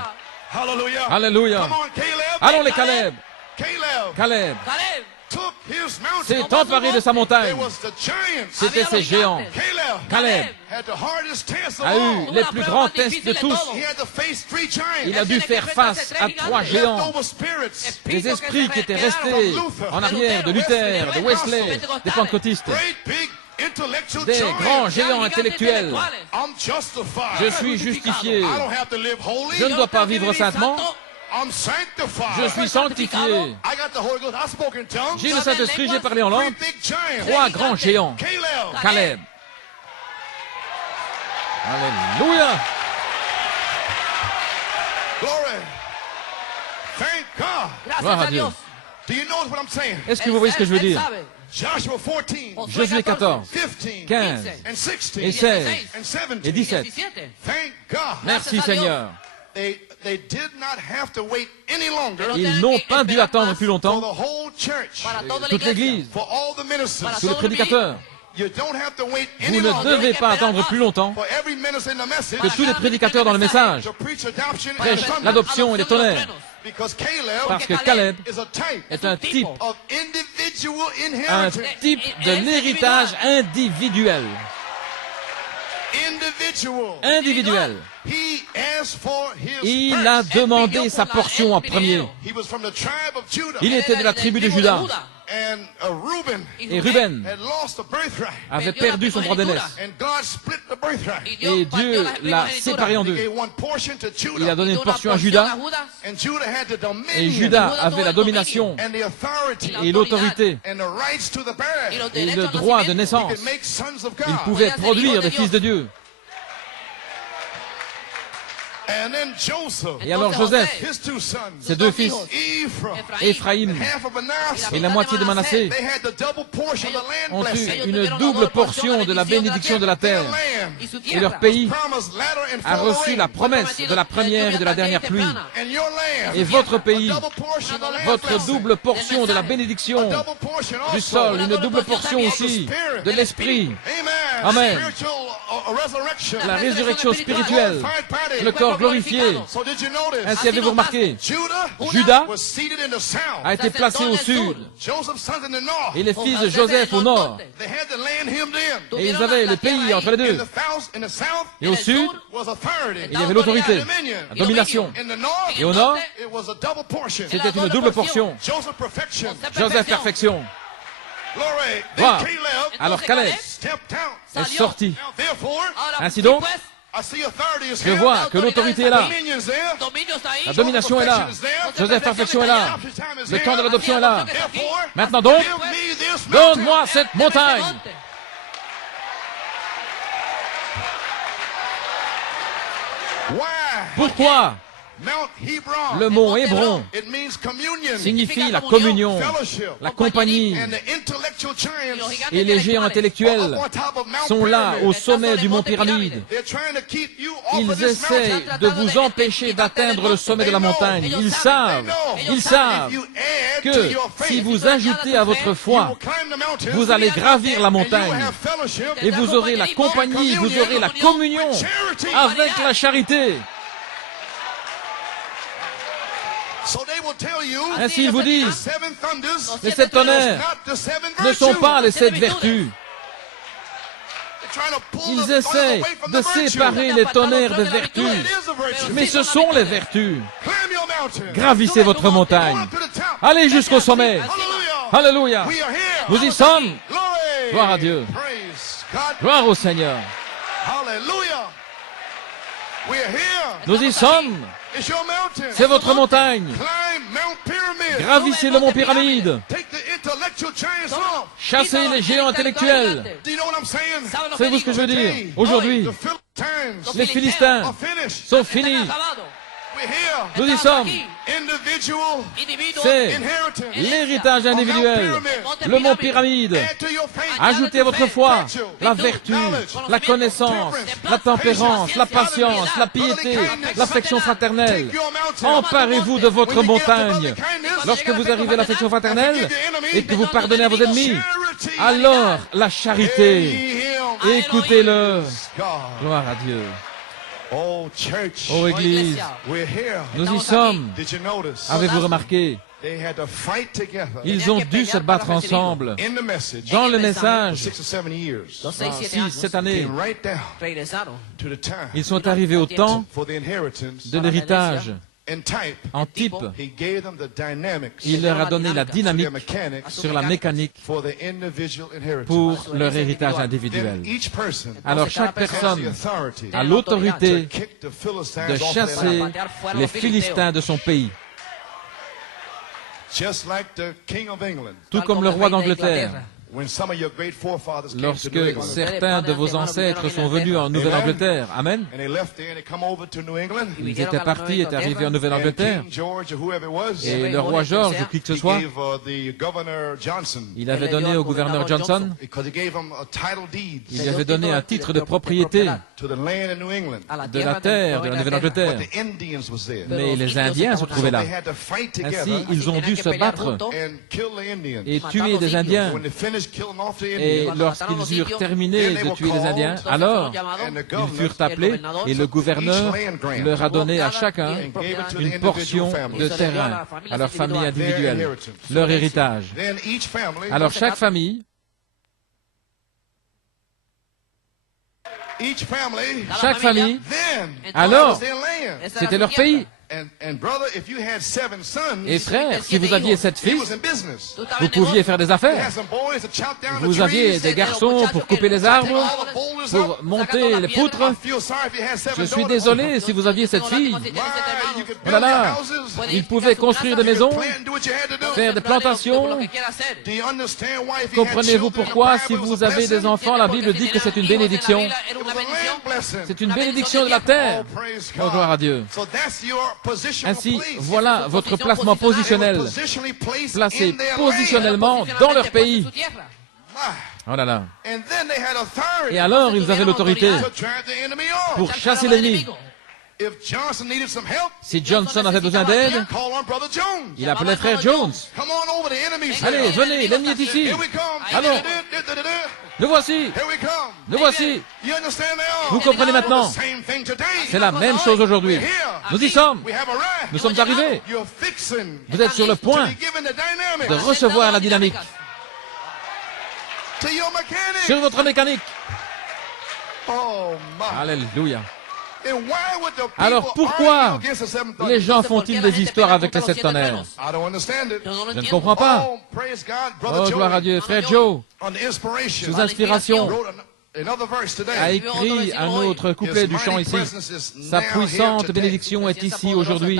Hallelujah. Alléluia. Come on, Caleb. Allons les Caleb. Caleb Caleb Caleb. took his mountain. s'est emparé de sa It montagne. was the giants. C'était ces géants. Caleb Caleb had the hardest test of a all. eu les plus grands tests de tous. He had to face 3 giants. Il a dû faire face à 3 géants. Leftover spirits. Des esprits qui étaient restés en arrière de Luther, de Wesley, des pentecôtistes. Great big intellectual des giant. grands géants intellectuels. I'm justified. Je suis justifié. I don't have to live holy. Je ne dois pas vivre saintement. I'm sanctified. Je suis sanctifié. I got the Holy Ghost. I spoke in tongues. J'ai le Saint-Esprit, j'ai parlé en langue. Three big giants. 3 grands géants. Caleb. Caleb. Alléluia. Glory. Thank God. Gloire à Dieu. Do you know what I'm saying? Est-ce que vous voyez ce que je veux dire? Joshua 14, Josué 14, 15, 15 and 16, et 16 and 17. et 17. Thank God. Merci Seigneur. They did not have to wait any longer Ils n'ont pas dû attendre plus for longtemps. the whole church, Toute l'Église, for all the ministers. tous les prédicateurs. You don't have to wait Vous any ne longer devez pas attendre plus longtemps for every minister in the message que tous les prédicateurs dans le message to preach adoption and prêchent thunder. l'adoption et les tonnerres. Because Caleb Parce que Caleb is a type est un type, of individual un inheritance. type de l'héritage individuel. Individuel. He asked for his Il a first. demandé sa portion en premier. He was from the tribe of Judah. Il était de la tribu de Juda. And Reuben Et Ruben had lost the birthright. avait perdu son droit d'aînesse. And God split the birthright. Et Dieu l'a séparé en He deux. gave one portion to Il a Judah. donné une portion à Juda. And Judah had the dominion Et Juda avait la domination and the authority et l'autorité and the rights to the birth. et le droit de He naissance. could make sons of Il God. pouvait produire des fils de Dieu. And then Joseph, Et alors Joseph, his two sons, ses deux fils, Ephraim, Éphraïm half of Manasseh, et la moitié de Manassé, they had the double portion of the land ont blessing. eu une double portion de la bénédiction de la terre. Land Et leur pays promised latter and a former reçu la rain. promesse de la première et de la dernière pluie. And your land, Et votre pays, a double portion of the land votre blessing. double portion de la bénédiction A double portion du also sol, une double portion aussi de l'esprit. Amen. Amen. Spiritual resurrection. La résurrection spirituelle, Glorified body. le corps glorifié. So did you notice? Ainsi avez-vous remarqué, Judah Juda was seated in the south. a été placé au sud Joseph's sons in the north. et les fils de Joseph au nord. They had the land hemmed in. Et ils avaient le pays entre les In deux. the south Et au sud, was authority. il y avait l'autorité, la domination. In the north, Et au nord, it was a double portion. c'était une double portion. Joseph perfection. Joseph perfection. Glory. Voilà. Then Caleb Alors Caleb stepped out. est sorti. Now therefore, Ainsi donc, I see authority is je here. vois que l'autorité est là. Dominion's there. La domination est là. Joseph perfection est là. Le temps de l'adoption est là. Therefore, Maintenant donc, give me this mountain. donne-moi cette montagne. Why? Pourquoi? Mount Hebron. Le mont Hébron It means communion. signifie la communion, la compagnie, And the intellectual giants et les géants intellectuels up on top of Mount sont là Pyramid. au sommet du mont Pyramide. They're trying to keep you off of Ils this essaient mountain. de vous empêcher d'atteindre le sommet de la montagne. Ils savent If you add to que your faith, si vous ajoutez à votre you foi, will climb the mountain, vous allez gravir la and you will montagne have fellowship et vous aurez la compagnie, vous aurez la communion avec la charité. So they will tell you Ainsi ils vous disent, seven thunders les 7 tonnerres not the seven ne sont virtues. pas les 7 vertus. They're trying to pull Ils the oil essaient away from de the virtue. séparer les tonnerres des vertus. It is a virtue. Mais ce sont les vertus. Climb your mountain. Gravissez votre Go montagne. up to the top. Allez jusqu'au sommet. Hallelujah. Alléluia. We are here. Nous y sommes. Glory. Gloire à Dieu. Praise God. Gloire au Seigneur. Hallelujah. We are here. Nous y sommes. It's your mountain. C'est votre montagne. Climb Mount Pyramid. Gravissez le mont Pyramide. Take the intellectual giants off. Chassez les géants intellectuels. Do you know what I'm saying? Savez-vous ce que je veux dire? Aujourd'hui, The Philistines les Philistins are finished. sont finis. We're here. Nous y sommes. Individual C'est inheritance. l'héritage individuel. Le mont Pyramide. Add to your faith. Ajoutez à votre foi la vertu, la connaissance, la tempérance, la patience, la piété, l'affection fraternelle. Emparez-vous de votre montagne. Lorsque vous arrivez à l'affection fraternelle et que vous pardonnez à vos ennemis, alors la charité, écoutez-le. Gloire à Dieu. Oh, church. Ô Église, We're here. nous y sommes. Did you notice? Avez-vous remarqué? They had to fight together Ils ont dû se battre ensemble. in the message Dans le for message, 6 or 7 years. 6, 7 années, Came right down to the time ils sont arrivés au temps for the inheritance. de l'héritage. in type, en type, he gave them the dynamics il leur a donné la to dynamique their mechanics sur la mécanique for the individual inheritance. pour leur héritage Then individuel. each person Alors chaque has the personne authority a to l'autorité kick the Philistines de off their chasser land. les Philistins de son pays, Just like the King of England. tout comme le roi d'Angleterre. When some of your great forefathers came to Lorsque New England, certains de vos ancêtres sont venus en Nouvelle-Angleterre, Amen, and they left there and they come over to New England, ils étaient partis, étaient arrivés en and Nouvelle-Angleterre, King George or whoever it was, et le roi George ou qui que ce he soit, gave the Governor Johnson, il avait donné au gouverneur Johnson, because he gave him a title deed il lui avait donné un titre de propriété to the land in New England. de la terre de la Nouvelle-Angleterre. But the Indians was there. Mais les Indiens se trouvaient So là. they had to fight Ainsi, together ils ont dû se battre and kill the Indians. et tuer des Indiens. When they finished killing off the Et Indians, lorsqu'ils eurent terminé de tuer les Indiens, alors ils furent appelés et le gouverneur leur a donné à chacun une portion de terrain à leur famille individuelle, leur héritage. then each family, Alors chaque famille then alors, it was their land. c'était leur pays. And brother, if you had 7 sons, Et frère, si vous aviez 7 he was fils, in business. vous pouviez faire des He affaires. had some boys to chop down the Vous aviez trees, des garçons pour couper les arbres, all the boulders pour up. monter les poutres. I feel sorry if you had 7 Je suis daughters. désolé si vous aviez 7 filles. Why? You could Oh là build your là, houses, ils pouvaient construire des maisons, plant and do what you had to do. faire des plantations. Do you understand why if you had Comprenez-vous children, pourquoi, the si Bible was vous a avez des blessing? enfants, la Bible dit que c'est une bénédiction. It was a land blessing. C'est une bénédiction de la terre. Oh, praise Oh, God. gloire à Dieu. So that's your positional Ainsi, place. voilà votre placement They were positionnel, positionally placed placé in their positionnellement dans leur pays. land. Oh là là. And then they had authority Et alors, ils avaient l'autorité to drive the enemy off. pour chasser l'ennemi. If Johnson needed some help, Si Johnson avait besoin d'aide, call on Brother Jones. il appelait frère Jones. Come on over, the enemy's Allez, here. venez, l'ennemi est ici. Here we come. Allons. Le voici, Here we come. le voici. You understand now? Vous comprenez maintenant? The same thing today. C'est la même chose aujourd'hui. We're here. Nous y sommes. We have arrived. Nous sommes arrivés. You're fixing Vous êtes sur le to point be given the dynamics de recevoir la dynamique to your mechanics. sur votre mécanique. Oh my. Alléluia. And why would the people Alors pourquoi argue against the seven thunders? les gens font-ils des histoires avec les 7 tonnerres? I don't understand it. Je ne comprends pas. Oh, praise God, Brother Oh, Joey, gloire à Dieu. Frère Joe, on the inspiration, sous inspiration, wrote another verse today. a écrit un autre couplet du chant ici. Sa puissante bénédiction est ici aujourd'hui.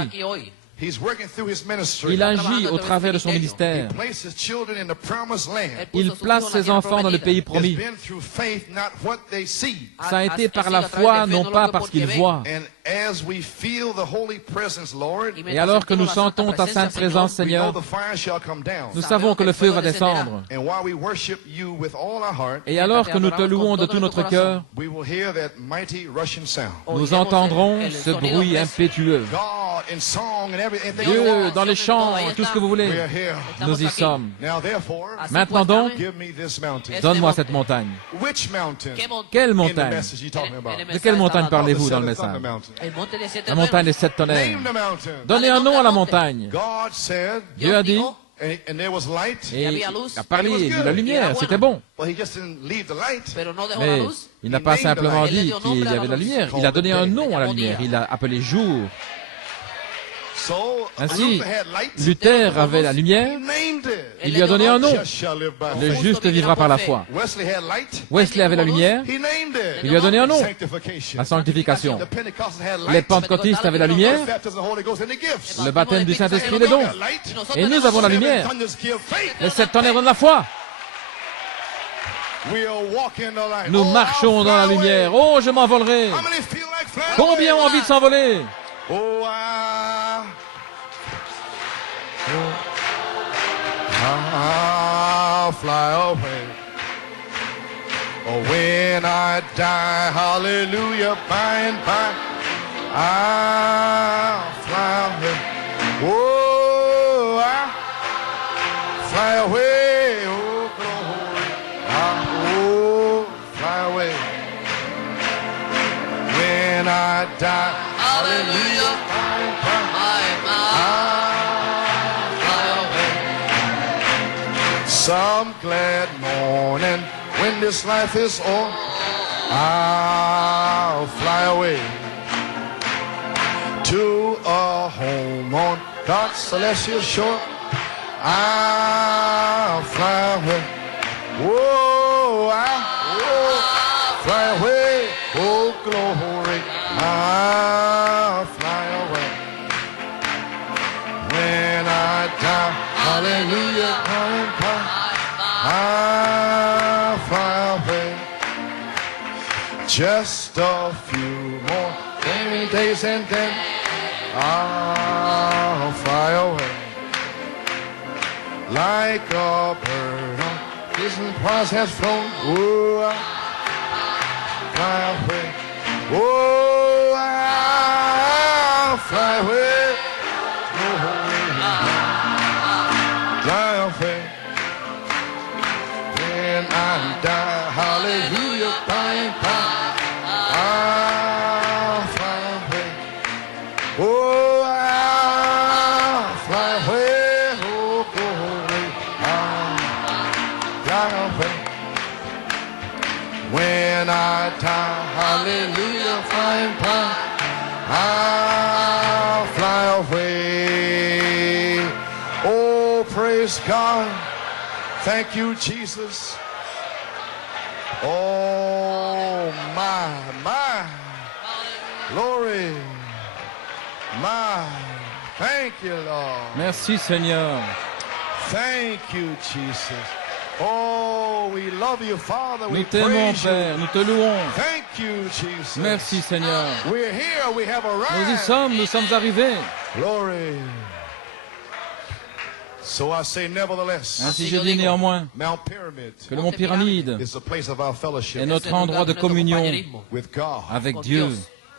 He's working through his ministry. Il agit au travers de son ministère. He places his children in the promised land. Il place ses enfants dans le pays It's promis. been through faith, not what they see. Ça a été par la foi, non pas parce qu'ils voient. And as we feel the holy presence, Lord, Et alors que nous sentons ta sainte présence, we know Seigneur, the fire shall come down. nous savons que le feu va descendre. And while we worship you with all our heart, Et alors que nous te louons de tout notre cœur, we will hear that mighty rushing sound. nous entendrons ce bruit impétueux. God in song and everything. Dieu, dans les champs, tout ce que vous voulez, We are here. nous y sommes. Now therefore, Maintenant donc, give me this mountain. donne-moi cette montagne. Which mountain? Quelle In the montagne? message you're talking about. De quelle montagne The parlez-vous dans le seven thunder message? mountain. La montagne des 7 tonnerres. Name the mountain. Donnez un nom à la montagne. God said, Dieu a dit, and there was light. et il a parlé de la lumière, c'était bon. But he just didn't leave the light. Mais il n'a pas simplement dit qu'il y avait de la lumière, il a donné un nom à la lumière, il l'a appelé jour. So Ainsi, Luther had light. Luther avait la He lumière, named it. il lui a donné un nom. Just shall live by Le faith. juste vivra par la foi. Wesley had light. Wesley avait la lumière, He named it. il lui a donné un nom, Sanctification. la sanctification. The Pentecostals had Les light. pentecôtistes avaient la lumière, The baptism of the Holy Ghost and the gifts. le baptême du Saint-Esprit, And les we dons. got light. Et nous avons la lumière. Seven thunders give faith. Les 7 tonnerres donnent la foi. We are walking the light. Nous Oh, marchons I'll dans la fly away. lumière. Oh, je m'envolerai. How many feel like flying Combien ont away? envie de s'envoler? Oh, I'll fly away. Oh, when I die, hallelujah, by and by, I'll fly away. Oh, I'll fly away. Oh, glory. Oh, fly away. When I die, hallelujah, by and by, some glad morning when this life is o'er, I'll fly away to a home on God's celestial shore. I'll fly away. Whoa, I'll fly away. Oh, glory. I'll fly away. When I die, hallelujah, I'll fly away. Just a few more rainy days and then I'll fly away. Like a bird on distant prize has flown. Oh, I'll fly away. Oh, I'll fly away. Oh, fly away. When I die, hallelujah, by and by, I'll fly away. Oh, I'll fly away. When I die, hallelujah, flying by, I'll fly away. Oh, praise God. Thank you, Jesus. Oh, my. Glory. My. Thank you, Lord. Merci Seigneur. Thank you, Jesus. Oh, we love you, Father. We Nous t'aimons, praise you. Père, nous te louons. Thank you, Jesus. Merci Seigneur. We're here. We have Nous y arrived. nous sommes arrivés. Glory. So I say, nevertheless, Ainsi je dis néanmoins Mount Pyramid que le mont Pyramide is the place of our fellowship est notre endroit de communion with God, avec Dieu,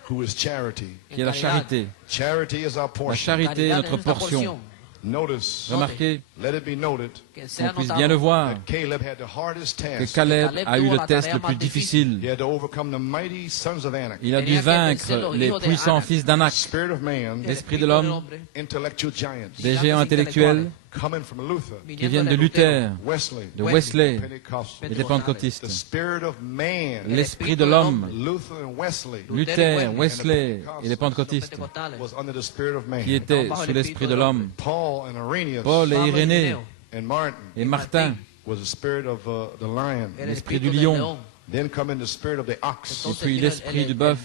who is charity. qui est la charité. Charity is our La portion. charité est notre portion. Notice, Remarquez, let it be noted, qu'on puisse bien le voir, that Caleb had the hardest que task. Caleb a eu le test le plus He difficile. had to overcome the mighty sons of Anak. Il a dû vaincre les puissants fils d'Anak, Spirit of man, l'esprit de l'homme, intellectual giants, des géants intellectuels coming from Luther, qui viennent de Luther, Wesley, de Wesley Pentecostal. et des pentecôtistes. The spirit of man, L'esprit de l'homme, Luther and Wesley, Luther, Wesley et les pentecôtistes, was under the spirit of man. qui étaient sous l'esprit de l'homme. Paul and Irenaeus Paul et Irénée and Martin et Martin, was the spirit of the lion. l'esprit du lion, Then come in the spirit of the ox, et puis l'esprit du bœuf,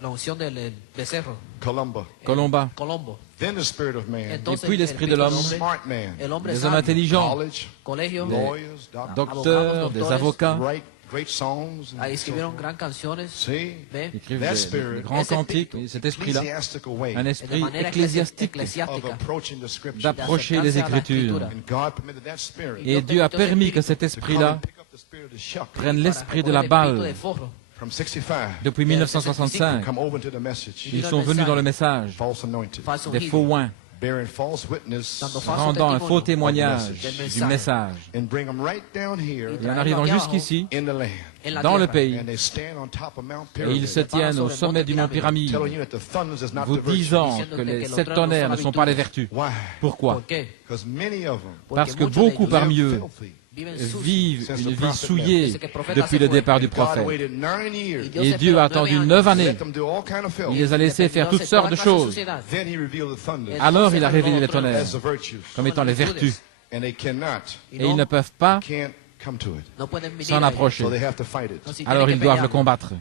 La unción del becerro, Columba. Colomba, Colombo. Then the spirit of man, et puis l'esprit de l'homme, smart man, El hombre des hommes sabio, intelligents, college, colegio, lawyers, doctors, docteurs, des avocats, write great songs. ahí And escribieron gran canciones, see, ¿ve? écrivent That des spirit, grands cantiques, et cet esprit-là, ecclesiastical way un de esprit manera ecclésiastique of eclesiástica, approaching the scriptures. d'approcher les Écritures. And God permitted that spirit Et Dieu a permis que cet to come esprit-là and pick up the spirit of the shuck prenne l'esprit de para la recoger el espíritu balle. de forro, from 65 Depuis 1965, come over to the message. ils sont venus dans le message False anointed, falso des ungido, faux oints, bearing false witness, dando falso rendant un faux testimonio témoignage du message. and bring them right down here Et en arrivant jusqu'ici, in the land. en la dans le tierra. pays, And they stand on top of Mount et Pyramid, ils se tiennent au sommet du mont Pyramide, telling you that the thunders is not vous the virtue. disant que les sept tonnerres ne sont pas les vertus. Why? Pourquoi? ¿Por qué? Because many of them Parce que muchos de beaucoup ellos parmi live eux filthy. viven sucios. vivent une vie souillée depuis le départ du God prophète. waited 9 years. Et Dieu a attendu 9 années. Let them do all kind of filth. Il les a laissés faire toutes sortes de choses. Then he revealed the thunder Alors il a révélé les tonnerres as the virtues. comme étant les vertus. And they cannot, Et ils ne peuvent pas can't come to it. No pueden venir s'en a ellos. approcher. So they have to fight it. Entonces, Alors tienen ils que doivent le pelearlo. combattre.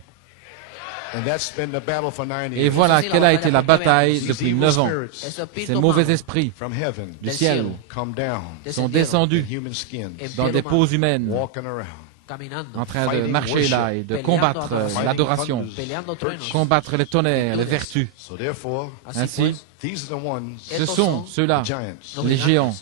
And that's been the battle for 9 Et years. voilà quelle a été la bataille These depuis evil 9 ans. spirits Esos espíritus Ces mauvais malos esprits from heaven du ciel come down sont descendieron descendus in human skins, dans des peaux humaines, walking around. caminando, en train de marcher là et de combattre l'adoration, peleando truenos. combattre les tonnerres, les vertus. So therefore, Así Ainsi, pues, these are the ones ce sont ceux-là, giants les géants,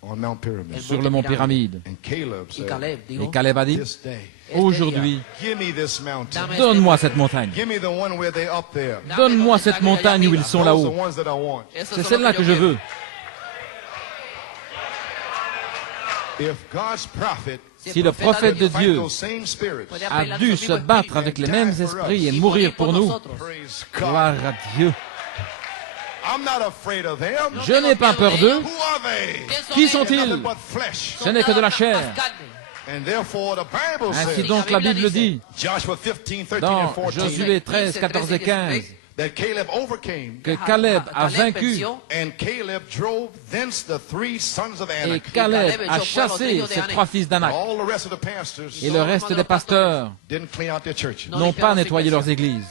on Mount Pyramid. sur le mont Pyramide. And Caleb y said, Caleb Et dijo, Caleb a dit, this day, aujourd'hui, give me this mountain. Dame donne-moi cette montagne. Give me the one where they're up there. Donne-moi cette montagne où ils sont Those are the là-haut. ones that I want. Esos C'est son celle-là los que je quiero. veux. If God's prophet Si le prophète de fight Dieu those same spirits, Puede a apelar dû los se mismos battre espíritus avec les mêmes esprits et y mourir morir por pour nous, nosotros. praise God. gloire à Dieu. I'm not afraid of them. Je n'ai pas peur d'eux. Who are they? Qui They're sont-ils? nothing but flesh. Ce n'est que de la chair. And therefore the Bible Ainsi says, donc la Bible dit, Joshua 15, 13 and dans 14, Josué 13, 14 et 15, that Caleb overcame. que Caleb a vaincu. And Caleb drove thence the 3 sons of Et Anak. Caleb a chassé ces 3 fils d'Anak. All the rest of the pastors Et le reste des pasteurs didn't clean out their churches. n'ont pas nettoyé leurs églises.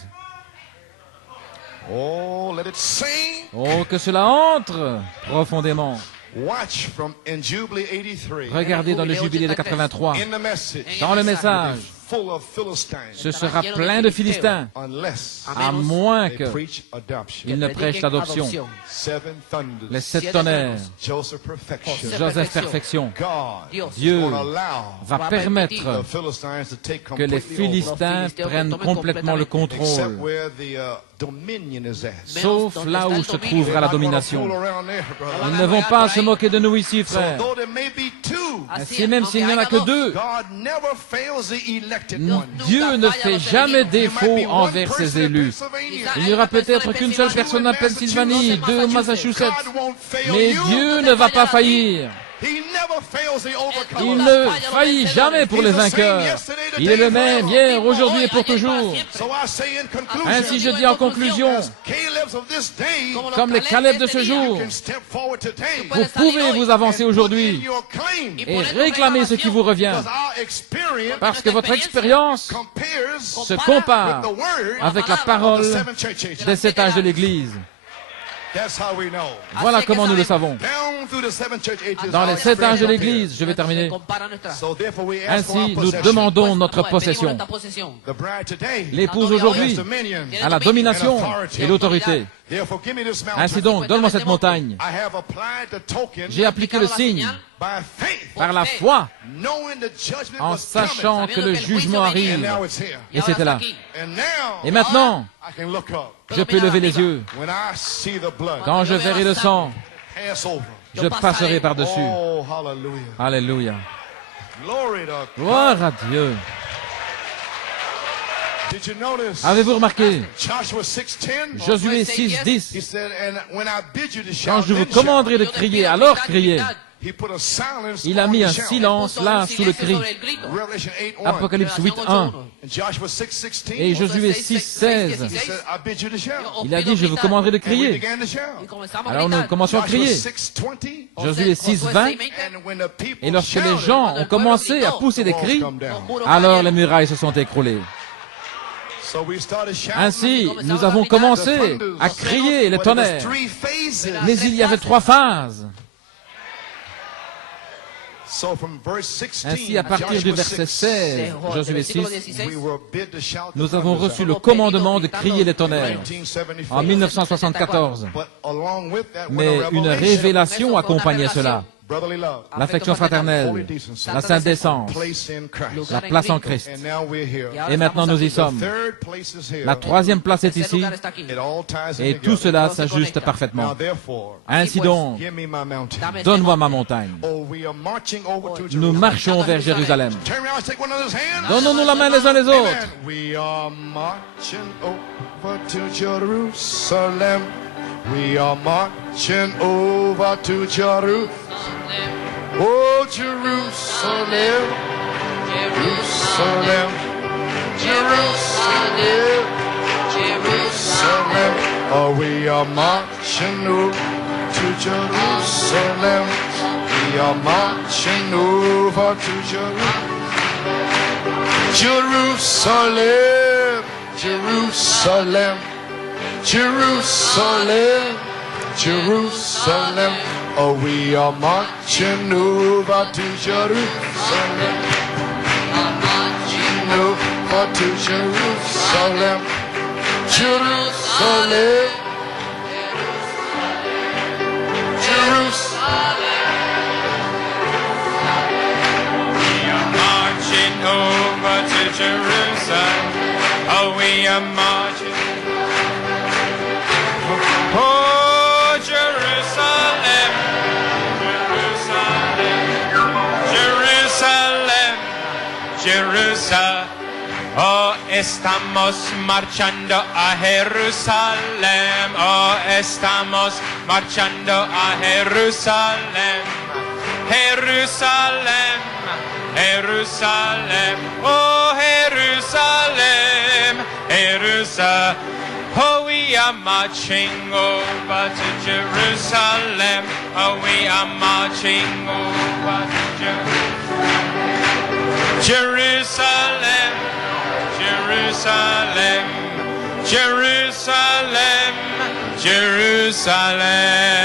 Oh, let it sing. Oh, que cela entre profondément. Watch from in Jubilee 83. Regardez dans le jubilé de 83. In the message, Dans le message, full of Philistines, ce sera plein de Philistins, unless à moins they que preach adoption. ils ne prêchent l'adoption. 7 thunders. Les 7 tonnerres, Joseph perfection. Joseph perfection. God Dieu will allow va permettre the Philistines to take que les completely over, Philistins prennent complètement le except contrôle, where the dominion is at. sauf là où se trouvera la They're not gonna domination. fool around there, brother. Ils ne vont pas se moquer de nous ici, So frères. though there may be 2, Ainsi même s'il n'y en a que 2, God never fails the elected one. Dieu ne fait jamais défaut envers ses élus. Il n'y aura peut-être qu'une seule personne en Pennsylvanie, 2 au Massachusetts, mais Dieu ne va pas faillir. Il ne faillit jamais pour les vainqueurs. Il est le même hier, aujourd'hui et pour toujours. Ainsi je dis en conclusion, comme les Caleb de ce jour, vous pouvez vous avancer aujourd'hui et réclamer ce qui vous revient, parce que votre expérience se compare avec la parole des 7 âges de l'Église. Voilà comment nous le savons. Dans les 7 âges de l'Église, je vais terminer. Ainsi, nous demandons notre possession. L'épouse aujourd'hui a la domination et l'autorité. Ainsi donc, donne-moi cette montagne. J'ai appliqué le signe par la foi, en sachant que le jugement arrive. Et c'était là. Et maintenant, je peux lever les yeux. Quand je verrai le sang, je passerai par-dessus. Alléluia. Gloire à Dieu. Avez-vous remarqué, Josué 6:10, quand je vous commanderai de crier, alors criez. Il a mis un silence là sous le cri. Apocalypse 8:1 et Josué 6:16. Il a dit, je vous commanderai de crier. Alors nous commençons à crier. Josué 6:20. Et lorsque les gens ont commencé à pousser des cris, alors les murailles se sont écroulées. Ainsi, nous avons commencé à crier les tonnerres. Mais il y avait 3 phases. Ainsi, à partir du verset 16, Josué 6, nous avons reçu le commandement de crier les tonnerres en 1974. Mais une révélation accompagnait cela. L'affection fraternelle, la sainte décence, la place en Christ. Et maintenant nous y sommes. La 3e place est ici. Et tout cela s'ajuste parfaitement. Ainsi donc, donne-moi ma montagne. Nous marchons vers Jérusalem. Donnons-nous la main les uns les autres. We are marching over to Jerusalem. Oh, Jerusalem, Jerusalem, Jerusalem, Jerusalem. Oh, we are marching over to Jerusalem. We are marching over to Jerusalem, Jerusalem. Jerusalem, Jerusalem, oh, we are marching over to Jerusalem, marching over to Jerusalem, Jerusalem, Jerusalem, we are marching over to Jerusalem, oh, we are marching. Oh, Jerusalem, Jerusalem, Jerusalem, Jerusalem. Oh, estamos marchando a Jerusalén. Oh, estamos marchando a Jerusalén. Jerusalem, Jerusalem. Oh, Jerusalem, Jerusalem. Oh, we are marching over to Jerusalem. Oh, we are marching over to Jerusalem. Jerusalem, Jerusalem, Jerusalem.